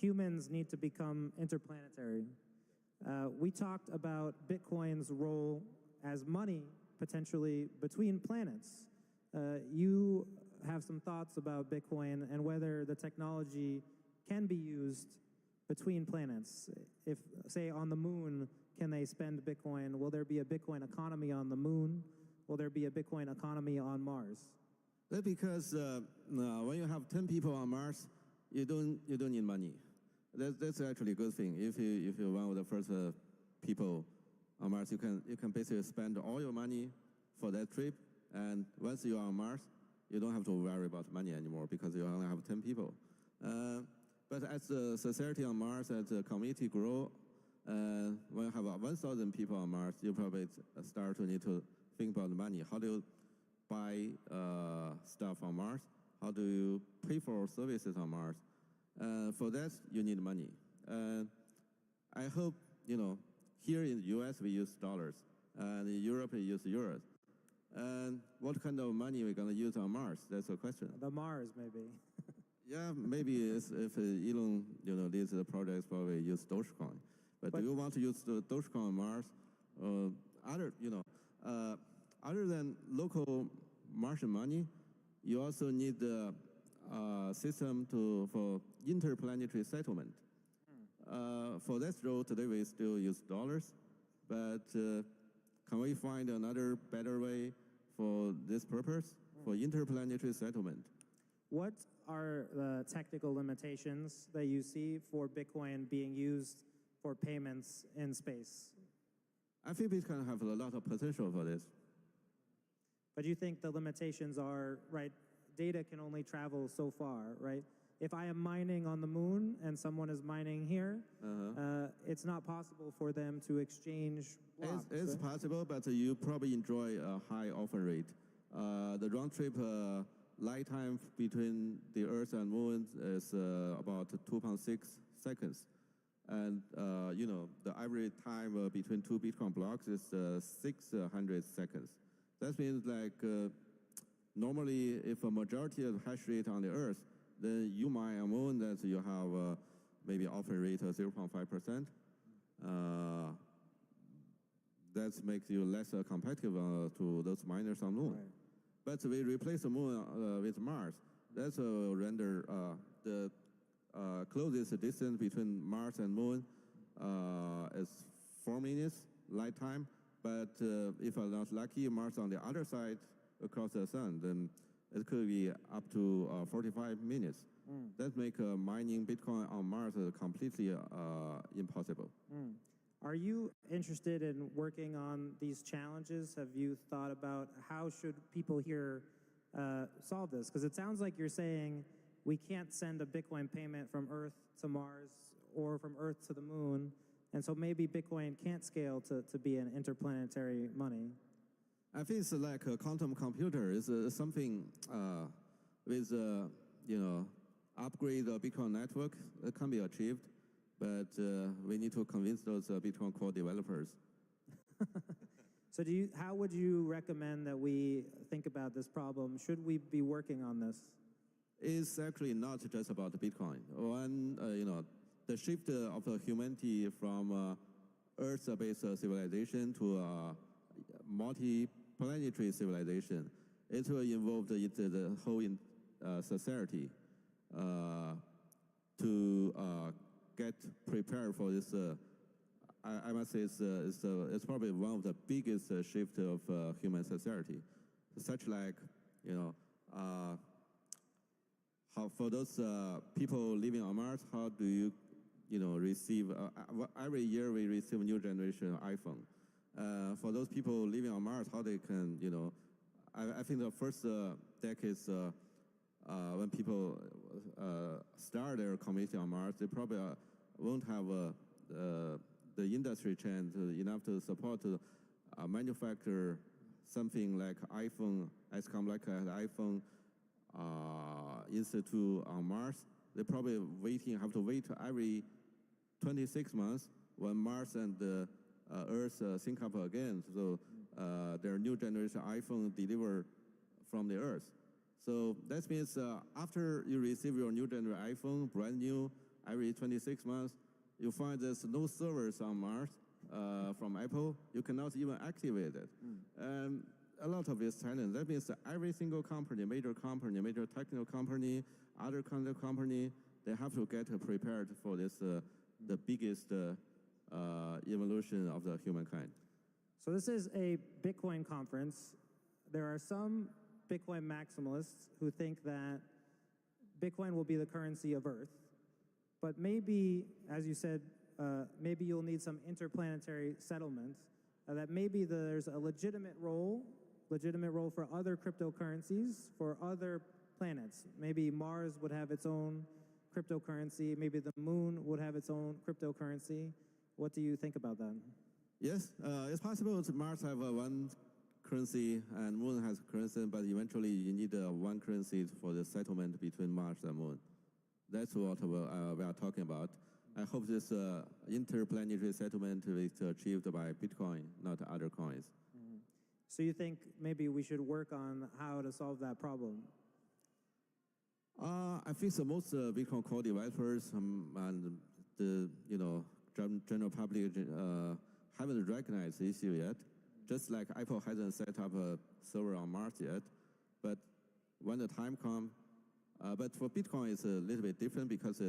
humans need to become interplanetary. We talked about Bitcoin's role as money, potentially between planets. You have some thoughts about Bitcoin and whether the technology can be used between planets. If, say, on the moon, can they spend Bitcoin? Will there be a Bitcoin economy on the moon? Will there be a Bitcoin economy on Mars? That's because when you have 10 people on Mars, you don't need money. That's actually a good thing. If you're one of the first people on Mars, you can basically spend all your money for that trip, and once you are on Mars, you don't have to worry about money anymore because you only have 10 people. But as the society on Mars, as the community grow, when you have 1,000 people on Mars, you probably start to need to think about money. How do you buy stuff on Mars? How do you pay for services on Mars? For that, you need money. I hope, here in the US, we use dollars, and in Europe, we use euros. And what kind of money are we going to use on Mars? That's the question. The Mars, maybe. Yeah, maybe if Elon, leads the projects, probably use Dogecoin. But do you want to use the Dogecoin on Mars? Other than local Martian money, you also need a system for interplanetary settlement. For that role, today we still use dollars, but can we find another better way for this purpose, for interplanetary settlement? What are the technical limitations that you see for Bitcoin being used for payments in space? I think Bitcoin have a lot of potential for this. But you think the limitations are, right, data can only travel so far, right? If I am mining on the moon and someone is mining here, it's not possible for them to exchange blocks. It's possible, but you probably enjoy a high offer rate. The round trip light time between the Earth and Moon is about 2.6 seconds. And, you know, the average time between two Bitcoin blocks is 600 seconds. That means like normally if a majority of the hash rate on the Earth, then you mine on Moon that you have maybe offer rate of 0.5%. That makes you less competitive to those miners on Moon. Right. But we replace the Moon with Mars. That's render the closest distance between Mars and Moon is 4 minutes light time. But if I'm not lucky, Mars on the other side across the sun, then it could be up to 45 minutes. That makes mining Bitcoin on Mars completely impossible. Are you interested in working on these challenges? Have you thought about how should people here solve this? Because it sounds like you're saying we can't send a Bitcoin payment from Earth to Mars or from Earth to the moon, and so maybe Bitcoin can't scale to be an interplanetary money. I think it's like a quantum computer. It's something with, you know, upgrade the Bitcoin network that can be achieved, but we need to convince those Bitcoin core developers. So how would you recommend that we think about this problem? Should we be working on this? It's actually not just about Bitcoin. One, you know, the shift of humanity from Earth-based civilization to multi-planetary civilization, it will involve the whole society to get prepared for this. I must say it's probably one of the biggest shift of human society. Such like, you know, how for those people living on Mars, how do you, you know, receive, every year we receive a new generation iPhone. For those people living on Mars, how they can, you know, I think the first decades when people start their community on Mars, they probably won't have the industry chain enough to support to manufacture something like iPhone, as come like an iPhone Institute on Mars. They probably have to wait every 26 months when Mars and Earth sync up again. So their new generation iPhone deliver from the Earth. So that means after you receive your new generation iPhone, brand new, every 26 months, you find there's no servers on Mars from Apple. You cannot even activate it. And a lot of this challenge. That means that every single company, major technical company, other kind of company, they have to get prepared for this, the biggest evolution of the humankind. So this is a Bitcoin conference. There are some Bitcoin maximalists who think that Bitcoin will be the currency of Earth. But maybe, as you said, maybe you'll need some interplanetary settlement, that maybe there's a legitimate role for other cryptocurrencies for other planets. Maybe Mars would have its own cryptocurrency. Maybe the moon would have its own cryptocurrency. What do you think about that? Yes, it's possible that Mars have one currency and Moon has currency, but eventually you need one currency for the settlement between Mars and Moon. That's what we are talking about. I hope this interplanetary settlement is achieved by Bitcoin, not other coins. So you think maybe we should work on how to solve that problem? I think the most Bitcoin core developers and the general public haven't recognized the issue yet. Just like Apple hasn't set up a server on Mars yet, but when the time comes, but for Bitcoin it's a little bit different because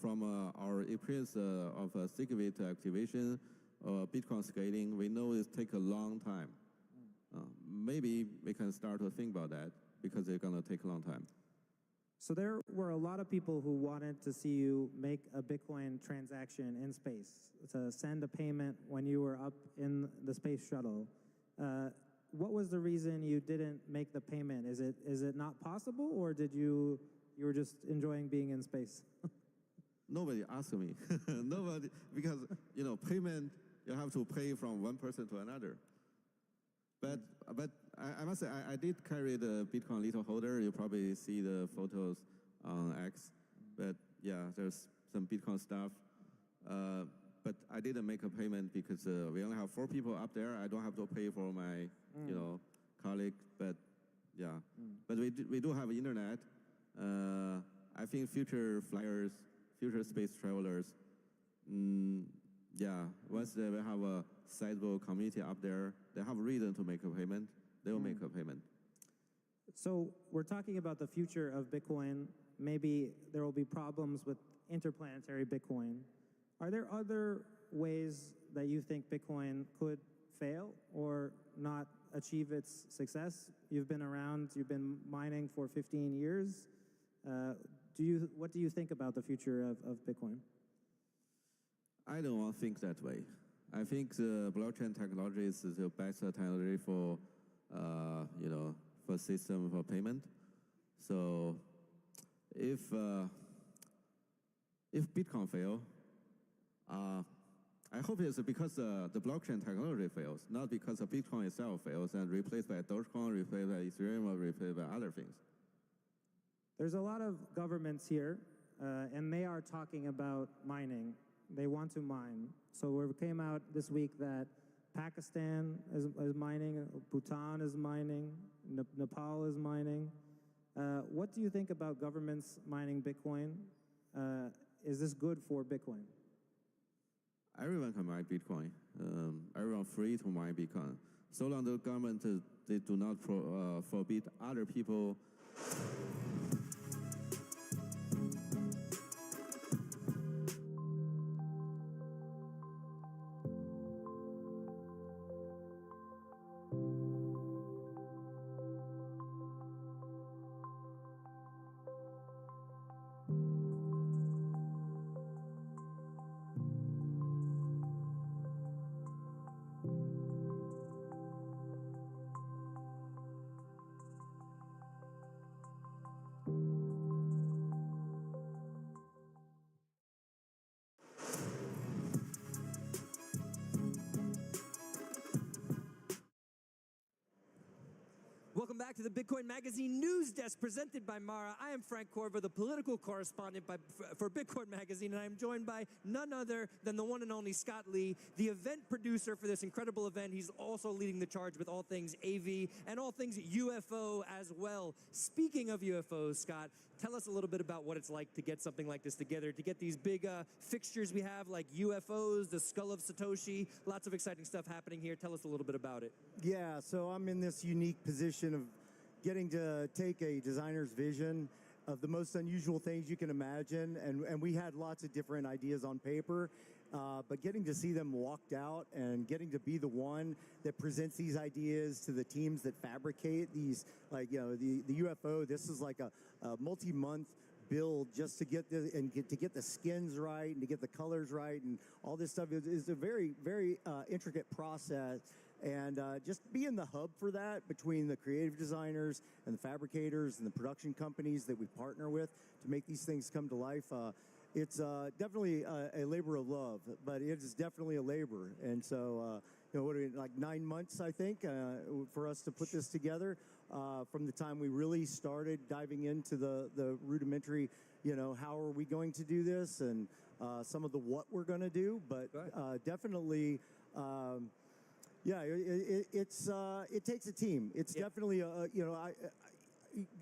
from our experience of Segwit activation or Bitcoin scaling, we know it takes a long time. Maybe we can start to think about that because it's going to take a long time. So there were a lot of people who wanted to see you make a Bitcoin transaction in space, to send a payment when you were up in the space shuttle. What was the reason you didn't make the payment? Is it not possible, or did you were just enjoying being in space? Nobody asked me. Nobody, because payment, you have to pay from one person to another. But I must say, I did carry the Bitcoin little holder. You probably see the photos on X. But yeah, there's some Bitcoin stuff. But I didn't make a payment because we only have 4 people up there. I don't have to pay for my colleague. But yeah, but we do have internet. I think future flyers, future space travelers, once they will have a sizable community up there, they have a reason to make a payment, they will make a payment. So we're talking about the future of Bitcoin. Maybe there will be problems with interplanetary Bitcoin. Are there other ways that you think Bitcoin could fail or not achieve its success? You've been around, you've been mining for 15 years. What do you think about the future of Bitcoin? I don't think that way. I think the blockchain technology is the best technology for, for system for payment. So if Bitcoin fail, I hope it's because the blockchain technology fails, not because the Bitcoin itself fails and replaced by Dogecoin, replaced by Ethereum, or replaced by other things. There's a lot of governments here, and they are talking about mining. They want to mine. So it came out this week that Pakistan is mining, Bhutan is mining, Nepal is mining. What do you think about governments mining Bitcoin? Is this good for Bitcoin? Everyone can mine Bitcoin. Everyone free to mine Bitcoin. So long the government they do not forbid other people. Welcome back to the Bitcoin Magazine News Desk presented by Mara. I am Frank Corva, the political correspondent for Bitcoin Magazine, and I am joined by none other than the one and only Scott Lee, the event producer for this incredible event. He's also leading the charge with all things AV and all things UFO as well. Speaking of UFOs, Scott, tell us a little bit about what it's like to get something like this together, to get these big fixtures we have like UFOs, the Skull of Satoshi, lots of exciting stuff happening here. Tell us a little bit about it. Yeah, so I'm in this unique position of getting to take a designer's vision of the most unusual things you can imagine, and we had lots of different ideas on paper, but getting to see them walked out and getting to be the one that presents these ideas to the teams that fabricate these, like, the UFO, this is like a multi-month build just to get the skins right and to get the colors right, and all this stuff is a very, very intricate process. And just being the hub for that between the creative designers and the fabricators and the production companies that we partner with to make these things come to life, it's definitely a labor of love, but it is definitely a labor. And so, what are we, like 9 months, I think, for us to put this together, from the time we really started diving into the rudimentary, how are we going to do this, and some of the what we're going to do, but definitely. Yeah, it takes a team. It's definitely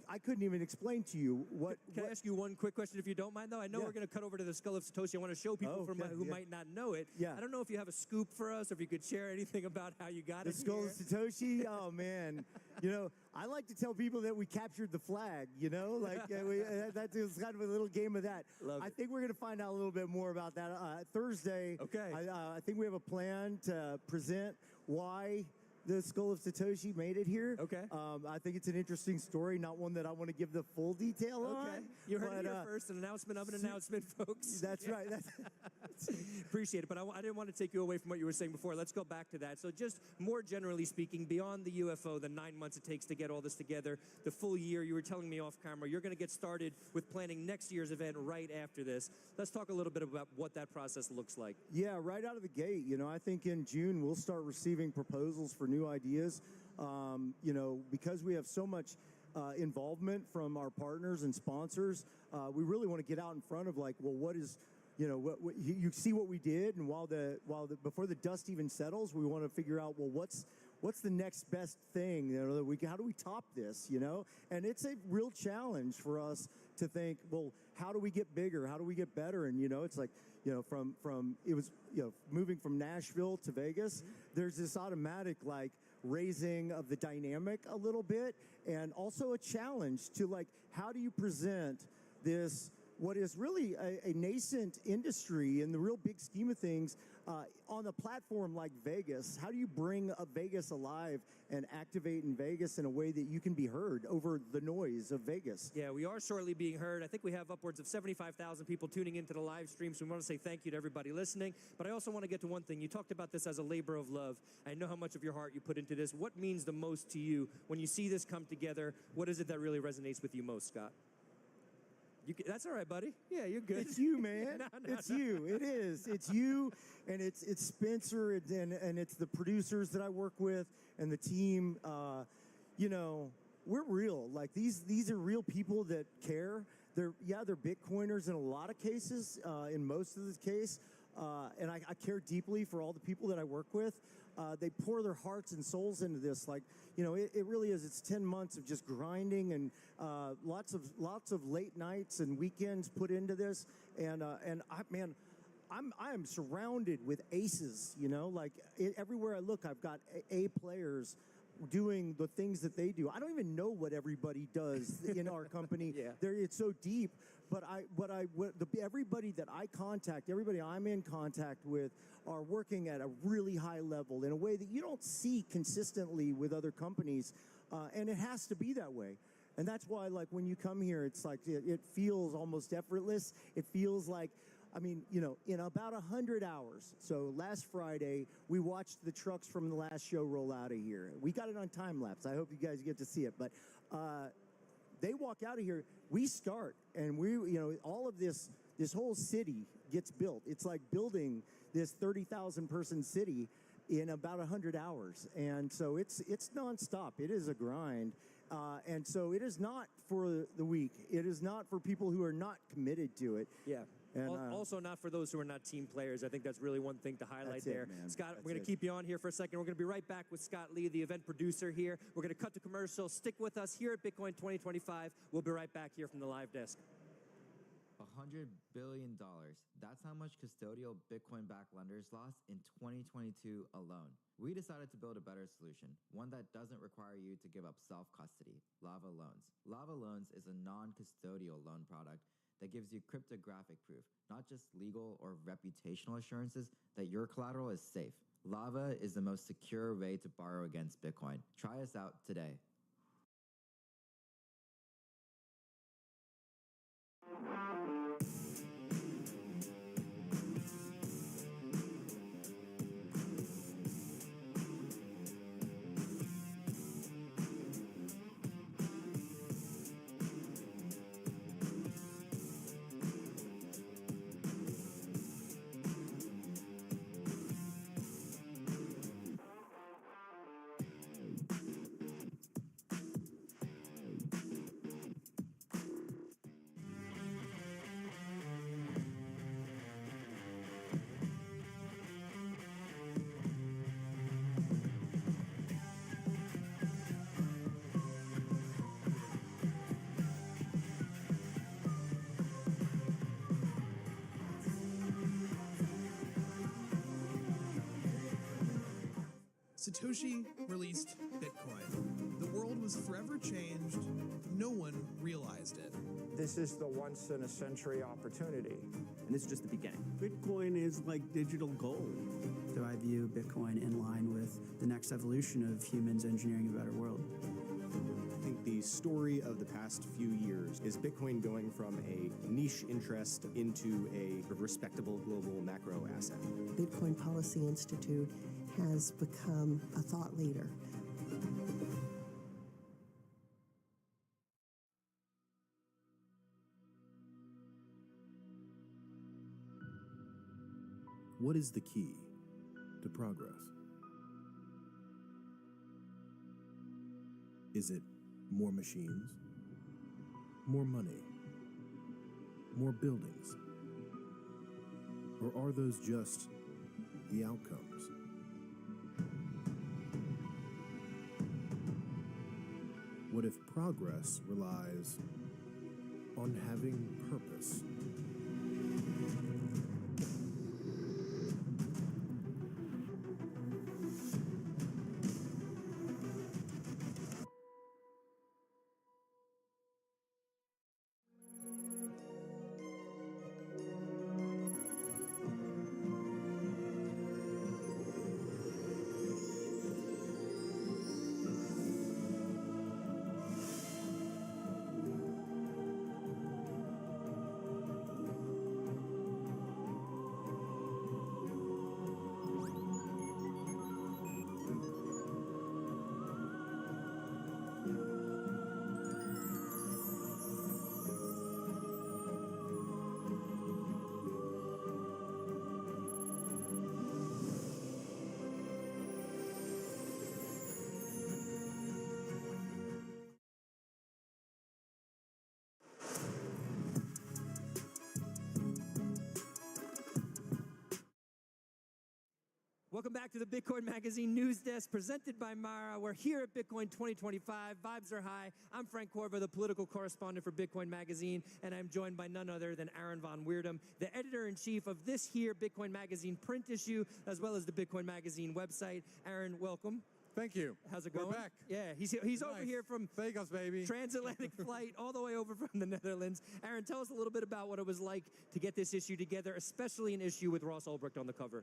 I couldn't even explain to you what. Can I ask you one quick question, if you don't mind, though? I know we're going to cut over to the Skull of Satoshi. I want to show people who might not know it. Yeah. I don't know if you have a scoop for us, or if you could share anything about how you got the it. Skull of Satoshi. Oh man, I like to tell people that we captured the flag. Like that was kind of a little game of that. I think we're going to find out a little bit more about that Thursday. Okay. I think we have a plan to present why the Skull of Satoshi made it here. Okay. I think it's an interesting story, not one that I want to give the full detail on. Okay. You heard but, it here first, an announcement of an announcement, folks. That's right. Appreciate it, but I didn't want to take you away from what you were saying before. Let's go back to that. So just more generally speaking, beyond the UFO, the 9 months it takes to get all this together, the full year, you were telling me off camera, you're going to get started with planning next year's event right after this. Let's talk a little bit about what that process looks like. Yeah, right out of the gate. I think in June we'll start receiving proposals for new ideas. Because we have so much involvement from our partners and sponsors, we really want to get out in front of what is, what you see what we did, and before the dust even settles, we want to figure out, well, what's the next best thing? How do we top this? And it's a real challenge for us to think, well, how do we get bigger? How do we get better? And it's like, moving from Nashville to Vegas, there's this automatic raising of the dynamic a little bit, and also a challenge to how do you present this, what is really a nascent industry in the real big scheme of things, on a platform like Vegas? How do you bring Vegas alive and activate in Vegas in a way that you can be heard over the noise of Vegas? Yeah, we are shortly being heard. I think we have upwards of 75,000 people tuning into the live stream, so we want to say thank you to everybody listening. But I also want to get to one thing. You talked about this as a labor of love. I know how much of your heart you put into this. What means the most to you when you see this come together? What is it that really resonates with you most, Scott? That's all right, buddy. Yeah, you're good. It's you, man. It's you. It is. It's you, and it's Spencer, and it's the producers that I work with and the team. We're real. These are real people that care. They're Bitcoiners in a lot of cases, in most of the case, and I care deeply for all the people that I work with. They pour their hearts and souls into this. It really is. It's 10 months of just grinding and lots of late nights and weekends put into this. And I am surrounded with aces. Everywhere I look, I've got A players doing the things that they do. I don't even know what everybody does in our company. Yeah. It's so deep. But everybody that I contact, everybody I'm in contact with, are working at a really high level in a way that you don't see consistently with other companies, and it has to be that way. And that's why, when you come here, it's it feels almost effortless. It feels like, in about 100 hours. So last Friday, we watched the trucks from the last show roll out of here. We got it on time lapse. I hope you guys get to see it. But they walk out of here. We start, and all of this whole city gets built. It's like building this 30,000 person city in about 100 hours. And so it's nonstop. It is a grind. And so it is not for the weak. It is not for people who are not committed to it. Yeah. And, also not for those who are not team players. I think that's really one thing to highlight That's it, there. man. Scott, That's we're going it. to keep you on here for a second. We're going to be right back with Scott Lee, the event producer here. We're going to cut to commercial. Stick with us here at Bitcoin 2025. We'll be right back here from the live desk. $100 billion. That's how much custodial Bitcoin-backed lenders lost in 2022 alone. We decided to build a better solution, one that doesn't require you to give up self-custody, Lava Loans. Lava Loans is a non-custodial loan product that gives you cryptographic proof, not just legal or reputational assurances that your collateral is safe. Lava is the most secure way to borrow against Bitcoin. Try us out today. Satoshi released Bitcoin. The world was forever changed. No one realized it. this is the once-in-a-century opportunity. And this is just the beginning. Bitcoin is like digital gold. So I view Bitcoin in line with the next evolution of humans engineering a better world. I think the story of the past few years is Bitcoin going from a niche interest into a respectable global macro asset. Bitcoin Policy Institute has become a thought leader. What is the key to progress? Is it more machines? More money? More buildings? Or are those just the outcomes? What if progress relies on having purpose? Welcome back to the Bitcoin Magazine News Desk presented by Mara. We're here at Bitcoin 2025. Vibes are high. I'm Frank Corva, the political correspondent for Bitcoin Magazine, and I'm joined by none other than Aaron Von Weirdum, the editor-in-chief of this here Bitcoin Magazine print issue, as well as the Bitcoin Magazine website. Aaron, welcome. Thank you. How's it going? We're back. Yeah, he's over here from Vegas, baby. Transatlantic flight all the way over from the Netherlands. Aaron, tell us a little bit about what it was like to get this issue together, especially an issue with Ross Ulbricht on the cover.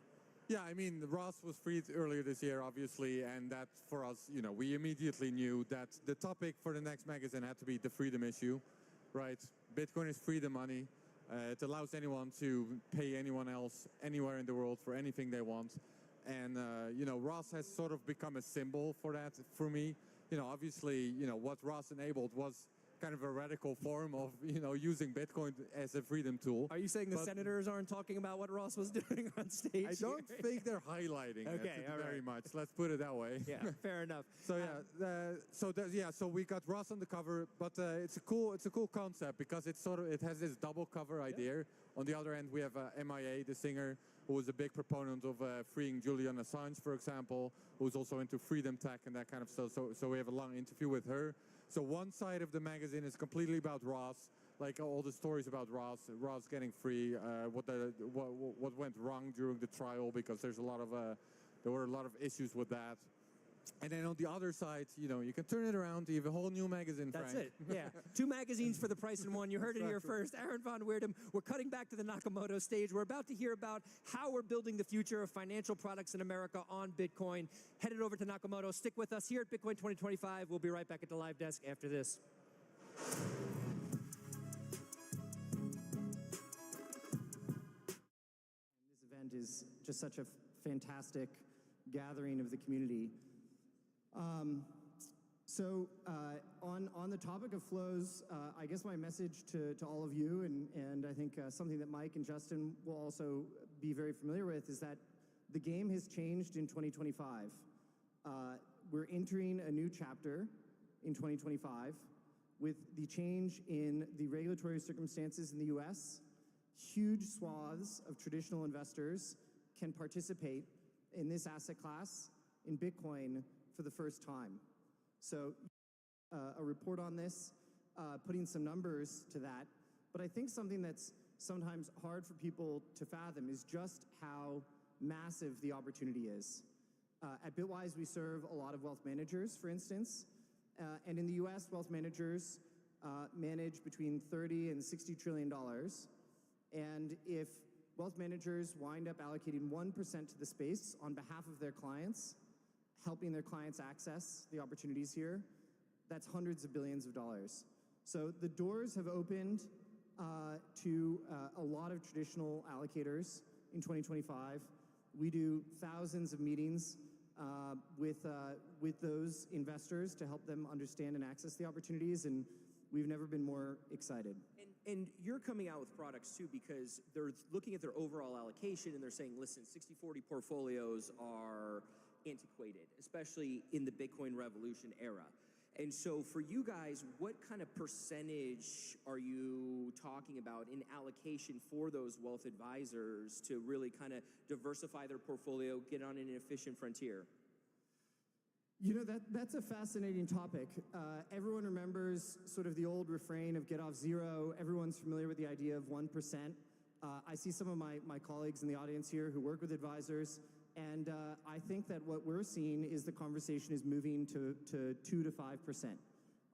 Yeah, I mean, Ross was freed earlier this year, obviously, and that for us, you know, we immediately knew that the topic for the next magazine had to be the freedom issue, right? Bitcoin is freedom money. It allows anyone to pay anyone else anywhere in the world for anything they want. And, you know, Ross has sort of become a symbol for that for me. You know, obviously, you know, what Ross enabled was kind of a radical form of, you know, using Bitcoin as a freedom tool. Are you saying the senators aren't talking about what Ross was doing on stage? I don't think they're highlighting it very much. Let's put it that way. Yeah, fair enough. So so we got Ross on the cover, but it's a cool concept because it has this double cover idea. On the other end, we have MIA, the singer, who was a big proponent of freeing Julian Assange, for example, who's also into freedom tech and that kind of stuff. So we have a long interview with her. So one side of the magazine is completely about Ross, like all the stories about Ross getting free, what went wrong during the trial, because there were a lot of issues with that. And then on the other side, you know, you can turn it around. You have a whole new magazine, Frank. That's it, yeah. 2 magazines for the price of one. You heard it here first. Aaron Von Weirdum. We're cutting back to the Nakamoto stage. We're about to hear about how we're building the future of financial products in America on Bitcoin. Headed over to Nakamoto. Stick with us here at Bitcoin 2025. We'll be right back at the live desk after this. This event is just such a fantastic gathering of the community. On the topic of flows, I guess my message to all of you, and I think something that Mike and Justin will also be very familiar with, is that the game has changed in 2025. We're entering a new chapter in 2025 with the change in the regulatory circumstances in the US. Huge swaths of traditional investors can participate in this asset class, in Bitcoin, for the first time. So a report on this, putting some numbers to that. But I think something that's sometimes hard for people to fathom is just how massive the opportunity is. At Bitwise, we serve a lot of wealth managers, for instance. And in the US, wealth managers manage between 30 and 60 trillion dollars. And if wealth managers wind up allocating 1% to the space on behalf of their clients, helping their clients access the opportunities here, that's hundreds of billions of dollars. So the doors have opened to a lot of traditional allocators in 2025. We do thousands of meetings with those investors to help them understand and access the opportunities, and we've never been more excited. And you're coming out with products too because they're looking at their overall allocation and they're saying, listen, 60-40 portfolios are antiquated, especially in the Bitcoin revolution era. And so for you guys, what kind of percentage are you talking about in allocation for those wealth advisors to really kind of diversify their portfolio, get on an efficient frontier? You know, that's a fascinating topic. Everyone remembers sort of the old refrain of get off zero. Everyone's familiar with the idea of 1%. I see some of my colleagues in the audience here who work with advisors, and I think that what we're seeing is the conversation is moving to 2 to 5%.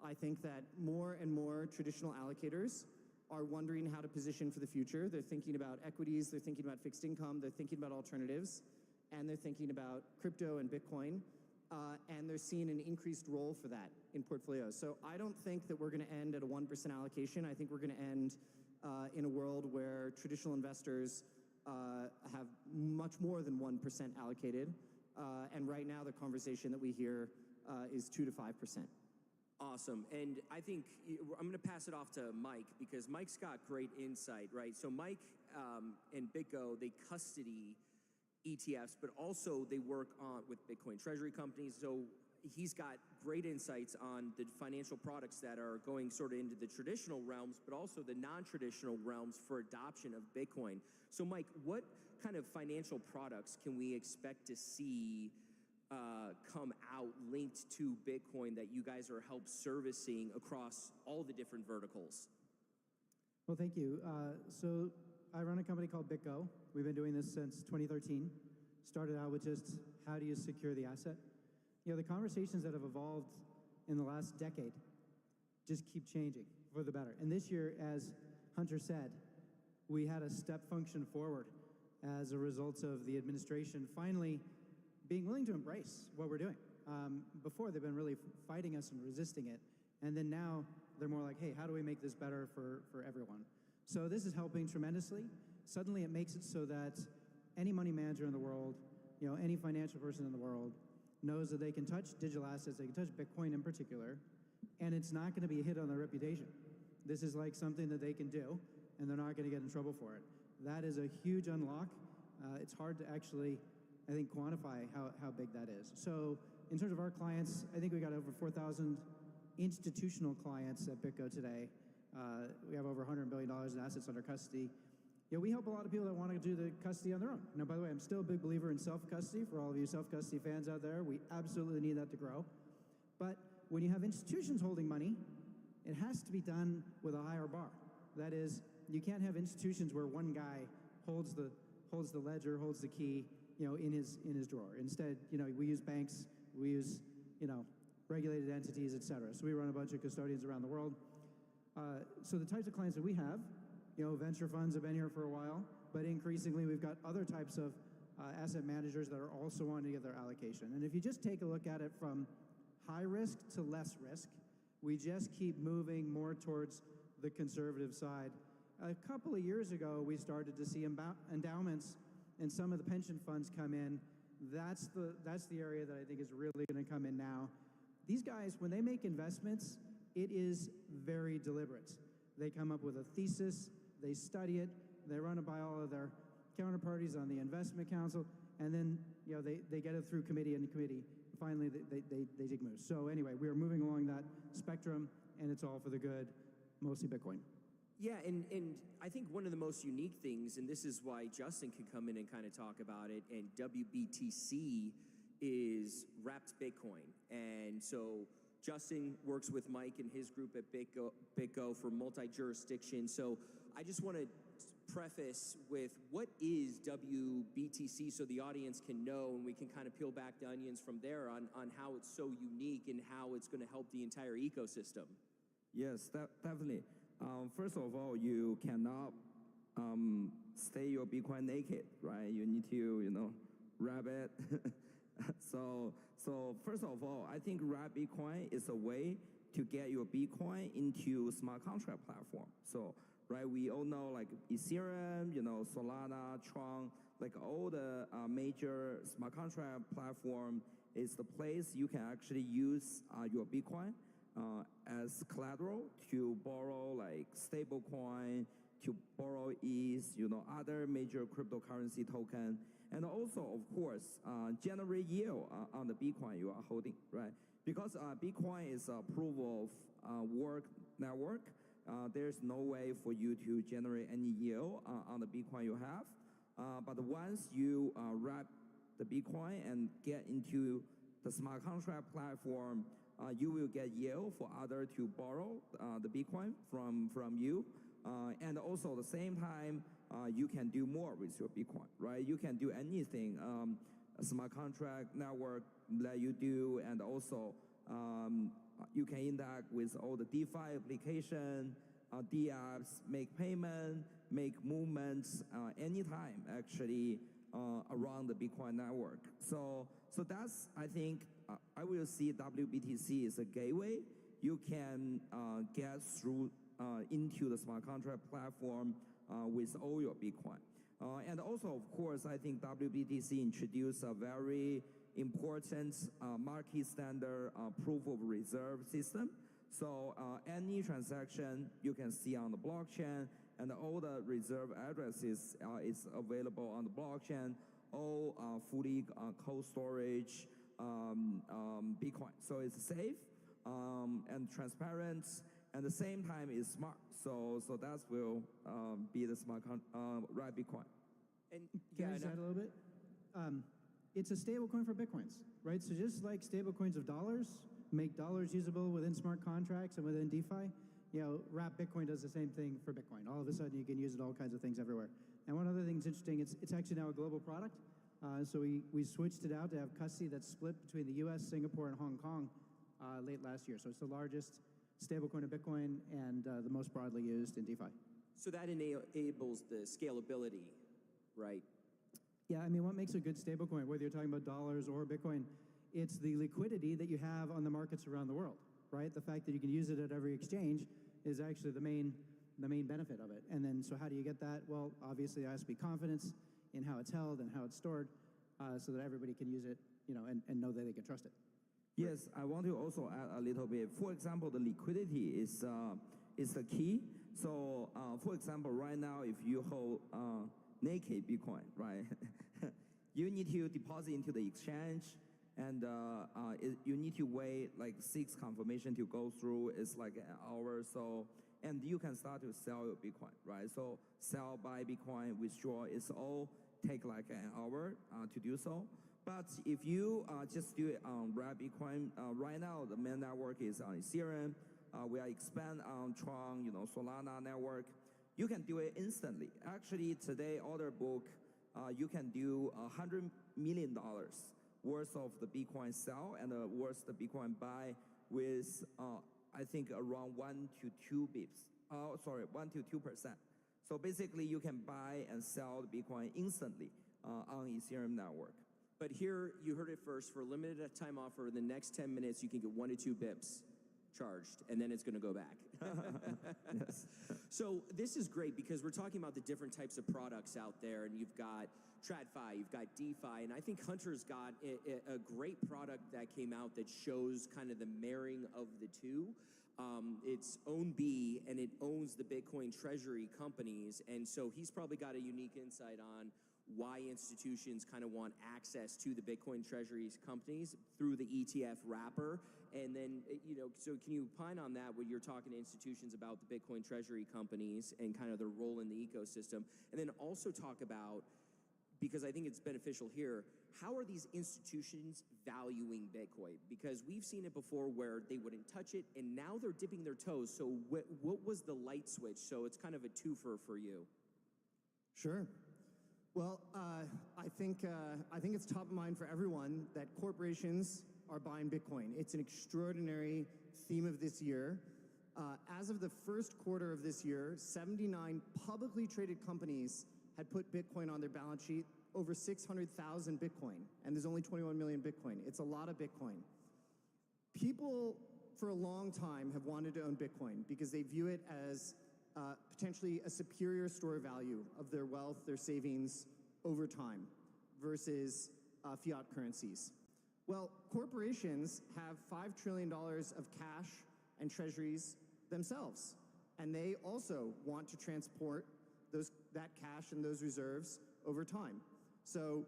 I think that more and more traditional allocators are wondering how to position for the future. They're thinking about equities, they're thinking about fixed income, they're thinking about alternatives, and they're thinking about crypto and Bitcoin. And they're seeing an increased role for that in portfolios. So I don't think that we're going to end at a 1% allocation. I think we're going to end in a world where traditional investors have much more than 1% allocated. And right now, the conversation that we hear is 2 to 5%. Awesome. And I think I'm going to pass it off to Mike because Mike's got great insight, right? So Mike and BitGo, they custody ETFs, but also they work on with Bitcoin treasury companies. So he's got great insights on the financial products that are going sort of into the traditional realms, but also the non-traditional realms for adoption of Bitcoin. So Mike, what kind of financial products can we expect to see come out linked to Bitcoin that you guys are help servicing across all the different verticals? Well, thank you. So I run a company called BitGo. We've been doing this since 2013. Started out with just how do you secure the asset? You know, the conversations that have evolved in the last decade just keep changing for the better. And this year, as Hunter said, we had a step function forward as a result of the administration finally being willing to embrace what we're doing. Before, they've been really fighting us and resisting it. And then now they're more like, hey, how do we make this better for everyone? So this is helping tremendously. Suddenly it makes it so that any money manager in the world, you know, any financial person in the world knows that they can touch digital assets, they can touch Bitcoin in particular, and it's not going to be a hit on their reputation. This is like something that they can do, and they're not going to get in trouble for it. That is a huge unlock. It's hard to actually, I think, quantify how big that is. So in terms of our clients, I think we got over 4,000 institutional clients at BitGo today. We have over $100 billion in assets under custody. Yeah, we help a lot of people that want to do the custody on their own. Now, by the way, I'm still a big believer in self-custody. For all of you self-custody fans out there, we absolutely need that to grow. But when you have institutions holding money, it has to be done with a higher bar. That is, you can't have institutions where one guy holds the ledger, holds the key, you know, in his drawer. Instead, you know, we use banks, we use, you know, regulated entities, et cetera. So we run a bunch of custodians around the world. So the types of clients that we have, you know, venture funds have been here for a while, but increasingly we've got other types of asset managers that are also wanting to get their allocation. And if you just take a look at it from high risk to less risk, we just keep moving more towards the conservative side. A couple of years ago, we started to see endowments and some of the pension funds come in. That's the area that I think is really going to come in now. These guys, when they make investments, it is very deliberate. They come up with a thesis, they study it, they run it by all of their counterparties on the investment council, and then, you know, they get it through committee and committee. Finally, they take moves. So anyway, we are moving along that spectrum, and it's all for the good, mostly Bitcoin. Yeah, and I think one of the most unique things, and this is why Justin can come in and kind of talk about it, and WBTC is Wrapped Bitcoin. And so Justin works with Mike and his group at BitGo for multi-jurisdiction. So I just want to preface with what is WBTC so the audience can know and we can kind of peel back the onions from there on how it's so unique and how it's going to help the entire ecosystem. Yes, definitely. First of all, you cannot stay your Bitcoin naked, right? You need to, wrap it. so first of all, I think wrap Bitcoin is a way to get your Bitcoin into smart contract platform. So, right, we all know like Ethereum, Solana, Tron, like all the major smart contract platform is the place you can actually use your Bitcoin as collateral to borrow like stablecoin, to borrow ETH, other major cryptocurrency token, and also, of course, generate yield on the Bitcoin you are holding, right? Because Bitcoin is a proof of work network, there's no way for you to generate any yield on the Bitcoin you have. But once you wrap the Bitcoin and get into the smart contract platform, you will get yield for others to borrow the Bitcoin from you. And also at the same time, you can do more with your Bitcoin, right? You can do anything a smart contract network let you do, and also you can interact with all the DeFi application, DApps, make payment, make movements anytime actually around the Bitcoin network. So that's, I think, I will see WBTC as a gateway. You can get through into the smart contract platform with all your Bitcoin. And also, of course, I think WBTC introduced a very important market standard proof of reserve system. So any transaction you can see on the blockchain, and all the reserve addresses is available on the blockchain, all fully cold storage Bitcoin. So it's safe and transparent, and at the same time is smart. So that will be the smart right Bitcoin. And can I just add a little bit? It's a stable coin for Bitcoins, right? So just like stable coins of dollars make dollars usable within smart contracts and within DeFi, wrap Bitcoin does the same thing for Bitcoin. All of a sudden, you can use it all kinds of things everywhere. And one other thing that's interesting, it's actually now a global product. So we switched it out to have custody that's split between the US, Singapore, and Hong Kong late last year. So it's the largest stablecoin of Bitcoin and the most broadly used in DeFi. So that enables the scalability, right? Yeah, I mean, what makes a good stablecoin, whether you're talking about dollars or Bitcoin, it's the liquidity that you have on the markets around the world, right? The fact that you can use it at every exchange is actually the main benefit of it. And then, so how do you get that? Well, obviously, there has to be confidence in how it's held and how it's stored, so that everybody can use it, and know that they can trust it. Yes, I want to also add a little bit. For example, the liquidity is the key. So, for example, right now, if you hold naked Bitcoin, right, you need to deposit into the exchange, and you need to wait like 6 confirmation to go through. It's like an hour or so, and you can start to sell your Bitcoin, right? So sell, buy Bitcoin, withdraw, it's all take like an hour to do so. But if you just do it on wrap Bitcoin, right now the main network is on Ethereum. We are expand on Tron, Solana network. You can do it instantly. Actually, today order book, you can do $100 million worth of the Bitcoin sell and worth the Bitcoin buy with I think around 1 to 2 bips. 1 to 2%. So basically, you can buy and sell the Bitcoin instantly on Ethereum network. But here, you heard it first. For a limited time offer, in the next 10 minutes, you can get 1 to 2 bips charged, and then it's going to go back. Yes. So this is great because we're talking about the different types of products out there, and you've got TradFi, you've got DeFi, and I think Hunter's got a great product that came out that shows kind of the marrying of the two. It's OwnB, and it owns the Bitcoin treasury companies, and so he's probably got a unique insight on why institutions kind of want access to the Bitcoin treasuries companies through the ETF wrapper. And then, so can you opine on that when you're talking to institutions about the Bitcoin treasury companies and kind of their role in the ecosystem? And then also talk about, because I think it's beneficial here, how are these institutions valuing Bitcoin? Because we've seen it before where they wouldn't touch it, and now they're dipping their toes. So what was the light switch? So it's kind of a twofer for you. Sure. Well, I think it's top of mind for everyone that corporations are buying Bitcoin. It's an extraordinary theme of this year. As of the first quarter of this year, 79 publicly traded companies had put Bitcoin on their balance sheet, over 600,000 Bitcoin, and there's only 21 million Bitcoin. It's a lot of Bitcoin. People for a long time have wanted to own Bitcoin because they view it as potentially a superior store of value of their wealth, their savings over time versus fiat currencies. Well, corporations have $5 trillion of cash and treasuries themselves, and they also want to transport that cash and those reserves over time. So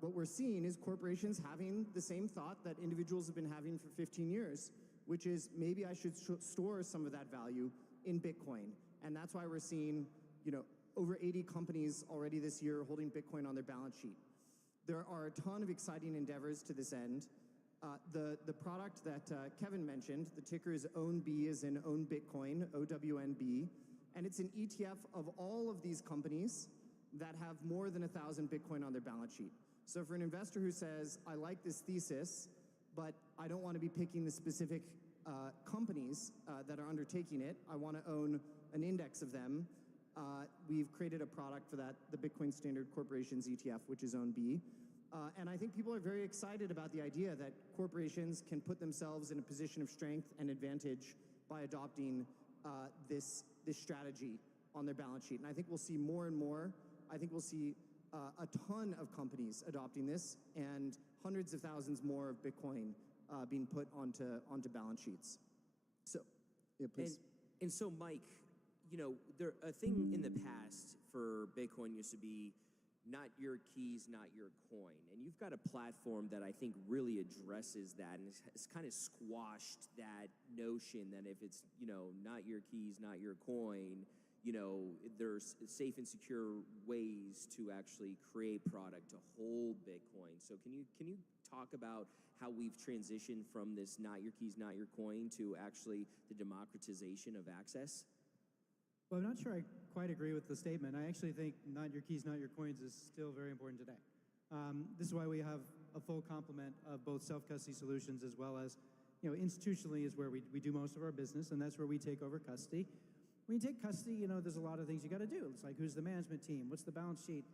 what we're seeing is corporations having the same thought that individuals have been having for 15 years, which is maybe I should store some of that value in Bitcoin. And that's why we're seeing, over 80 companies already this year holding Bitcoin on their balance sheet. There are a ton of exciting endeavors to this end. The product that Kevin mentioned, the ticker is OWNB, as in Own Bitcoin, OWNB, and it's an ETF of all of these companies that have more than 1,000 Bitcoin on their balance sheet. So for an investor who says, I like this thesis, but I don't want to be picking the specific companies that are undertaking it, I want to own an index of them, we've created a product for that, the Bitcoin Standard Corporations ETF, which is OWNB. And I think people are very excited about the idea that corporations can put themselves in a position of strength and advantage by adopting this strategy on their balance sheet. And I think we'll see more and more. I think we'll see a ton of companies adopting this and hundreds of thousands more of Bitcoin being put onto balance sheets. So, yeah, please. And so, Mike, a thing in the past for Bitcoin used to be not your keys, not your coin. And you've got a platform that I think really addresses that and has kind of squashed that notion that if it's, not your keys, not your coin, there's safe and secure ways to actually create product to hold Bitcoin. So can you talk about how we've transitioned from this not your keys, not your coin to actually the democratization of access? Well, I'm not sure I quite agree with the statement. I actually think not your keys, not your coins is still very important today. This is why we have a full complement of both self-custody solutions as well as, institutionally is where we do most of our business, and that's where we take over custody. When you take custody, there's a lot of things you got to do. It's like, who's the management team? What's the balance sheet?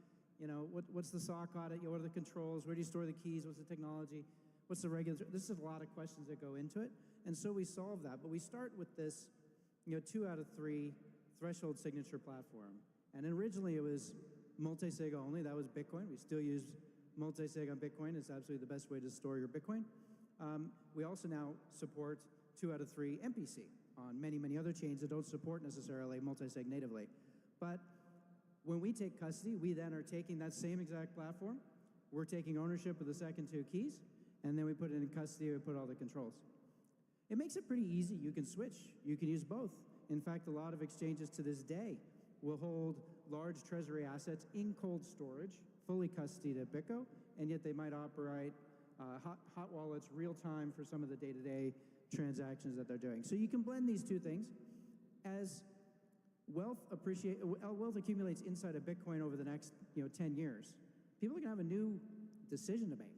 What's the SOC audit? What are the controls? Where do you store the keys? What's the technology? What's the regulatory? This is a lot of questions that go into it, and so we solve that. But we start with this, 2 out of 3 threshold signature platform. And originally it was multi-sig only. That was Bitcoin. We still use multi-sig on Bitcoin. It's absolutely the best way to store your Bitcoin. We also now support 2 out of 3 MPC on many, many other chains that don't support necessarily multi-sig natively. But when we take custody, we then are taking that same exact platform. We're taking ownership of the second 2 keys, and then we put it in custody, we put all the controls. It makes it pretty easy. You can switch. You can use both. In fact, a lot of exchanges to this day will hold large treasury assets in cold storage, fully custodied at BitGo, and yet they might operate hot wallets real time for some of the day-to-day transactions that they're doing. So you can blend these 2 things. As wealth accumulates inside of Bitcoin over the next 10 years, people are going to have a new decision to make,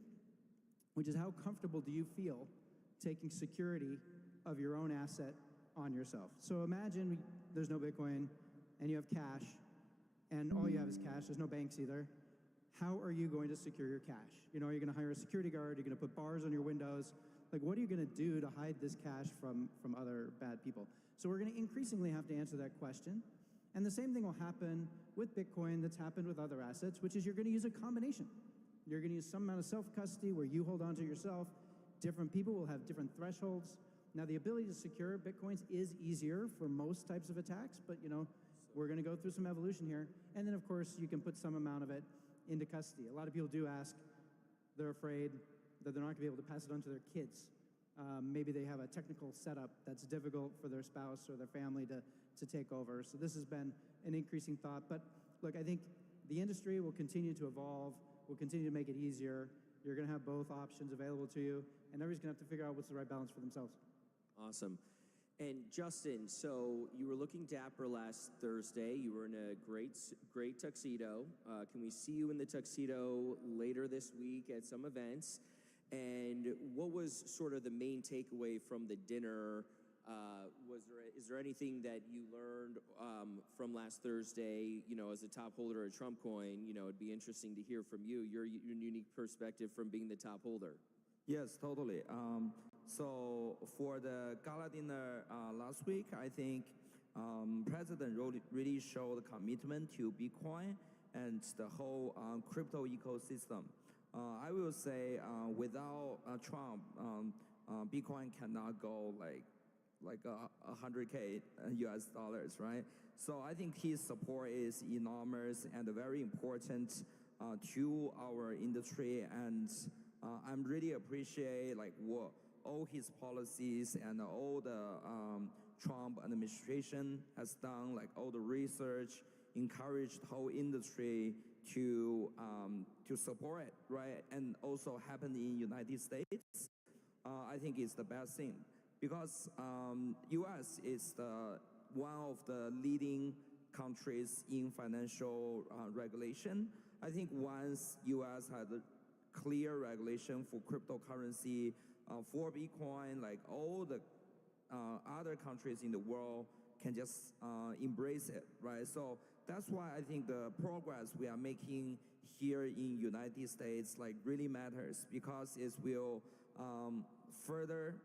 which is how comfortable do you feel taking security of your own asset on yourself. So imagine there's no Bitcoin and you have cash and all you have is cash. There's no banks either. How are you going to secure your cash? Are you going to hire a security guard? Are you going to put bars on your windows? Like, what are you going to do to hide this cash from other bad people? So we're going to increasingly have to answer that question. And the same thing will happen with Bitcoin that's happened with other assets, which is you're going to use a combination. You're going to use some amount of self-custody where you hold on to yourself. Different people will have different thresholds. Now, the ability to secure Bitcoins is easier for most types of attacks, but, we're going to go through some evolution here. And then, of course, you can put some amount of it into custody. A lot of people do ask, they're afraid that they're not going to be able to pass it on to their kids. Maybe they have a technical setup that's difficult for their spouse or their family to take over. So this has been an increasing thought. But look, I think the industry will continue to evolve. We'll continue to make it easier. You're going to have both options available to you, and everybody's going to have to figure out what's the right balance for themselves. Awesome. And Justin, so you were looking dapper last Thursday. You were in a great tuxedo. Can we see you in the tuxedo later this week at some events? And what was sort of the main takeaway from the dinner Is there anything that you learned from last Thursday? You know, as a top holder of Trump Coin, you know, it'd be interesting to hear from you, your unique perspective from being the top holder. Yes, totally. So for the gala dinner last week, I think President really showed commitment to Bitcoin and the whole crypto ecosystem. I will say without Trump, Bitcoin cannot go like 100K US dollars, right? So I think his support is enormous and very important to our industry, and I'm really appreciate like what all his policies and all the Trump administration has done, like all the research, encouraged the whole industry to support it, right? And also happened in United States. I think it's the best thing because U.S. is one of the leading countries in financial regulation. I think once U.S. had a clear regulation for cryptocurrency, for Bitcoin, like all the other countries in the world can just embrace it, right? So that's why I think the progress we are making here in United States like really matters because it will further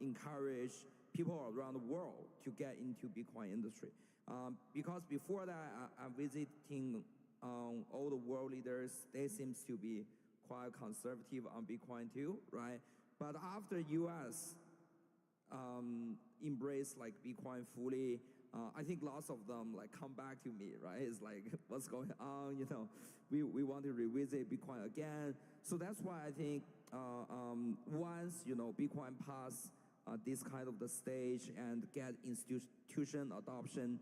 encourage people around the world to get into Bitcoin industry. Because before that, I'm visiting all the world leaders. They seems to be quite conservative on Bitcoin too, right? But after U.S. Embrace like Bitcoin fully, I think lots of them like come back to me, right? It's like, what's going on? You know, we want to revisit Bitcoin again. So that's why I think once, you know, Bitcoin pass this kind of the stage and get institution adoption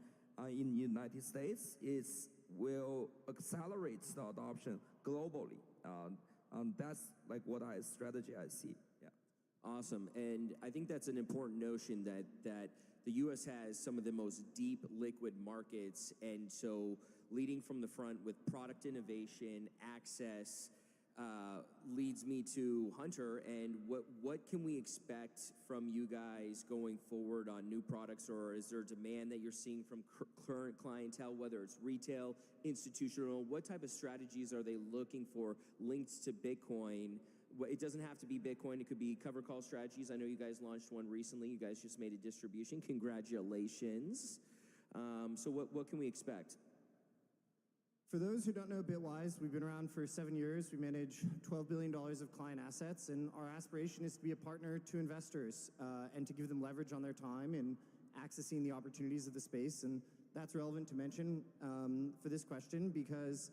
in United States, it will accelerate the adoption globally. That's like what strategy I see. Yeah. Awesome. And I think that's an important notion that the U.S. has some of the most deep liquid markets. And so leading from the front with product innovation, access, leads me to Hunter. And what can we expect from you guys going forward on new products? Or is there demand that you're seeing from current clientele, whether it's retail, institutional? What type of strategies are they looking for linked to Bitcoin? It doesn't have to be Bitcoin. It could be cover call strategies. I know you guys launched one recently. You guys just made a distribution. Congratulations. So what can we expect? For those who don't know Bitwise, we've been around for 7 years. We manage $12 billion of client assets, and our aspiration is to be a partner to investors and to give them leverage on their time in accessing the opportunities of the space. And that's relevant to mention for this question because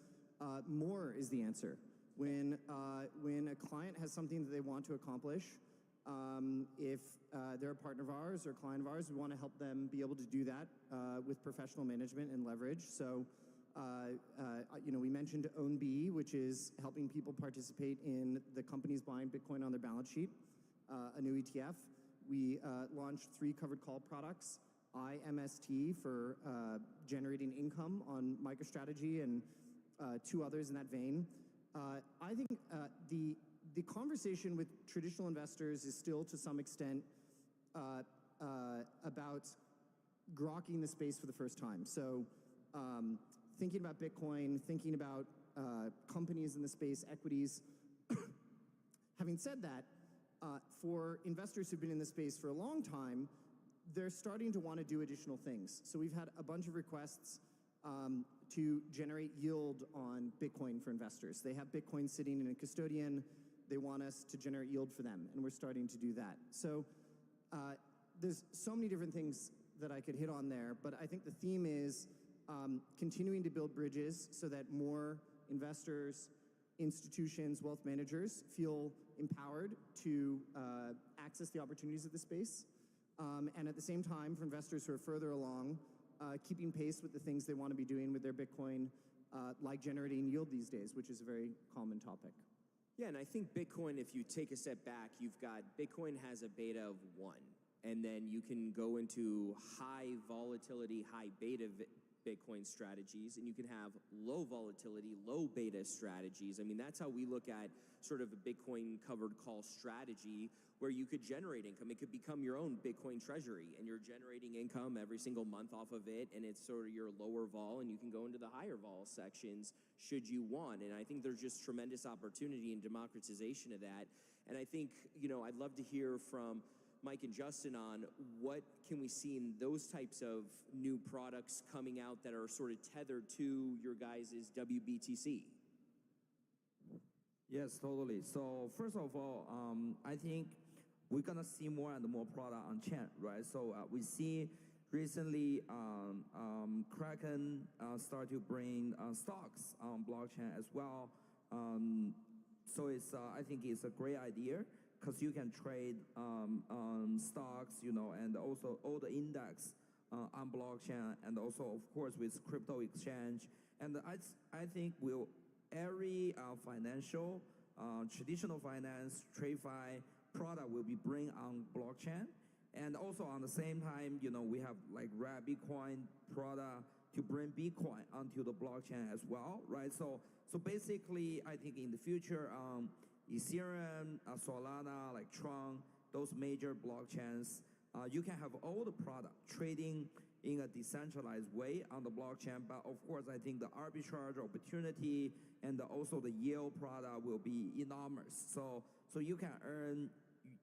more is the answer. When a client has something that they want to accomplish, if they're a partner of ours or a client of ours, we want to help them be able to do that with professional management and leverage. So, you know, we mentioned OwnB, which is helping people participate in the companies buying Bitcoin on their balance sheet, a new ETF. We launched 3 covered call products, IMST for generating income on MicroStrategy and 2 others in that vein. I think the conversation with traditional investors is still to some extent about grokking the space for the first time. So thinking about Bitcoin, thinking about companies in the space, equities. Having said that, for investors who've been in the space for a long time, they're starting to want to do additional things. So we've had a bunch of requests to generate yield on Bitcoin for investors. They have Bitcoin sitting in a custodian. They want us to generate yield for them, and we're starting to do that. So there's so many different things that I could hit on there, but I think the theme is continuing to build bridges so that more investors, institutions, wealth managers feel empowered to access the opportunities of the space. And at the same time, for investors who are further along, keeping pace with the things they want to be doing with their Bitcoin, like generating yield these days, which is a very common topic. Yeah, and I think Bitcoin, if you take a step back, you've got Bitcoin has a beta of 1, and then you can go into high volatility, high beta Bitcoin strategies, and you can have low volatility, low beta strategies. I mean, that's how we look at sort of a Bitcoin covered call strategy, where you could generate income. It could become your own Bitcoin treasury, and you're generating income every single month off of it, and it's sort of your lower vol, and you can go into the higher vol sections should you want. And I think there's just tremendous opportunity and democratization of that. And I think, I'd love to hear from Mike and Justin on what can we see in those types of new products coming out that are sort of tethered to your guys' WBTC. Yes, totally. So first of all, I think we're gonna see more and more product on chain, right? So we see recently Kraken start to bring stocks on blockchain as well. So it's I think it's a great idea because you can trade stocks, and also all the index on blockchain, and also of course with crypto exchange. And I think every financial, traditional finance, TradFi product will be bring on blockchain. And also on the same time, we have like Wrap Bitcoin product to bring Bitcoin onto the blockchain as well, right? So basically, I think in the future, Ethereum, Solana, like Tron, those major blockchains, you can have all the product trading in a decentralized way on the blockchain. But of course, I think the arbitrage opportunity and also the yield product will be enormous. So you can earn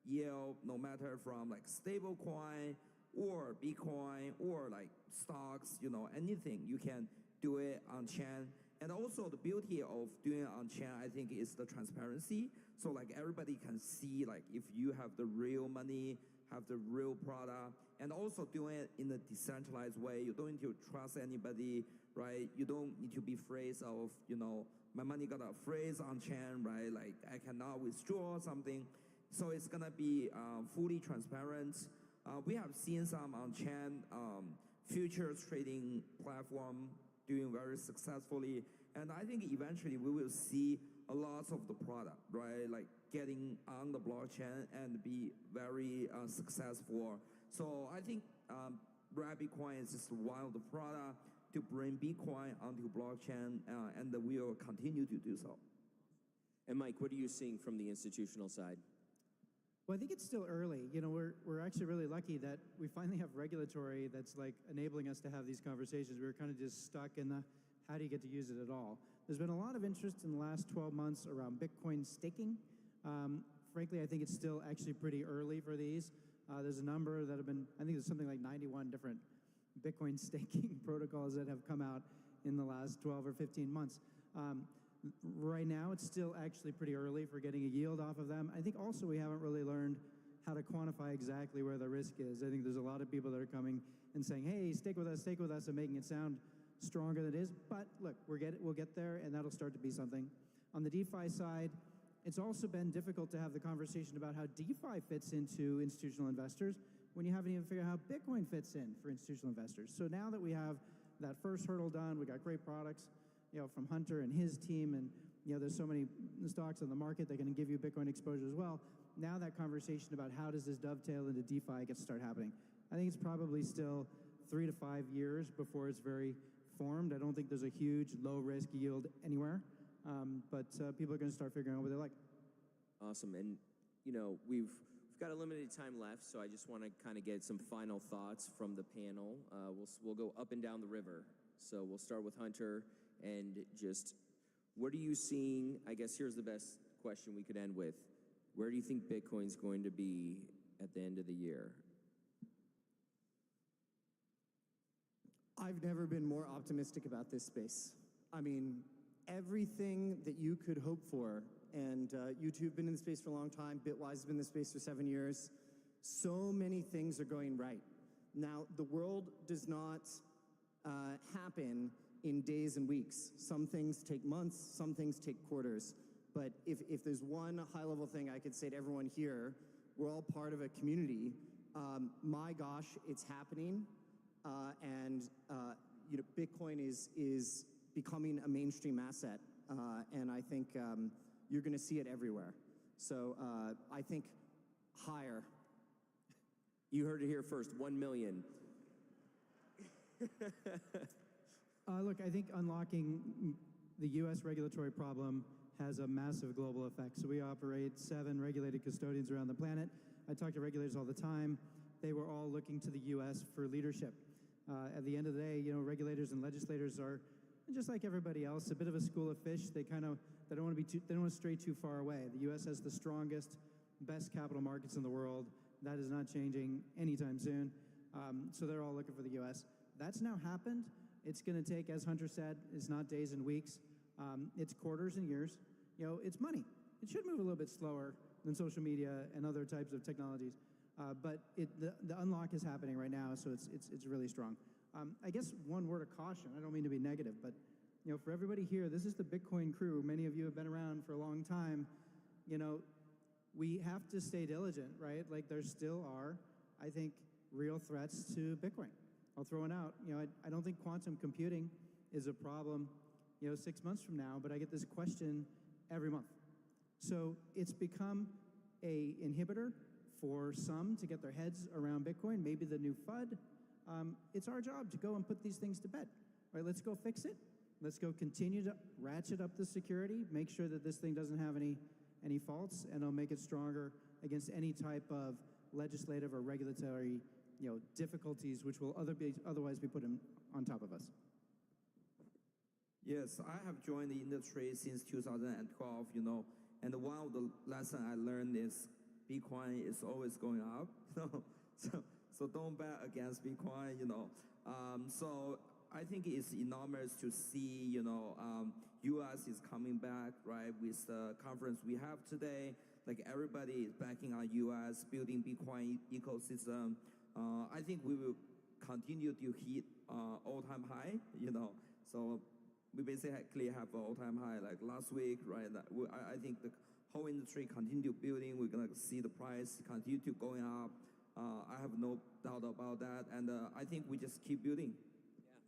yield no matter from like stable coin or Bitcoin or like stocks, anything. You can do it on chain. And also the beauty of doing it on chain, I think, is the transparency. So like everybody can see like if you have the real money, have the real product, and also doing it in a decentralized way. You don't need to trust anybody, right? You don't need to be afraid of, my money got a freeze on chain, right? Like I cannot withdraw something. So it's gonna be fully transparent. We have seen some on-chain futures trading platform doing very successfully, and I think eventually we will see a lot of the product, right, like getting on the blockchain and be very successful. So I think Wrap Bitcoin is just one of the product to bring Bitcoin onto blockchain, and we will continue to do so. And Mike, what are you seeing from the institutional side? Well, I think it's still early. We're actually really lucky that we finally have regulatory that's like enabling us to have these conversations. We were kind of just stuck in the how do you get to use it at all. There's been a lot of interest in the last 12 months around Bitcoin staking. Frankly, I think it's still actually pretty early for these. There's a number that have been, I think there's something like 91 different Bitcoin staking protocols that have come out in the last 12 or 15 months. Right now, it's still actually pretty early for getting a yield off of them. I think also we haven't really learned how to quantify exactly where the risk is. I think there's a lot of people that are coming and saying, hey, stake with us, and making it sound stronger than it is. But look, we'll get there, and that'll start to be something. On the DeFi side, it's also been difficult to have the conversation about how DeFi fits into institutional investors when you haven't even figured out how Bitcoin fits in for institutional investors. So now that we have that first hurdle done, we got great products, from Hunter and his team, and there's so many stocks on the market that can give you Bitcoin exposure as well. Now that conversation about how does this dovetail into DeFi gets to start happening. I think it's probably still 3 to 5 years before it's very formed. I don't think there's a huge low risk yield anywhere, but people are going to start figuring out what they like. Awesome, and we've got a limited time left, so I just want to kind of get some final thoughts from the panel. We'll go up and down the river. So we'll start with Hunter. And just, what are you seeing? I guess here's the best question we could end with. Where do you think Bitcoin's going to be at the end of the year? I've never been more optimistic about this space. I mean, everything that you could hope for, and YouTube's been in the space for a long time, Bitwise has been in the space for 7 years. So many things are going right. Now, the world does not happen in days and weeks. Some things take months, some things take quarters. But if there's one high-level thing I could say to everyone here, we're all part of a community. My gosh, it's happening, and Bitcoin is becoming a mainstream asset, and I think you're going to see it everywhere. So I think higher. You heard it here first. 1 million. Look, I think unlocking the U.S. regulatory problem has a massive global effect. So we operate 7 regulated custodians around the planet. I talk to regulators all the time. They were all looking to the U.S. for leadership. At the end of the day, regulators and legislators are just like everybody else, a bit of a school of fish. They don't want to stray too far away. The U.S. has the strongest, best capital markets in the world. That is not changing anytime soon. So they're all looking for the U.S. That's now happened. It's going to take, as Hunter said, it's not days and weeks. It's quarters and years. It's money. It should move a little bit slower than social media and other types of technologies. But the unlock is happening right now, so it's really strong. I guess one word of caution, I don't mean to be negative, but for everybody here, this is the Bitcoin crew. Many of you have been around for a long time. We have to stay diligent, right? Like there still are, I think, real threats to Bitcoin. I'll throw one out. I don't think quantum computing is a problem, 6 months from now, but I get this question every month. So it's become a inhibitor for some to get their heads around Bitcoin, maybe the new FUD. It's our job to go and put these things to bed, right? Let's go fix it. Let's go continue to ratchet up the security, make sure that this thing doesn't have any faults, and I'll make it stronger against any type of legislative or regulatory difficulties which will otherwise be put on top of us. Yes, I have joined the industry since 2012, and one of the lessons I learned is Bitcoin is always going up, so don't bet against Bitcoin, So I think it's enormous to see, U.S. is coming back, right, with the conference we have today. Like everybody is backing on U.S., building Bitcoin ecosystem. I think we will continue to hit all-time high, So we basically have an all-time high like last week, right? I think the whole industry continue building. We're gonna see the price continue to going up. I have no doubt about that, and I think we just keep building.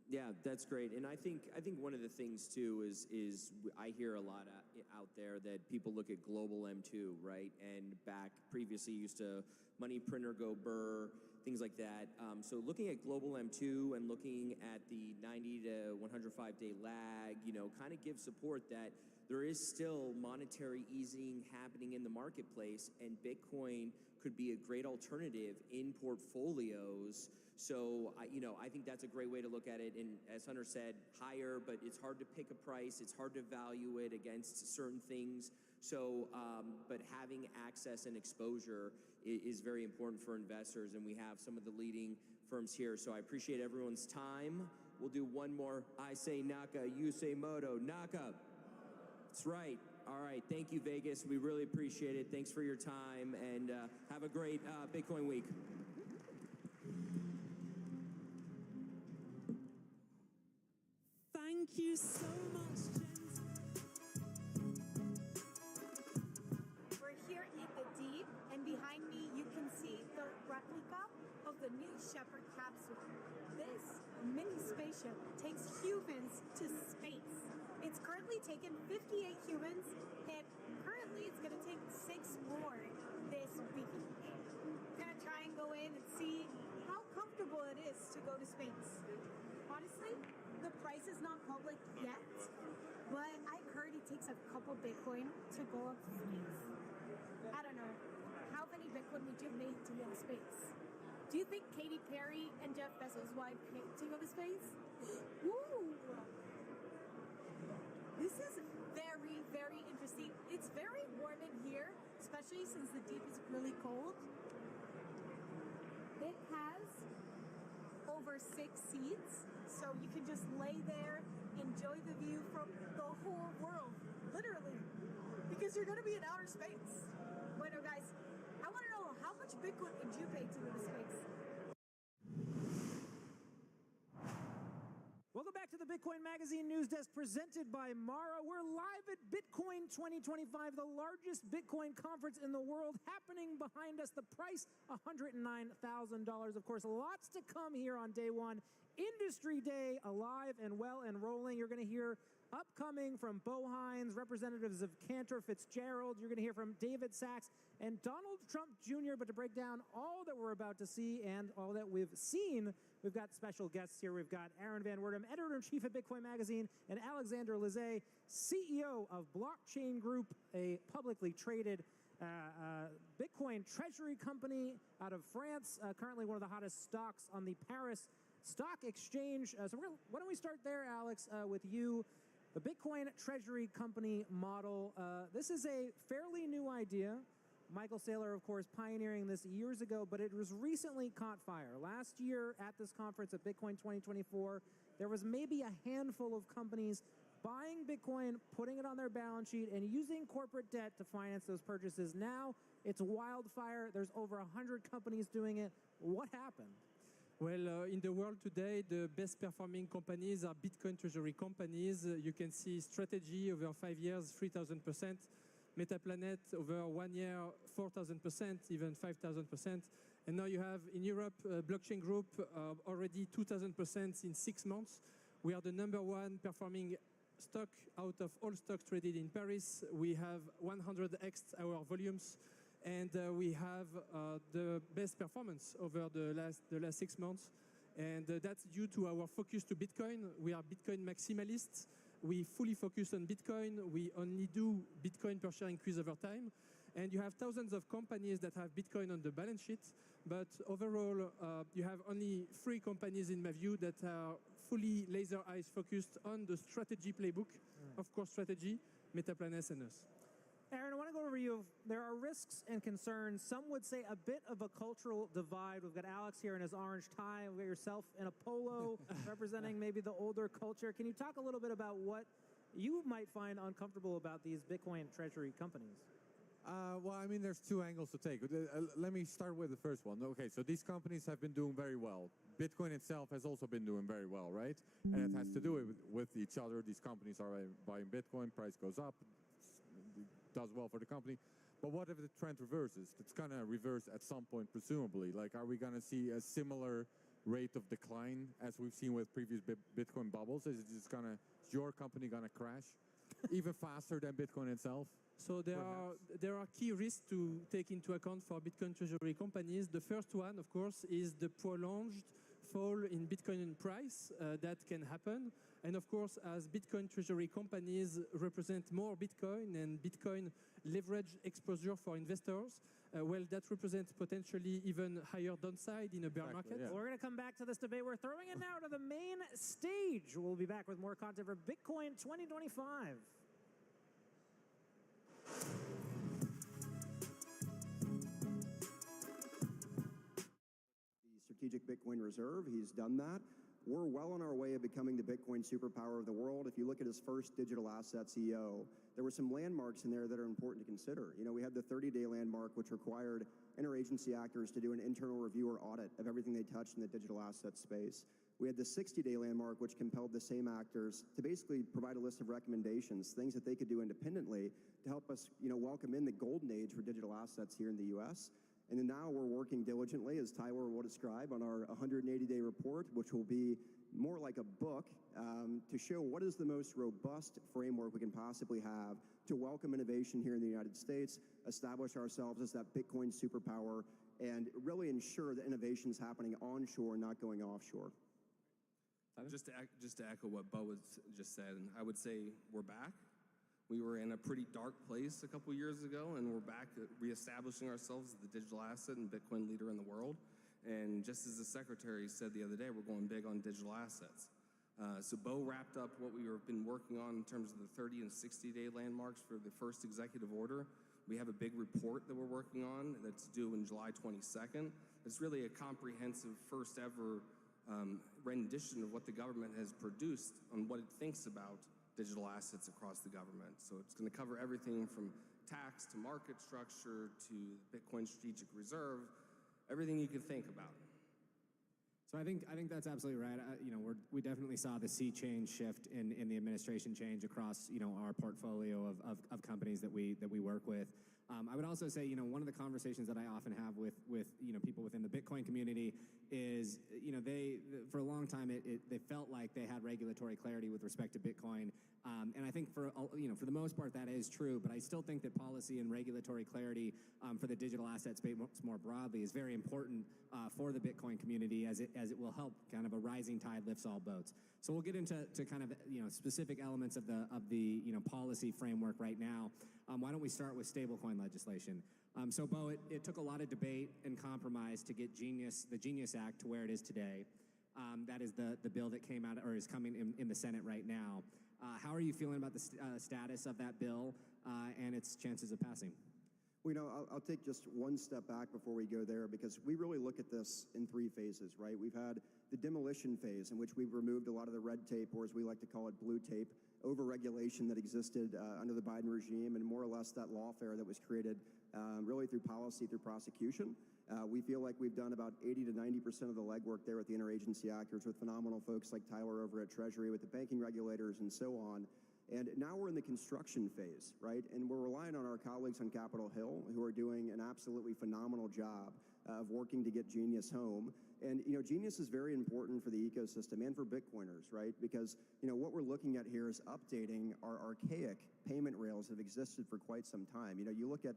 Yeah, that's great. And I think one of the things too is I hear a lot out there that people look at global M2, right? And back previously used to money printer go burr, things like that. So looking at global M2 and looking at the 90 to 105 day lag, kind of gives support that there is still monetary easing happening in the marketplace, and Bitcoin could be a great alternative in portfolios. So, I think that's a great way to look at it. And as Hunter said, higher, but it's hard to pick a price. It's hard to value it against certain things. So, but having access and exposure is very important for investors, and we have some of the leading firms here. So I appreciate everyone's time. We'll do one more. I say Naka, you say Moto. Naka. That's right. All right. Thank you, Vegas. We really appreciate it. Thanks for your time, and have a great Bitcoin week. Thank you so much, James. We're here in the deep, and behind me you can see the replica of the New Shepard capsule. This mini spaceship takes humans to space. It's currently taken 58 humans, and currently it's going to take 6 more this week. We're going to try and go in and see how comfortable it is to go to space. Honestly, the price is not public yet, but I've heard it takes a couple Bitcoin to go up to space. I don't know. How many Bitcoin would you make to go to space? Do you think Katy Perry and Jeff Bezos would pay to go to space? Woo! This is very, very interesting. It's very warm in here, especially since the deep is really cold. It has over 6 seats, so you can just lay there, enjoy the view from the whole world, literally, because you're going to be in outer space. Bueno, guys, I want to know, how much Bitcoin would you pay to go to space? Welcome back to the Bitcoin Magazine News Desk presented by Mara. We're live at Bitcoin 2025, the largest Bitcoin conference in the world, happening behind us. The price, $109,000. Of course, lots to come here on day one. Industry Day alive and well and rolling. You're going to hear upcoming from Bo Hines, representatives of Cantor Fitzgerald. You're going to hear from David Sachs and Donald Trump Jr. But to break down all that we're about to see and all that we've seen, we've got special guests here. We've got Aaron Van Wertum, editor-in-chief at Bitcoin Magazine, and Alexander Lizet, CEO of Blockchain Group, a publicly traded Bitcoin treasury company out of France, currently one of the hottest stocks on the Paris Stock Exchange. Why don't we start there, Alex, with you? The Bitcoin treasury company model. This is a fairly new idea. Michael Saylor, of course, pioneering this years ago, but it was recently caught fire. Last year at this conference at Bitcoin 2024, there was maybe a handful of companies buying Bitcoin, putting it on their balance sheet, and using corporate debt to finance those purchases. Now it's wildfire. There's over 100 companies doing it. What happened? Well, in the world today, the best performing companies are Bitcoin treasury companies. You can see Strategy over 5 years, 3,000%. Metaplanet over 1 year, 4,000%, even 5,000%. And now you have in Europe, Blockchain Group, already 2,000% in 6 months. We are the #1 performing stock out of all stocks traded in Paris. We have 100x our volumes. And we have the best performance over the last 6 months. And that's due to our focus to Bitcoin. We are Bitcoin maximalists. We fully focus on Bitcoin. We only do Bitcoin per share increase over time. And you have thousands of companies that have Bitcoin on the balance sheet. But overall, you have only 3 companies, in my view, that are fully laser eyes focused on the strategy playbook. Of course, Strategy, Metaplanet, and us. Aaron, I want to go over you. There are risks and concerns. Some would say a bit of a cultural divide. We've got Alex here in his orange tie. We've got yourself in a polo representing maybe the older culture. Can you talk a little bit about what you might find uncomfortable about these Bitcoin treasury companies? Well, I mean, there's 2 angles to take. Let me start with the first one. Okay, so these companies have been doing very well. Bitcoin itself has also been doing very well, right? And it has to do with each other. These companies are buying Bitcoin, price goes up, does well for the company. But what if the trend reverses? It's going to reverse at some point, presumably. Like, are we going to see a similar rate of decline as we've seen with previous Bitcoin bubbles? Is your company going to crash even faster than Bitcoin itself? So there are key risks to take into account for Bitcoin treasury companies. The first one, of course, is the prolonged fall in Bitcoin price that can happen. And of course, as Bitcoin treasury companies represent more Bitcoin and Bitcoin leverage exposure for investors, well, that represents potentially even higher downside in a bear market. Yeah. We're going to come back to this debate. We're throwing it now to the main stage. We'll be back with more content for Bitcoin 2025. Strategic Bitcoin Reserve. He's done that. We're well on our way of becoming the Bitcoin superpower of the world. If you look at his first digital asset CEO, there were some landmarks in there that are important to consider. You know, we had the 30-day landmark, which required interagency actors to do an internal review or audit of everything they touched in the digital asset space. We had the 60-day landmark, which compelled the same actors to basically provide a list of recommendations, things that they could do independently to help us, welcome in the golden age for digital assets here in the U.S. And then now we're working diligently, as Tyler will describe, on our 180-day report, which will be more like a book to show what is the most robust framework we can possibly have to welcome innovation here in the United States, establish ourselves as that Bitcoin superpower, and really ensure that innovation is happening onshore and not going offshore. Just to echo what Bo just said, I would say we're back. We were in a pretty dark place a couple years ago, and we're back reestablishing ourselves as the digital asset and Bitcoin leader in the world. And just as the secretary said the other day, we're going big on digital assets. So Bo wrapped up what we have been working on in terms of the 30 and 60-day landmarks for the first executive order. We have a big report that we're working on that's due in July 22nd. It's really a comprehensive first ever rendition of what the government has produced on what it thinks about digital assets across the government. So it's going to cover everything from tax to market structure to Bitcoin strategic reserve, everything you can think about. So I think that's absolutely right. We definitely saw the sea change shift in the administration change across our portfolio of companies that we work with. I would also say, one of the conversations that I often have with people within the Bitcoin community is, for a long time, they felt like they had regulatory clarity with respect to Bitcoin. And I think for the most part that is true, but I still think that policy and regulatory clarity for the digital asset space more broadly is very important for the Bitcoin community, as it will help kind of a rising tide lifts all boats. So we'll get into kind of specific elements of the policy framework right now. Why don't we start with stablecoin legislation? So Bo, it took a lot of debate and compromise to get the Genius Act to where it is today. That is the bill that came out or is coming in the Senate right now. How are you feeling about the status of that bill and its chances of passing? Well, I'll take just one step back before we go there, because we really look at this in three phases, right? We've had the demolition phase, in which we've removed a lot of the red tape, or as we like to call it, blue tape, over-regulation that existed under the Biden regime, and more or less that lawfare that was created really through policy, through prosecution. We feel like we've done about 80 to 90% of the legwork there with the interagency actors, with phenomenal folks like Tyler over at Treasury, with the banking regulators, and so on. And now we're in the construction phase, right? And we're relying on our colleagues on Capitol Hill, who are doing an absolutely phenomenal job of working to get Genius home. And, Genius is very important for the ecosystem and for Bitcoiners, right? Because, what we're looking at here is updating our archaic payment rails that have existed for quite some time. You look at,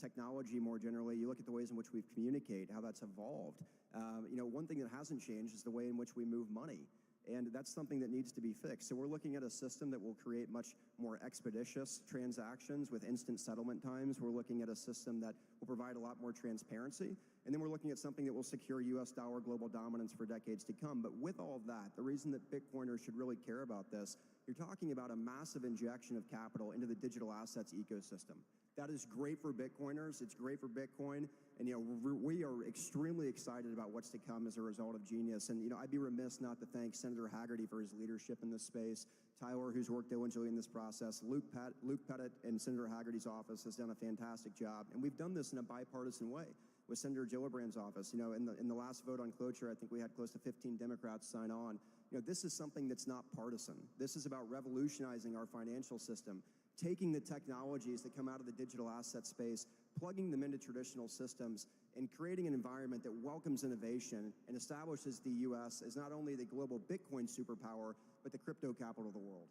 technology more generally, you look at the ways in which we communicate, how that's evolved. One thing that hasn't changed is the way in which we move money. And that's something that needs to be fixed. So we're looking at a system that will create much more expeditious transactions with instant settlement times. We're looking at a system that will provide a lot more transparency. And then we're looking at something that will secure U.S. dollar global dominance for decades to come. But with all of that, the reason that Bitcoiners should really care about this, you're talking about a massive injection of capital into the digital assets ecosystem. That is great for Bitcoiners. It's great for Bitcoin. And, we are extremely excited about what's to come as a result of Genius. And, I'd be remiss not to thank Senator Haggerty for his leadership in this space, Tyler, who's worked diligently in this process, Luke Pettit in Senator Haggerty's office has done a fantastic job. And we've done this in a bipartisan way with Senator Gillibrand's office. In the last vote on cloture, I think we had close to 15 Democrats sign on. This is something that's not partisan. This is about revolutionizing our financial system, taking the technologies that come out of the digital asset space, plugging them into traditional systems, and creating an environment that welcomes innovation and establishes the U.S. as not only the global Bitcoin superpower, but the crypto capital of the world.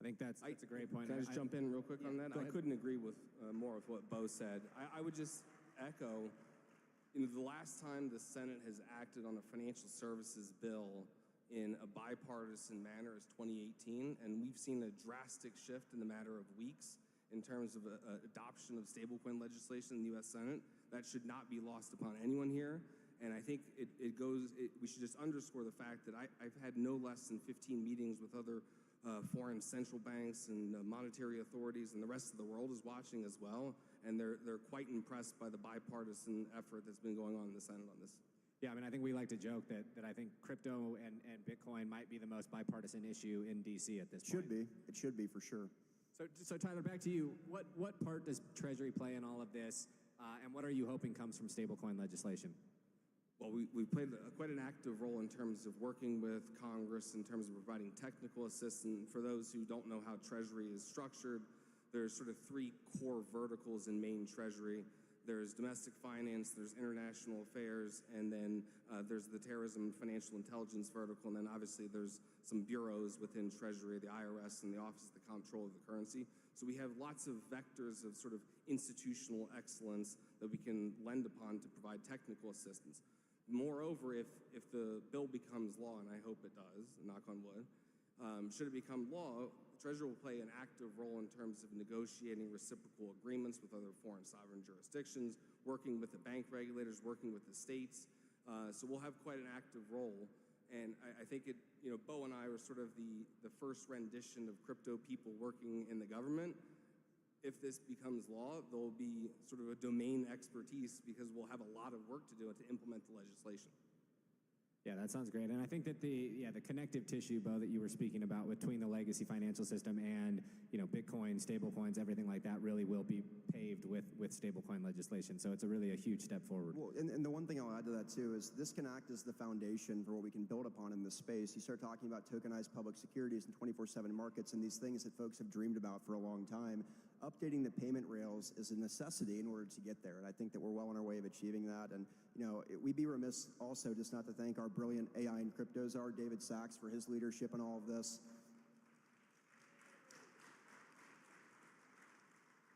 I think that's a great point. Can I just jump in real quick on that? Go I ahead. couldn't agree with more of what Bo said. I would just echo, the last time the Senate has acted on a financial services bill in a bipartisan manner is 2018, and we've seen a drastic shift in the matter of weeks in terms of adoption of stablecoin legislation in the U.S. Senate. That should not be lost upon anyone here. And I think we should just underscore the fact that I've had no less than 15 meetings with other foreign central banks and monetary authorities, and the rest of the world is watching as well. And they're quite impressed by the bipartisan effort that's been going on in the Senate on this. Yeah, I think we like to joke that I think crypto and Bitcoin might be the most bipartisan issue in D.C. at this point. It should be for sure. So Tyler, back to you. What part does Treasury play in all of this, and what are you hoping comes from stablecoin legislation? Well, we played quite an active role in terms of working with Congress, in terms of providing technical assistance. For those who don't know how Treasury is structured, there's sort of three core verticals in main Treasury. There's domestic finance, there's international affairs, and then there's the terrorism and financial intelligence vertical, and then obviously there's some bureaus within Treasury, the IRS and the Office of the Comptroller of the Currency. So we have lots of vectors of sort of institutional excellence that we can lend upon to provide technical assistance. Moreover, if the bill becomes law, and I hope it does, knock on wood, should it become law, Treasury will play an active role in terms of negotiating reciprocal agreements with other foreign sovereign jurisdictions, working with the bank regulators, working with the states. So we'll have quite an active role. And I think Bo and I were sort of the first rendition of crypto people working in the government. If this becomes law, there will be sort of a domain expertise because we'll have a lot of work to do to implement the legislation. Yeah, that sounds great. And I think that the connective tissue, Bo, that you were speaking about between the legacy financial system and, Bitcoin, stablecoins, everything like that really will be paved with stablecoin legislation. So it's really a huge step forward. Well, and the one thing I'll add to that, too, is this can act as the foundation for what we can build upon in this space. You start talking about tokenized public securities and 24/7 markets and these things that folks have dreamed about for a long time. updating the payment rails is a necessity in order to get there. And I think that we're well on our way of achieving that. And, we'd be remiss also just not to thank our brilliant AI and crypto czar, David Sachs, for his leadership in all of this.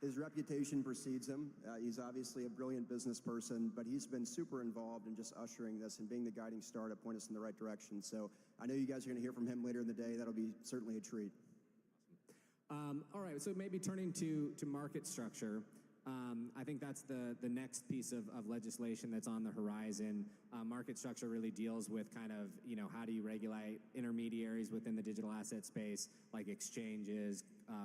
His reputation precedes him. He's obviously a brilliant business person, but he's been super involved in just ushering this and being the guiding star to point us in the right direction. So I know you guys are going to hear from him later in the day. That'll be certainly a treat. All right, so maybe turning to market structure. I think that's the next piece of legislation that's on the horizon. Market structure really deals with kind of, how do you regulate intermediaries within the digital asset space, like exchanges,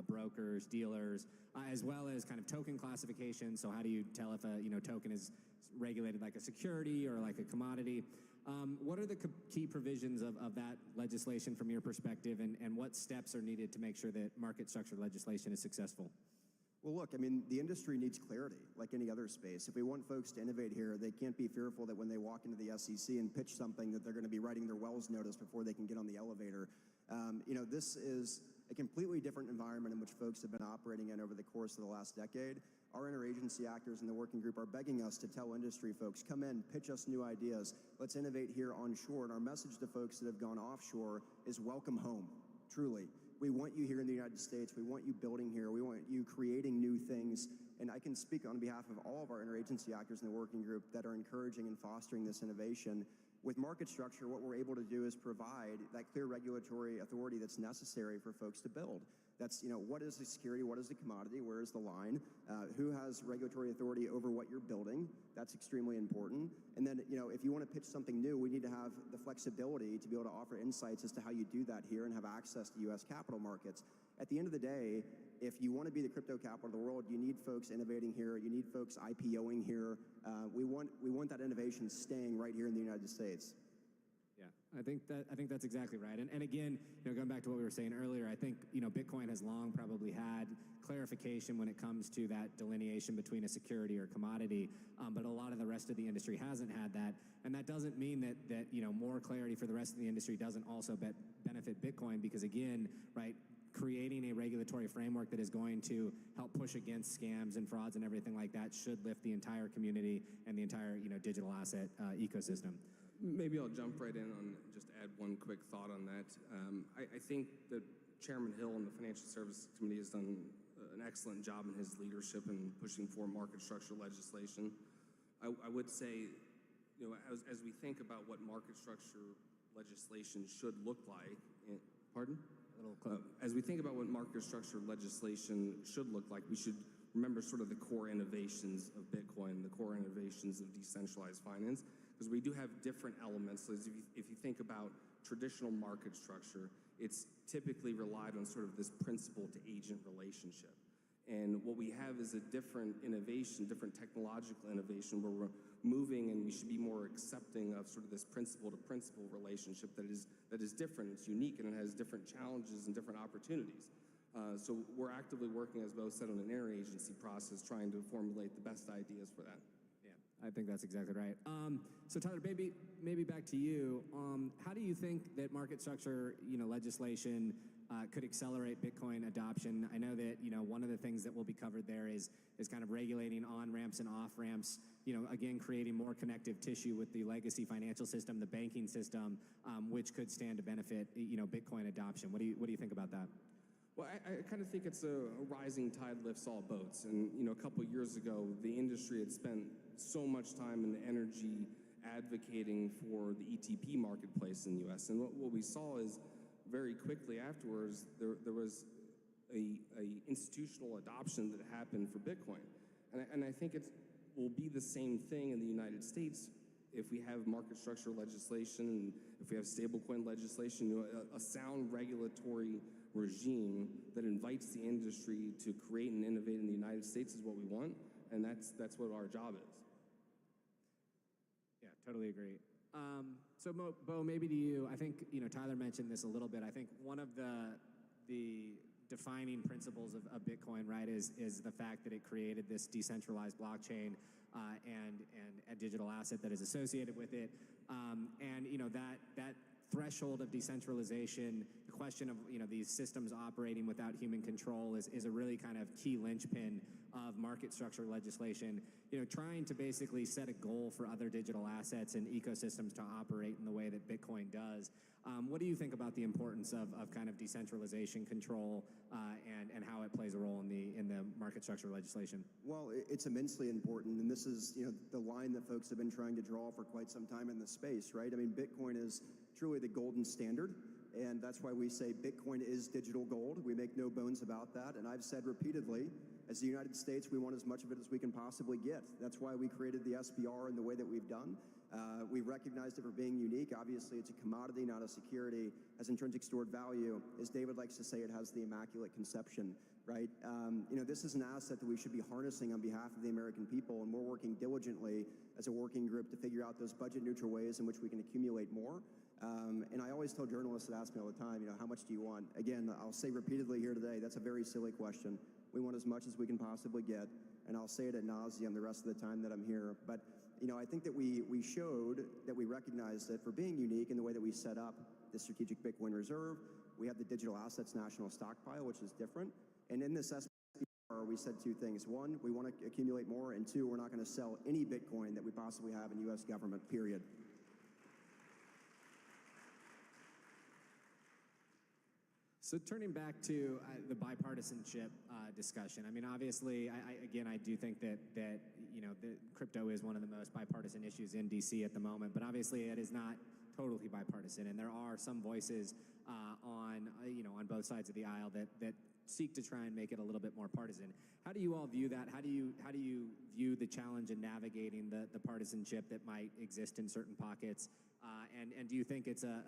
brokers, dealers, as well as kind of token classification. So how do you tell if a token is regulated like a security or like a commodity? What are the key provisions of that legislation from your perspective, and what steps are needed to make sure that market structure legislation is successful? Well, look, I mean, the industry needs clarity like any other space. If we want folks to innovate here, they can't be fearful that when they walk into the SEC and pitch something that they're going to be writing their Wells notice before they can get on the elevator. This is a completely different environment in which folks have been operating in over the course of the last decade. Our interagency actors in the working group are begging us to tell industry folks, come in, pitch us new ideas. Let's innovate here onshore. And our message to folks that have gone offshore is welcome home, truly. We want you here in the United States. We want you building here. We want you creating new things. And I can speak on behalf of all of our interagency actors in the working group that are encouraging and fostering this innovation. With market structure, what we're able to do is provide that clear regulatory authority that's necessary for folks to build. That's, what is a security? What is a commodity? Where is the line? Who has regulatory authority over what you're building? That's extremely important. And then, if you want to pitch something new, we need to have the flexibility to be able to offer insights as to how you do that here and have access to U.S. capital markets. At the end of the day, if you want to be the crypto capital of the world, you need folks innovating here. You need folks IPOing here. We want that innovation staying right here in the United States. Yeah, I think that's exactly right. And again, going back to what we were saying earlier, I think Bitcoin has long probably had clarification when it comes to that delineation between a security or commodity, but a lot of the rest of the industry hasn't had that. And that doesn't mean that more clarity for the rest of the industry doesn't also benefit Bitcoin, because again, right, creating a regulatory framework that is going to help push against scams and frauds and everything like that should lift the entire community and the entire digital asset ecosystem. Maybe I'll jump right in on just add one quick thought on that. I think that Chairman Hill and the Financial Services Committee has done an excellent job in his leadership in pushing for market structure legislation. I would say, as we think about what market structure legislation should look like, pardon? As we think about what market structure legislation should look like, we should remember sort of the core innovations of Bitcoin, the core innovations of decentralized finance, because we do have different elements. So if you think about traditional market structure, it's typically relied on sort of this principal-to-agent relationship. And what we have is a different innovation, different technological innovation, where we're moving, and we should be more accepting of sort of this principal-to-principal relationship that is different, it's unique, and it has different challenges and different opportunities. So we're actively working, as Bo said, on an interagency process, trying to formulate the best ideas for that. Yeah, I think that's exactly right. So Tyler, maybe back to you. How do you think that market structure, legislation could accelerate Bitcoin adoption? I know that one of the things that will be covered there is kind of regulating on-ramps and off-ramps. Again, creating more connective tissue with the legacy financial system, the banking system, which could stand to benefit Bitcoin adoption. What do you think about that? Well, I kind of think it's a rising tide lifts all boats. And, a couple years ago, the industry had spent so much time and energy advocating for the ETP marketplace in the U.S. And what we saw is very quickly afterwards, there was a institutional adoption that happened for Bitcoin. And I think it will be the same thing in the United States if we have market structure legislation and if we have stablecoin legislation, a sound regulatory regime that invites the industry to create and innovate in the United States is what we want, and that's what our job is. Yeah, totally agree. So Bo, maybe to you, I think Tyler mentioned this a little bit. I think one of the defining principles of Bitcoin, right, is the fact that it created this decentralized blockchain and a digital asset that is associated with it, and that threshold of decentralization, the question of these systems operating without human control is a really kind of key linchpin of market structure legislation. Trying to basically set a goal for other digital assets and ecosystems to operate in the way that Bitcoin does. What do you think about the importance of kind of decentralization control and how it plays a role in the market structure legislation? Well, it's immensely important, and this is the line that folks have been trying to draw for quite some time in the space, right? I mean, Bitcoin is truly the golden standard, and that's why we say Bitcoin is digital gold. We make no bones about that, and I've said repeatedly, as the United States, we want as much of it as we can possibly get. That's why we created the SPR in the way that we've done. We recognized it for being unique. Obviously, it's a commodity, not a security. Has intrinsic stored value. As David likes to say, it has the immaculate conception, right? This is an asset that we should be harnessing on behalf of the American people, and we're working diligently as a working group to figure out those budget-neutral ways in which we can accumulate more. And I always tell journalists that ask me all the time, how much do you want? Again, I'll say repeatedly here today, that's a very silly question. We want as much as we can possibly get, and I'll say it ad nauseum the rest of the time that I'm here. But I think that we showed that we recognized that for being unique in the way that we set up the Strategic Bitcoin Reserve, we have the Digital Assets National Stockpile, which is different. And in this SPR, we said two things. One, we want to accumulate more, and two, we're not going to sell any Bitcoin that we possibly have in U.S. government, period. So turning back to the bipartisanship discussion, I mean, obviously, I do think that the crypto is one of the most bipartisan issues in D.C. at the moment, but obviously it is not totally bipartisan, and there are some voices on both sides of the aisle that seek to try and make it a little bit more partisan. How do you all view that? How do you view the challenge in navigating the partisanship that might exist in certain pockets? And do you think it's a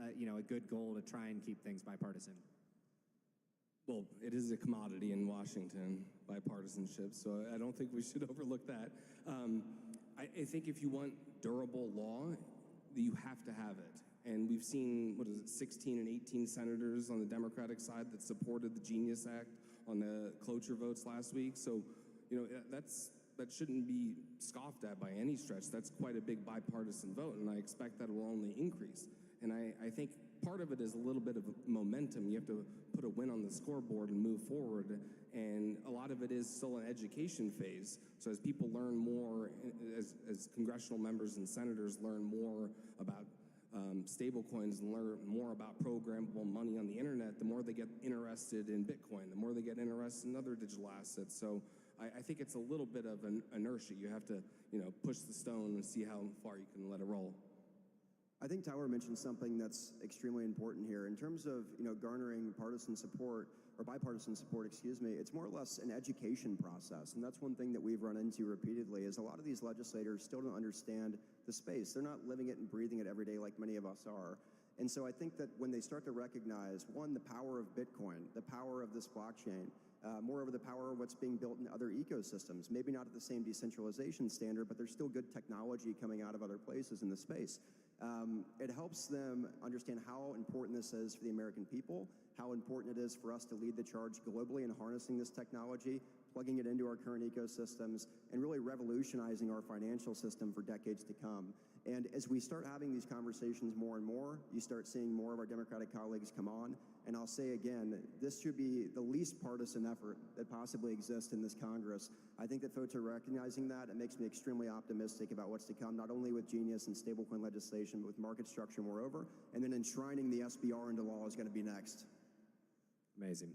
good goal to try and keep things bipartisan? Well, it is a commodity in Washington, bipartisanship, so I don't think we should overlook that. I think if you want durable law, you have to have it. And we've seen, 16 and 18 senators on the Democratic side that supported the Genius Act on the cloture votes last week. So, that shouldn't be scoffed at by any stretch. That's quite a big bipartisan vote, and I expect that will only increase. And I think part of it is a little bit of momentum. You have to put a win on the scoreboard and move forward, and a lot of it is still an education phase. So as people learn more, as congressional members and senators learn more about stable coins and learn more about programmable money on the internet, the more they get interested in Bitcoin, the more they get interested in other digital assets. So I think it's a little bit of an inertia. You have to, push the stone and see how far you can let it roll. I think Tower mentioned something that's extremely important here. In terms of, garnering partisan support, or bipartisan support, excuse me, it's more or less an education process. And that's one thing that we've run into repeatedly, is a lot of these legislators still don't understand the space. They're not living it and breathing it every day like many of us are. And so I think that when they start to recognize, one, the power of Bitcoin, the power of this blockchain, moreover, the power of what's being built in other ecosystems, maybe not at the same decentralization standard, but there's still good technology coming out of other places in the space. It helps them understand how important this is for the American people, how important it is for us to lead the charge globally in harnessing this technology, plugging it into our current ecosystems, and really revolutionizing our financial system for decades to come. And as we start having these conversations more and more, you start seeing more of our Democratic colleagues come on. And I'll say again, this should be the least partisan effort that possibly exists in this Congress. I think that folks are recognizing that. It makes me extremely optimistic about what's to come, not only with Genius and stablecoin legislation, but with market structure moreover. And then enshrining the SBR into law is going to be next. Amazing.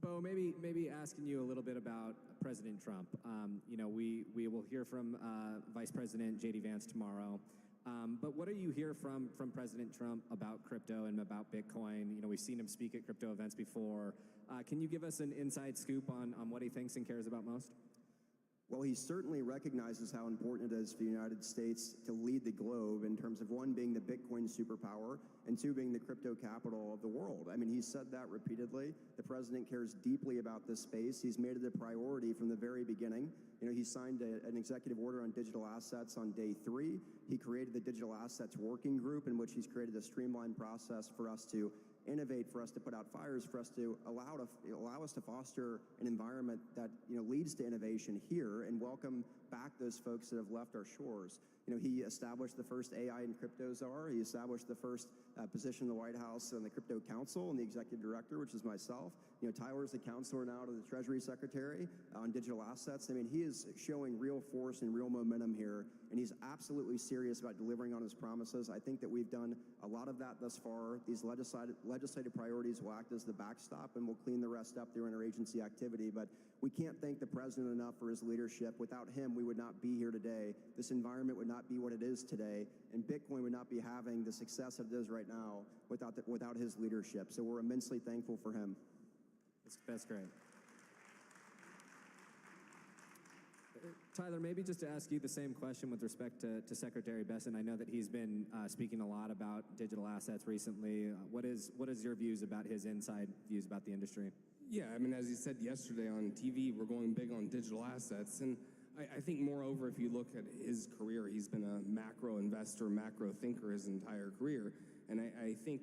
Bo, maybe asking you a little bit about President Trump. We will hear from Vice President J.D. Vance tomorrow. But what do you hear from President Trump about crypto and about Bitcoin? We've seen him speak at crypto events before. Can you give us an inside scoop on what he thinks and cares about most? Well, he certainly recognizes how important it is for the United States to lead the globe in terms of, one, being the Bitcoin superpower, and two, being the crypto capital of the world. I mean, he said that repeatedly. The president cares deeply about this space. He's made it a priority from the very beginning. He signed an executive order on digital assets on day 3. He created the Digital Assets Working Group, in which he's created a streamlined process for us to innovate, for us to put out fires, for us to allow us to foster an environment that leads to innovation here and welcome back those folks that have left our shores. You know, he established the first AI and crypto czar. He established the first position in the White House on the Crypto Council and the executive director, which is myself. You know, Tyler's the counselor now to the Treasury Secretary on digital assets. I mean, he is showing real force and real momentum here, and he's absolutely serious about delivering on his promises. I think that we've done a lot of that thus far. These legislative priorities will act as the backstop, and we'll clean the rest up through interagency activity. But we can't thank the president enough for his leadership. Without him, we would not be here today. This environment would not be what it is today, and Bitcoin would not be having the success it does right now without his leadership. So we're immensely thankful for him. That's great. Tyler, maybe just to ask you the same question with respect to Secretary Bessent. I know that he's been speaking a lot about digital assets recently. What is your views about his inside views about the industry? Yeah, I mean, as he said yesterday on TV, we're going big on digital assets. And I think, moreover, if you look at his career, he's been a macro investor, macro thinker his entire career. And I think,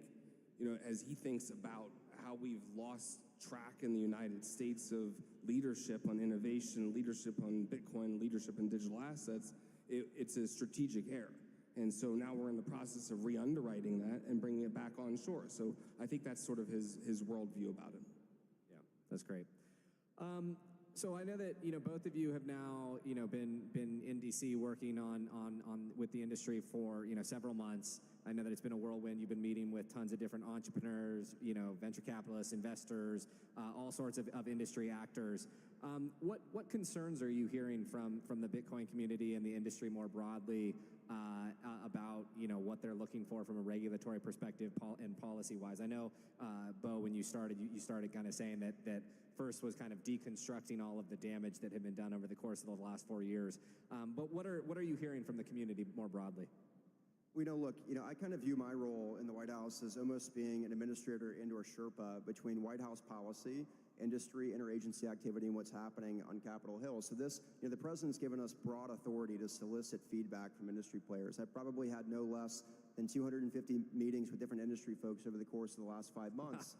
you know, as he thinks about how we've lost track in the United States of leadership on innovation, leadership on Bitcoin, leadership in digital assets, it's a strategic error. And so now we're in the process of re-underwriting that and bringing it back on shore. So I think that's sort of his worldview about it. Yeah, that's great. So I know that, you know, both of you have now, you know, been in DC working on with the industry for, you know, several months. I know that it's been a whirlwind. You've been meeting with tons of different entrepreneurs, you know, venture capitalists, investors, all sorts of industry actors. What concerns are you hearing from the Bitcoin community and the industry more broadly about, you know, what they're looking for from a regulatory perspective and policy-wise? I know, Bo, when you started kind of saying that first was kind of deconstructing all of the damage that had been done over the course of the last 4 years. But what are you hearing from the community more broadly? We know, look, you know, I kind of view my role in the White House as almost being an administrator and or Sherpa between White House policy, industry, interagency activity, and what's happening on Capitol Hill. So this, you know, the president's given us broad authority to solicit feedback from industry players. I've probably had no less than 250 meetings with different industry folks over the course of the last 5 months.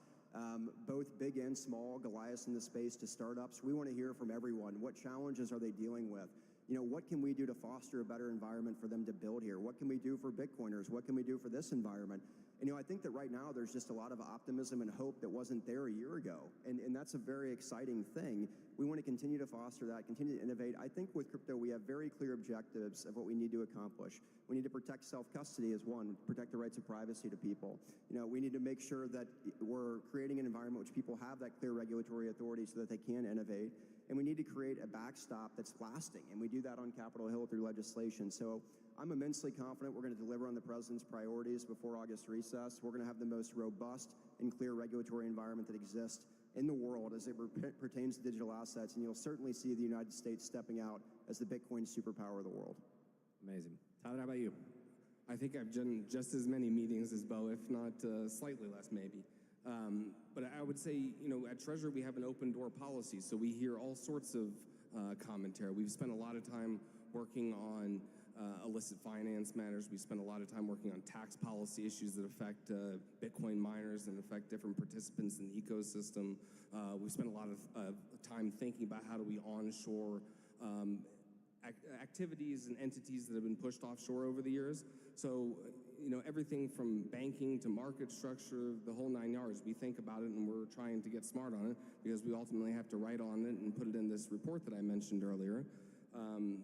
Both big and small, Goliaths in the space to startups. We want to hear from everyone. What challenges are they dealing with? You know, what can we do to foster a better environment for them to build here? What can we do for Bitcoiners? What can we do for this environment? And, you know, I think that right now there's just a lot of optimism and hope that wasn't there a year ago. And that's a very exciting thing. We want to continue to foster that, continue to innovate. I think with crypto, we have very clear objectives of what we need to accomplish. We need to protect self-custody as one, protect the rights of privacy to people. You know, we need to make sure that we're creating an environment which people have that clear regulatory authority so that they can innovate. And we need to create a backstop that's lasting. And we do that on Capitol Hill through legislation. So I'm immensely confident we're going to deliver on the president's priorities before August recess. We're going to have the most robust and clear regulatory environment that exists in the world as it pertains to digital assets. And you'll certainly see the United States stepping out as the Bitcoin superpower of the world. Amazing. Tyler, how about you? I think I've done just as many meetings as Bo, if not slightly less maybe. But I would say, you know, at Treasury we have an open door policy, so we hear all sorts of commentary. We've spent a lot of time working on illicit finance matters. We spend a lot of time working on tax policy issues that affect Bitcoin miners and affect different participants in the ecosystem. We spend a lot of time thinking about how do we onshore activities and entities that have been pushed offshore over the years. So, you know, everything from banking to market structure, the whole 9 yards, we think about it and we're trying to get smart on it because we ultimately have to write on it and put it in this report that I mentioned earlier.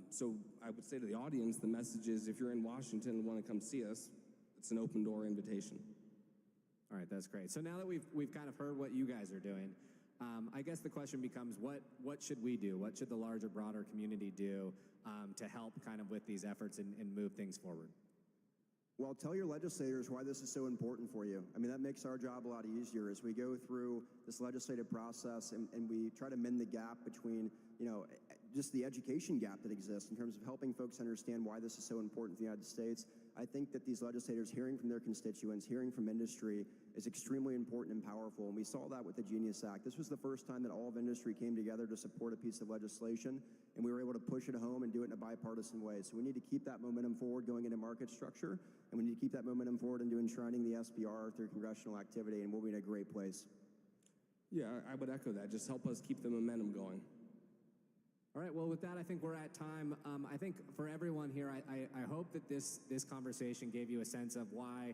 So I would say to the audience, the message is if you're in Washington and want to come see us, it's an open door invitation. All right, that's great. So now that we've kind of heard what you guys are doing, I guess the question becomes, what should we do? What should the larger, broader community do to help kind of with these efforts and move things forward? Well, tell your legislators why this is so important for you. I mean, that makes our job a lot easier as we go through this legislative process and we try to mend the gap between, you know, just the education gap that exists in terms of helping folks understand why this is so important in the United States. I think that these legislators hearing from their constituents, hearing from industry is extremely important and powerful. And we saw that with the Genius Act. This was the first time that all of industry came together to support a piece of legislation, and we were able to push it home and do it in a bipartisan way. So we need to keep that momentum forward going into market structure, and we need to keep that momentum forward into enshrining the SBR through congressional activity, and we'll be in a great place. Yeah, I would echo that. Just help us keep the momentum going. All right, well, with that, I think we're at time. I think for everyone here, I hope that this conversation gave you a sense of why,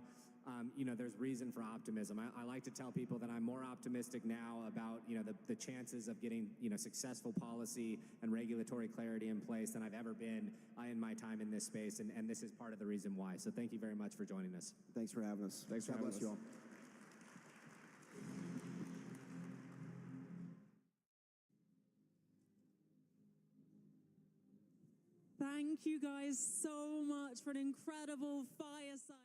there's reason for optimism. I like to tell people that I'm more optimistic now about, the chances of getting, successful policy and regulatory clarity in place than I've ever been in my time in this space, and this is part of the reason why. So thank you very much for joining us. Thanks for having us. Thanks for God having bless us. you all. Thank you guys so much for an incredible fireside chat.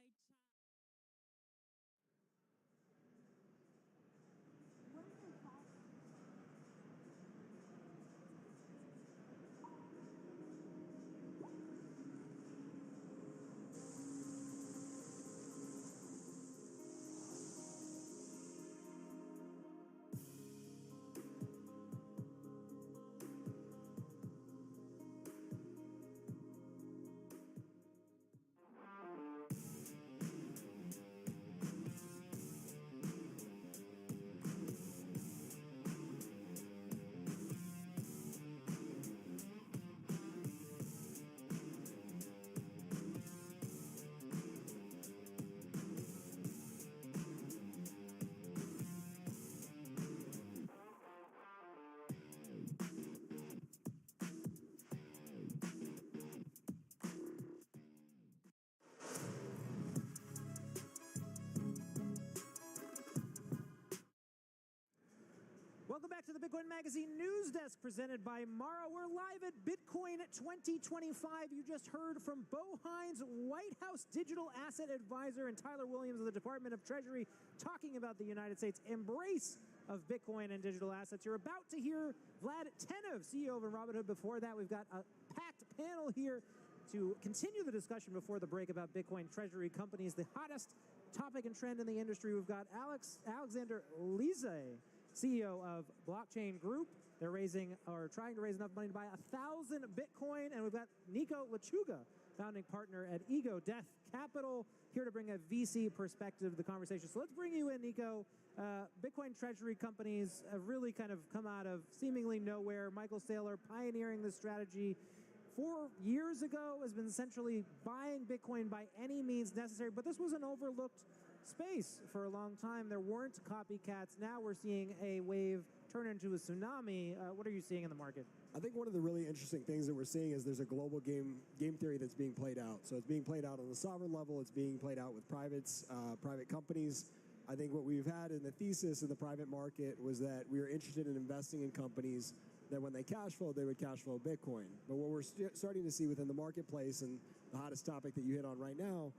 Welcome back to the Bitcoin Magazine News Desk presented by Mara. We're live at Bitcoin 2025. You just heard from Bo Hines, White House Digital Asset Advisor, and Tyler Williams of the Department of Treasury talking about the United States' embrace of Bitcoin and digital assets. You're about to hear Vlad Tenev, CEO of Robinhood. Before that, we've got a packed panel here to continue the discussion before the break about Bitcoin Treasury companies. The hottest topic and trend in the industry. We've got Alexander Lize, CEO of Blockchain Group. They're trying to raise enough money to buy 1,000 Bitcoin. And we've got Nico Lechuga, founding partner at Ego Death Capital, here to bring a VC perspective to the conversation. So let's bring you in, Nico. Bitcoin treasury companies have really kind of come out of seemingly nowhere. Michael Saylor pioneering this strategy 4 years ago, has been essentially buying Bitcoin by any means necessary, but this was an overlooked space for a long time. There weren't copycats. Now we're seeing a wave turn into a tsunami. What are you seeing in the market? I think one of the really interesting things that we're seeing is there's a global game theory that's being played out. So it's being played out on the sovereign level. It's being played out with private companies. I think what we've had in the thesis in the private market was that we were interested in investing in companies that when they cash flow, they would cash flow Bitcoin. But what we're starting to see within the marketplace, and the hottest topic that you hit on right now,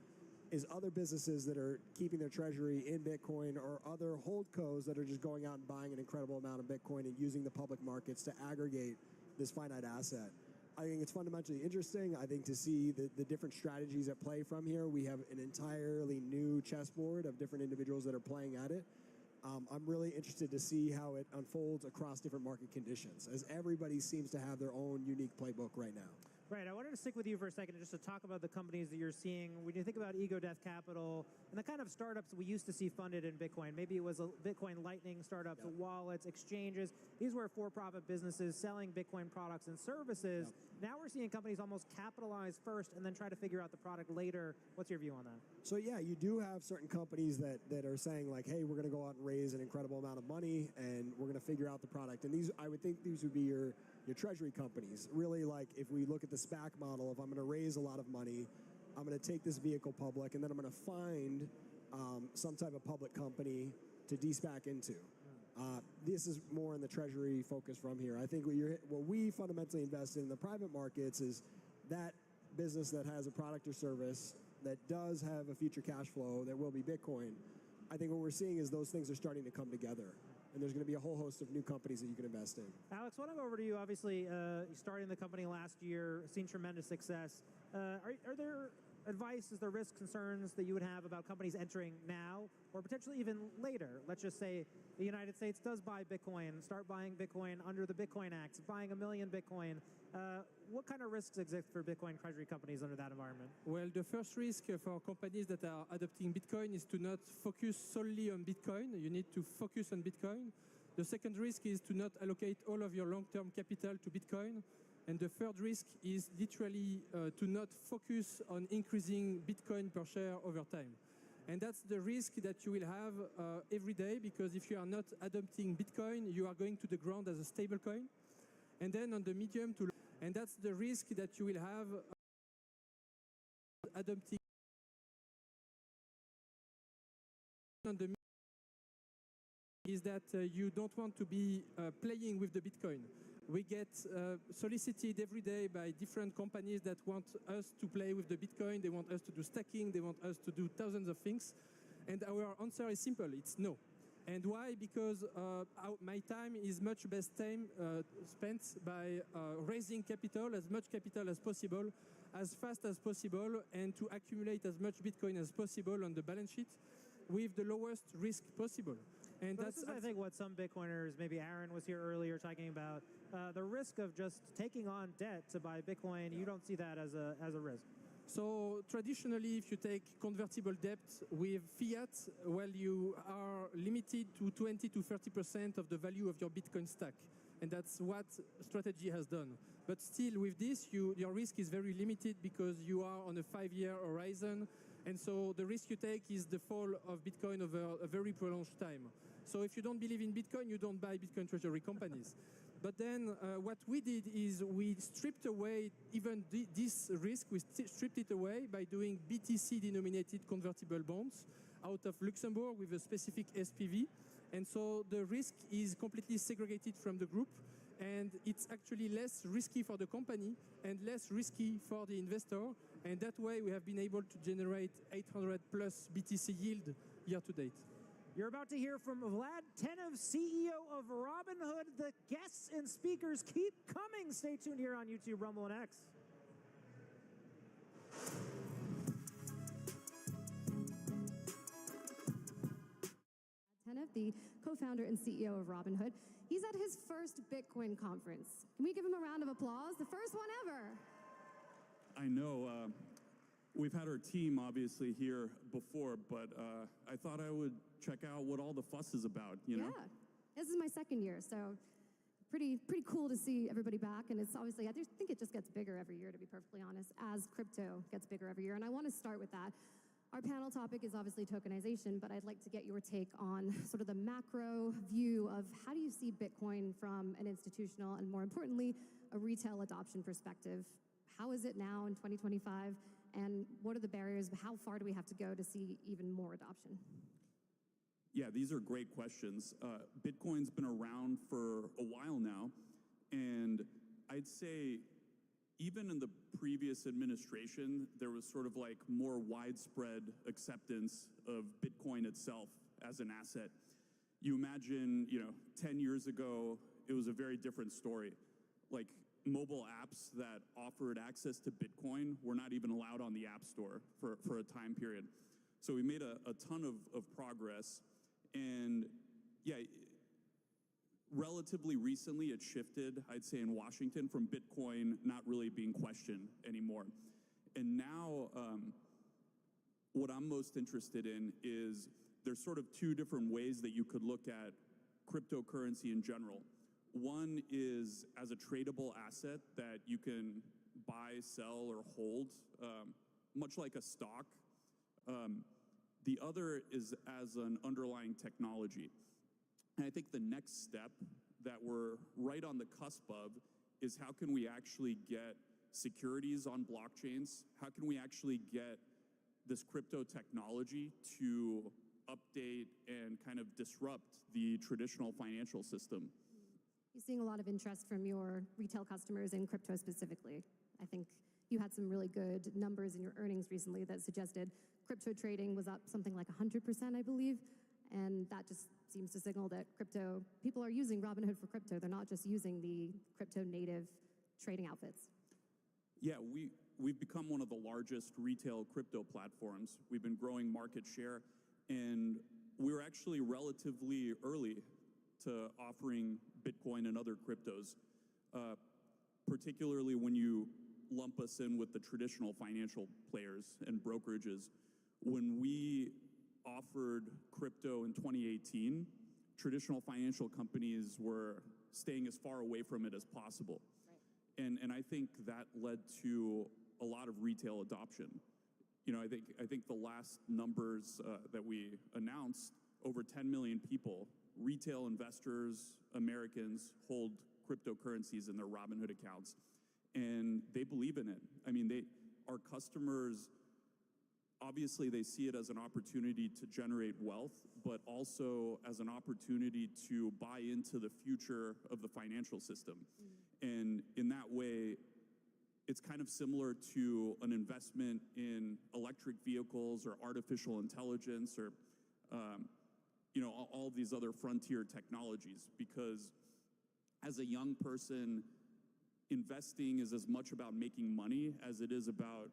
is other businesses that are keeping their treasury in Bitcoin, or other holdcos that are just going out and buying an incredible amount of Bitcoin and using the public markets to aggregate this finite asset. I think it's fundamentally interesting. I think to see the different strategies at play from here, we have an entirely new chessboard of different individuals that are playing at it. I'm really interested to see how it unfolds across different market conditions, as everybody seems to have their own unique playbook right now. Right, I wanted to stick with you for a second just to talk about the companies that you're seeing. When you think about Ego Death Capital and the kind of startups we used to see funded in Bitcoin, maybe it was a Bitcoin Lightning startups, wallets, exchanges. These were for-profit businesses selling Bitcoin products and services. Now we're seeing companies almost capitalize first and then try to figure out the product later. What's your view on that? So yeah, you do have certain companies that are saying like, hey, we're going to go out and raise an incredible amount of money and we're going to figure out the product. And these, I would think these would be your treasury companies. Really, like if we look at the SPAC model, if I'm going to raise a lot of money, I'm going to take this vehicle public, and then I'm going to find some type of public company to de-SPAC into. This is more in the treasury focus from here. I think what we fundamentally invest in the private markets is that business that has a product or service that does have a future cash flow that will be Bitcoin. I think what we're seeing is those things are starting to come together. And there's going to be a whole host of new companies that you can invest in. Alex, I want to go over to you. Obviously, you started the company last year, seen tremendous success. Are there advice, is there risks, concerns that you would have about companies entering now or potentially even later? Let's just say the United States does buy Bitcoin, start buying Bitcoin under the Bitcoin Act, buying 1 million Bitcoin. What kind of risks exist for Bitcoin treasury companies under that environment? Well, the first risk for companies that are adopting Bitcoin is to not focus solely on Bitcoin. You need to focus on Bitcoin. The second risk is to not allocate all of your long-term capital to Bitcoin. And the third risk is literally to not focus on increasing Bitcoin per share over time. And that's the risk that you will have every day, because if you are not adopting Bitcoin, you are going to the ground as a stable coin. And then on the medium to, and that's the risk that you will have adopting on the is that you don't want to be playing with the Bitcoin. We get solicited every day by different companies that want us to play with the Bitcoin. They want us to do stacking. They want us to do thousands of things. And our answer is simple. It's no. And why? Because my time is much best time spent by raising capital, as much capital as possible, as fast as possible, and to accumulate as much Bitcoin as possible on the balance sheet with the lowest risk possible. And But that's, this is, I think, what some Bitcoiners, maybe Aaron was here earlier talking about, the risk of just taking on debt to buy Bitcoin. You don't see that as a risk. So traditionally, if you take convertible debt with fiat, well, you are limited to 20 to 30% of the value of your Bitcoin stack. And that's what Strategy has done. But still, with this, your risk is very limited because you are on a 5-year horizon. And so the risk you take is the fall of Bitcoin over a very prolonged time. So if you don't believe in Bitcoin, you don't buy Bitcoin treasury companies. But then what we did is we stripped away even this risk. We stripped it away by doing BTC-denominated convertible bonds out of Luxembourg with a specific SPV. And so the risk is completely segregated from the group. And it's actually less risky for the company and less risky for the investor. And that way we have been able to generate 800 plus BTC yield year to date. You're about to hear from Vlad Tenev, CEO of Robinhood. The guests and speakers keep coming. Stay tuned here on YouTube, Rumble, and X. Tenev, the co-founder and CEO of Robinhood. He's at his first Bitcoin conference. Can we give him a round of applause? The first one ever. I know. We've had our team obviously here before, but I thought I would check out what all the fuss is about, you know? Yeah. This is my second year, so pretty cool to see everybody back. And it's obviously, I think it just gets bigger every year, to be perfectly honest, as crypto gets bigger every year. And I want to start with that. Our panel topic is obviously tokenization, but I'd like to get your take on sort of the macro view of how do you see Bitcoin from an institutional and, more importantly, a retail adoption perspective. How is it now in 2025? And what are the barriers? How far do we have to go to see even more adoption? Yeah, these are great questions. Bitcoin's been around for a while now, and I'd say even in the previous administration, there was sort of like more widespread acceptance of Bitcoin itself as an asset. You imagine, 10 years ago, it was a very different story. Like, mobile apps that offered access to Bitcoin were not even allowed on the App Store for a time period. So we made a ton of progress. And yeah, relatively recently it shifted, I'd say, in Washington from Bitcoin not really being questioned anymore. And now what I'm most interested in is there's sort of two different ways that you could look at cryptocurrency in general. One is as a tradable asset that you can buy, sell, or hold, much like a stock. The other is as an underlying technology. And I think the next step that we're right on the cusp of is how can we actually get securities on blockchains? How can we actually get this crypto technology to update and kind of disrupt the traditional financial system? You're seeing a lot of interest from your retail customers in crypto specifically. I think you had some really good numbers in your earnings recently that suggested crypto trading was up something like 100%, I believe. And that just seems to signal that people are using Robinhood for crypto. They're not just using the crypto native trading outfits. Yeah, we've become one of the largest retail crypto platforms. We've been growing market share, and we're actually relatively early to offering Bitcoin and other cryptos, particularly when you lump us in with the traditional financial players and brokerages. When we offered crypto in 2018, traditional financial companies were staying as far away from it as possible. And I think that led to a lot of retail adoption. You know, I think the last numbers that we announced, over 10 million people, retail investors, Americans, hold cryptocurrencies in their Robinhood accounts, and they believe in it. I mean, our customers, obviously they see it as an opportunity to generate wealth, but also as an opportunity to buy into the future of the financial system. And in that way, it's kind of similar to an investment in electric vehicles or artificial intelligence or, you know, all these other frontier technologies. Because as a young person, investing is as much about making money as it is about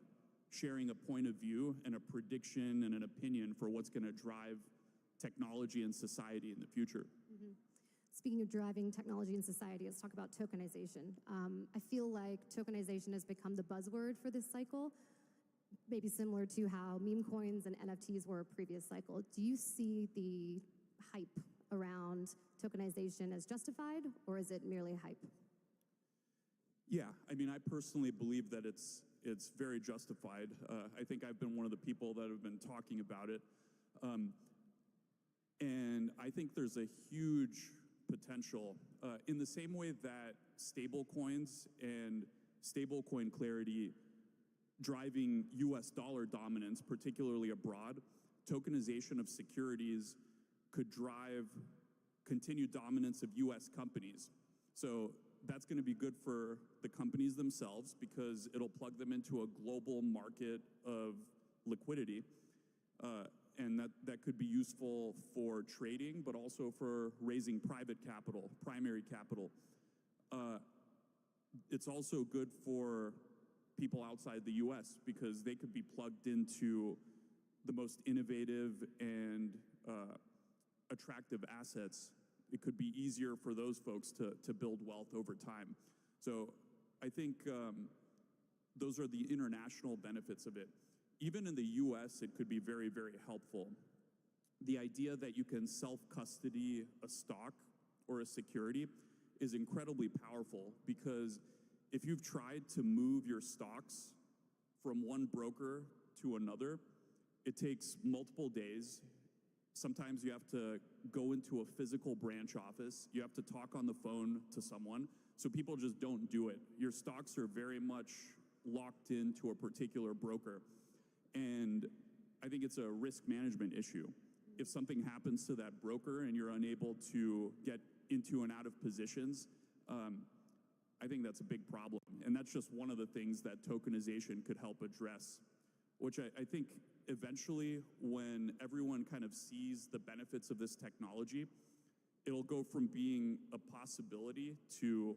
sharing a point of view and a prediction and an opinion for what's going to drive technology and society in the future. Speaking of driving technology in society, let's talk about tokenization. I feel like tokenization has become the buzzword for this cycle, maybe similar to how meme coins and NFTs were a previous cycle. Do you see the hype around tokenization as justified, or is it merely hype? Yeah, I mean, I personally believe that it's very justified. I think I've been one of the people that have been talking about it. And I think there's a huge potential in the same way that stable coins and stablecoin clarity driving US dollar dominance, particularly abroad, tokenization of securities could drive continued dominance of US companies. So that's going to be good for the companies themselves because it'll plug them into a global market of liquidity. And that could be useful for trading, but also for raising private capital, primary capital. It's also good for people outside the US because they could be plugged into the most innovative and attractive assets. It could be easier for those folks to build wealth over time. So I think those are the international benefits of it. Even in the US, it could be very, very helpful. The idea that you can self-custody a stock or a security is incredibly powerful because if you've tried to move your stocks from one broker to another, it takes multiple days. Sometimes you have to go into a physical branch office. You have to talk on the phone to someone. So people just don't do it. Your stocks are very much locked into a particular broker. And I think it's a risk management issue. If something happens to that broker and you're unable to get into and out of positions, I think that's a big problem. And that's just one of the things that tokenization could help address, which I think eventually when everyone kind of sees the benefits of this technology, it'll go from being a possibility to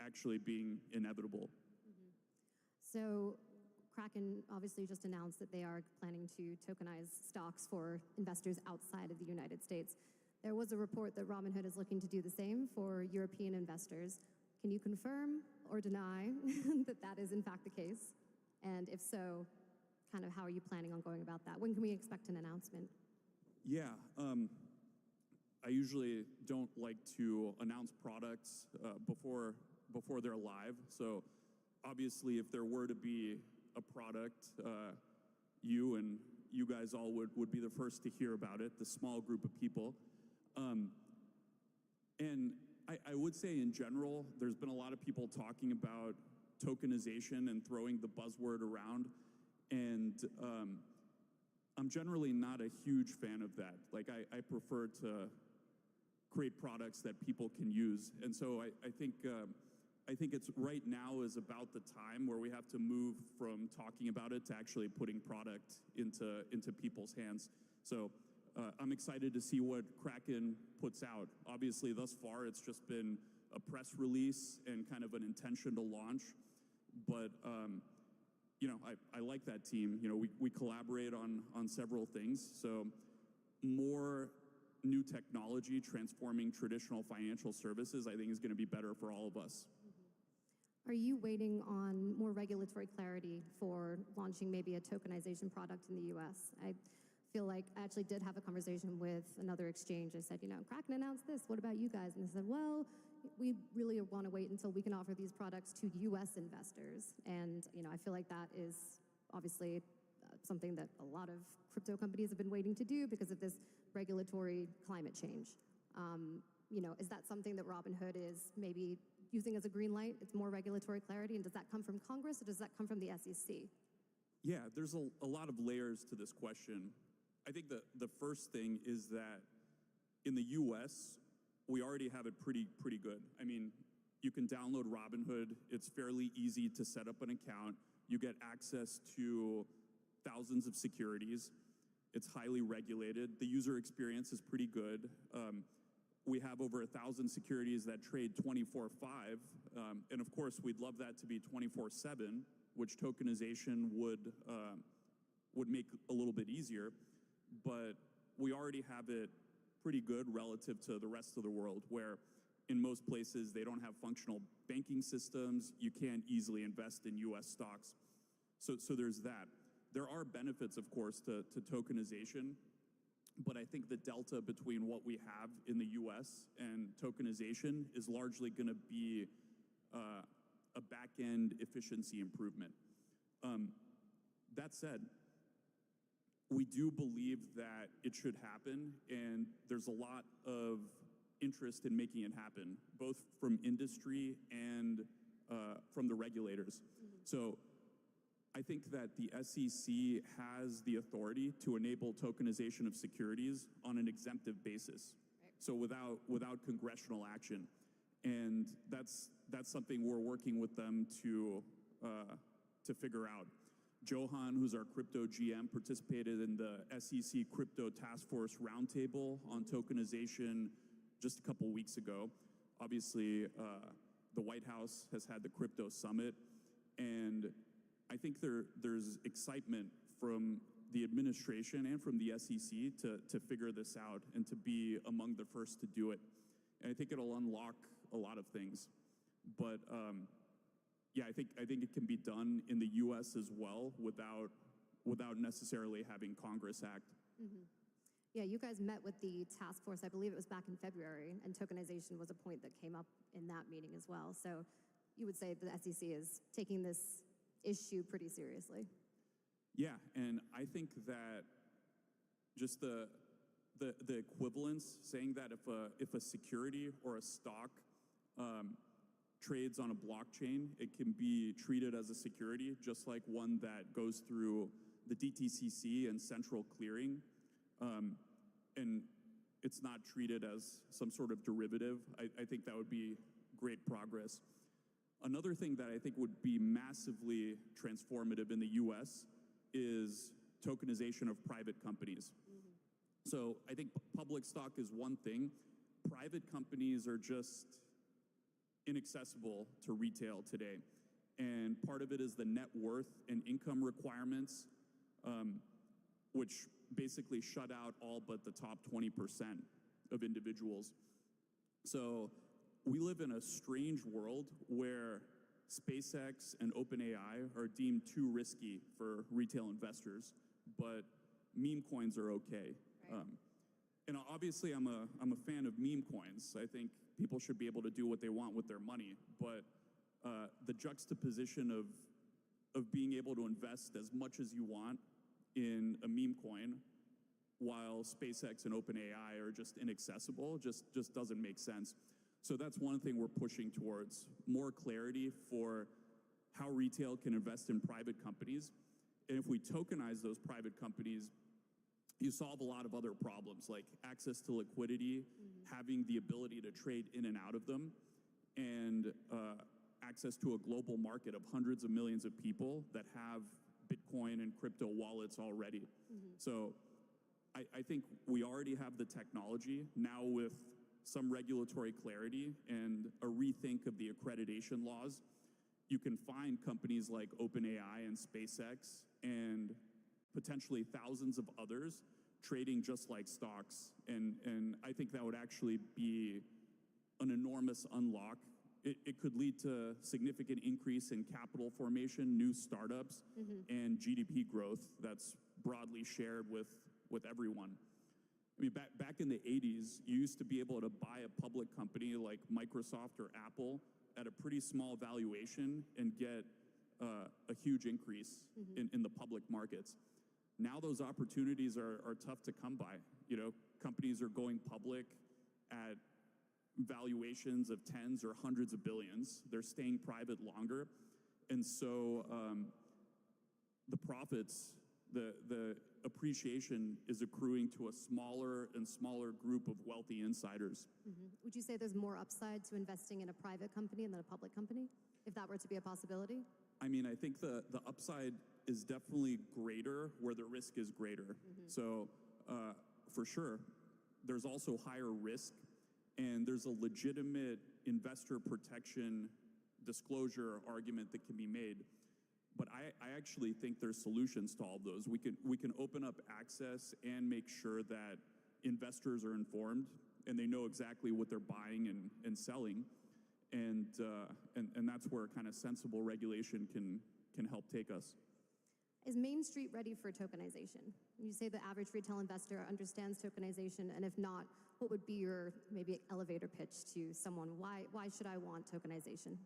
actually being inevitable. So Kraken obviously just announced that they are planning to tokenize stocks for investors outside of the United States. There was a report that Robinhood is looking to do the same for European investors. Can you confirm or deny that that is in fact the case? And if so, kind of how are you planning on going about that? When can we expect an announcement? Yeah, I usually don't like to announce products before they're live. So obviously, if there were to be a product, you guys all would be the first to hear about it, the small group of people. And I would say in general, there's been a lot of people talking about tokenization and throwing the buzzword around. And I'm generally not a huge fan of that. Like, I prefer to create products that people can use. And so I think it's right now is about the time where we have to move from talking about it to actually putting product into people's hands. So I'm excited to see what Kraken puts out. Obviously, thus far, it's just been a press release and kind of an intention to launch. But you know, I like that team. You know, we collaborate on several things. So more new technology transforming traditional financial services, I think, is going to be better for all of us. Are you waiting on more regulatory clarity for launching maybe a tokenization product in the US? I feel like I actually did have a conversation with another exchange. I said, Kraken announced this. What about you guys? And they said, well, we really want to wait until we can offer these products to U.S. investors. And, I feel like that is obviously something that a lot of crypto companies have been waiting to do because of this regulatory climate change. Is that something that Robinhood is maybe using as a green light? It's more regulatory clarity, and does that come from Congress or does that come from the SEC? Yeah, there's a lot of layers to this question. I think the first thing is that in the U.S., we already have it pretty good. I mean, you can download Robinhood. It's fairly easy to set up an account. You get access to thousands of securities. It's highly regulated. The user experience is pretty good. We have over 1,000 securities that trade 24/5. And of course, we'd love that to be 24/7, which tokenization would make a little bit easier. But we already have it pretty good relative to the rest of the world, where in most places they don't have functional banking systems. You can't easily invest in U.S. stocks. So there's that. There are benefits, of course, to tokenization, but I think the delta between what we have in the U.S. and tokenization is largely going to be a back-end efficiency improvement. That said, we do believe that it should happen, and there's a lot of interest in making it happen, both from industry and from the regulators. So I think that the SEC has the authority to enable tokenization of securities on an exemptive basis, so without congressional action. And that's something we're working with them to figure out. Johan, who's our crypto GM, participated in the SEC Crypto Task Force Roundtable on tokenization just a couple weeks ago. Obviously, the White House has had the Crypto Summit, and I think there's excitement from the administration and from the SEC to figure this out and to be among the first to do it. And I think it'll unlock a lot of things. But yeah, I think it can be done in the U.S. as well without necessarily having Congress act. Mm-hmm. Yeah, you guys met with the task force, I believe it was back in February, and tokenization was a point that came up in that meeting as well. So you would say the SEC is taking this issue pretty seriously. Yeah, and I think that just the equivalence, saying that if a security or a stock trades on a blockchain, it can be treated as a security, just like one that goes through the DTCC and central clearing. And it's not treated as some sort of derivative. I think that would be great progress. Another thing that I think would be massively transformative in the US is tokenization of private companies. Mm-hmm. So I think public stock is one thing. Private companies are just inaccessible to retail today. And part of it is the net worth and income requirements, which basically shut out all but the top 20% of individuals. So we live in a strange world where SpaceX and OpenAI are deemed too risky for retail investors, but meme coins are okay. Right. And obviously, I'm a fan of meme coins. I think people should be able to do what they want with their money, but the juxtaposition of being able to invest as much as you want in a meme coin while SpaceX and OpenAI are just inaccessible just doesn't make sense. So that's one thing we're pushing towards, more clarity for how retail can invest in private companies. And if we tokenize those private companies, you solve a lot of other problems like access to liquidity, having the ability to trade in and out of them, and access to a global market of hundreds of millions of people that have Bitcoin and crypto wallets already. Mm-hmm. So I think we already have the technology. Now with some regulatory clarity and a rethink of the accreditation laws, you can find companies like OpenAI and SpaceX and potentially thousands of others trading just like stocks. And I think that would actually be an enormous unlock. It could lead to significant increase in capital formation, new startups, mm-hmm. and GDP growth that's broadly shared with with everyone. I mean, back in the 80s, you used to be able to buy a public company like Microsoft or Apple at a pretty small valuation and get a huge increase in the public markets. Now those opportunities are tough to come by. You know, companies are going public at valuations of tens or hundreds of billions. They're staying private longer. And so the profits, the appreciation is accruing to a smaller and smaller group of wealthy insiders. Would you say there's more upside to investing in a private company than a public company, if that were to be a possibility? I mean, I think the upside is definitely greater where the risk is greater. So for sure, there's also higher risk, and there's a legitimate investor protection disclosure argument that can be made. But I actually think there's solutions to all of those. We can open up access and make sure that investors are informed and they know exactly what they're buying and selling. And that's where kind of sensible regulation can help take us. Is Main Street ready for tokenization? You say the average retail investor understands tokenization, and if not, what would be your maybe elevator pitch to someone? Why should I want tokenization?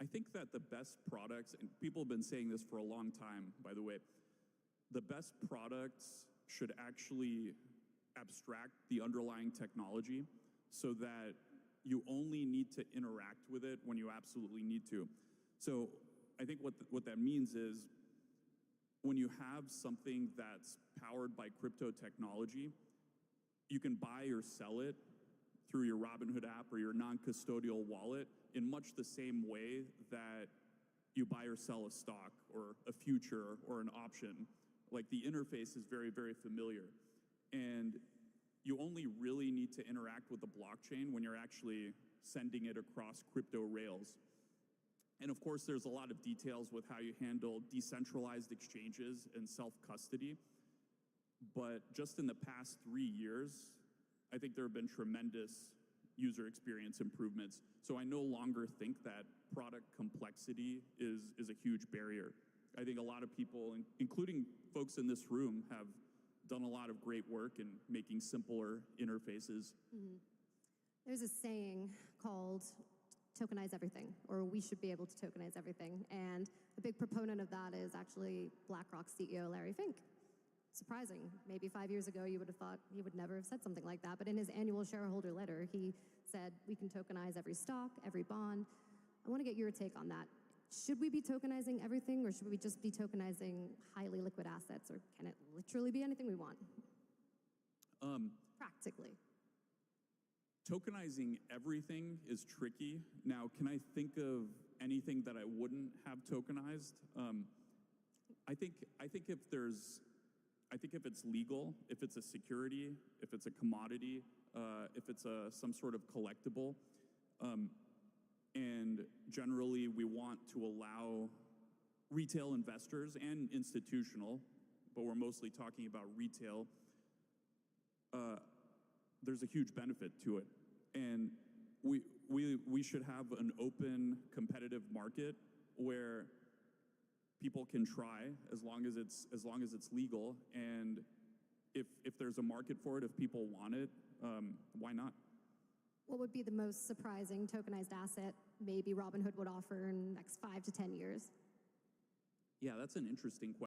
I think that the best products, and people have been saying this for a long time, by the way, the best products should actually abstract the underlying technology so that you only need to interact with it when you absolutely need to. So I think what that means is when you have something that's powered by crypto technology, you can buy or sell it through your Robinhood app or your non-custodial wallet in much the same way that you buy or sell a stock or a future or an option. Like, the interface is very, very familiar. And you only really need to interact with the blockchain when you're actually sending it across crypto rails. And of course, there's a lot of details with how you handle decentralized exchanges and self-custody. But just in the past 3 years, I think there have been tremendous user experience improvements. So I no longer think that product complexity is a huge barrier. I think a lot of people, including folks in this room, have done a lot of great work in making simpler interfaces. There's a saying called tokenize everything, or we should be able to tokenize everything. And a big proponent of that is actually BlackRock CEO Larry Fink. Surprising. Maybe 5 years ago, you would have thought he would never have said something like that. But in his annual shareholder letter, he said, we can tokenize every stock, every bond. I want to get your take on that. Should we be tokenizing everything, or should we just be tokenizing highly liquid assets, or can it literally be anything we want? Practically. Tokenizing everything is tricky. Now, can I think of anything that I wouldn't have tokenized? I think if it's legal, if it's a security, if it's a commodity, if it's some sort of collectible, and generally we want to allow retail investors and institutional, but we're mostly talking about retail, there's a huge benefit to it. And we should have an open, competitive market where people can try as long as it's legal. And if there's a market for it, if people want it, why not? What would be the most surprising tokenized asset maybe Robinhood would offer in the next 5 to 10 years? Yeah, that's an interesting question.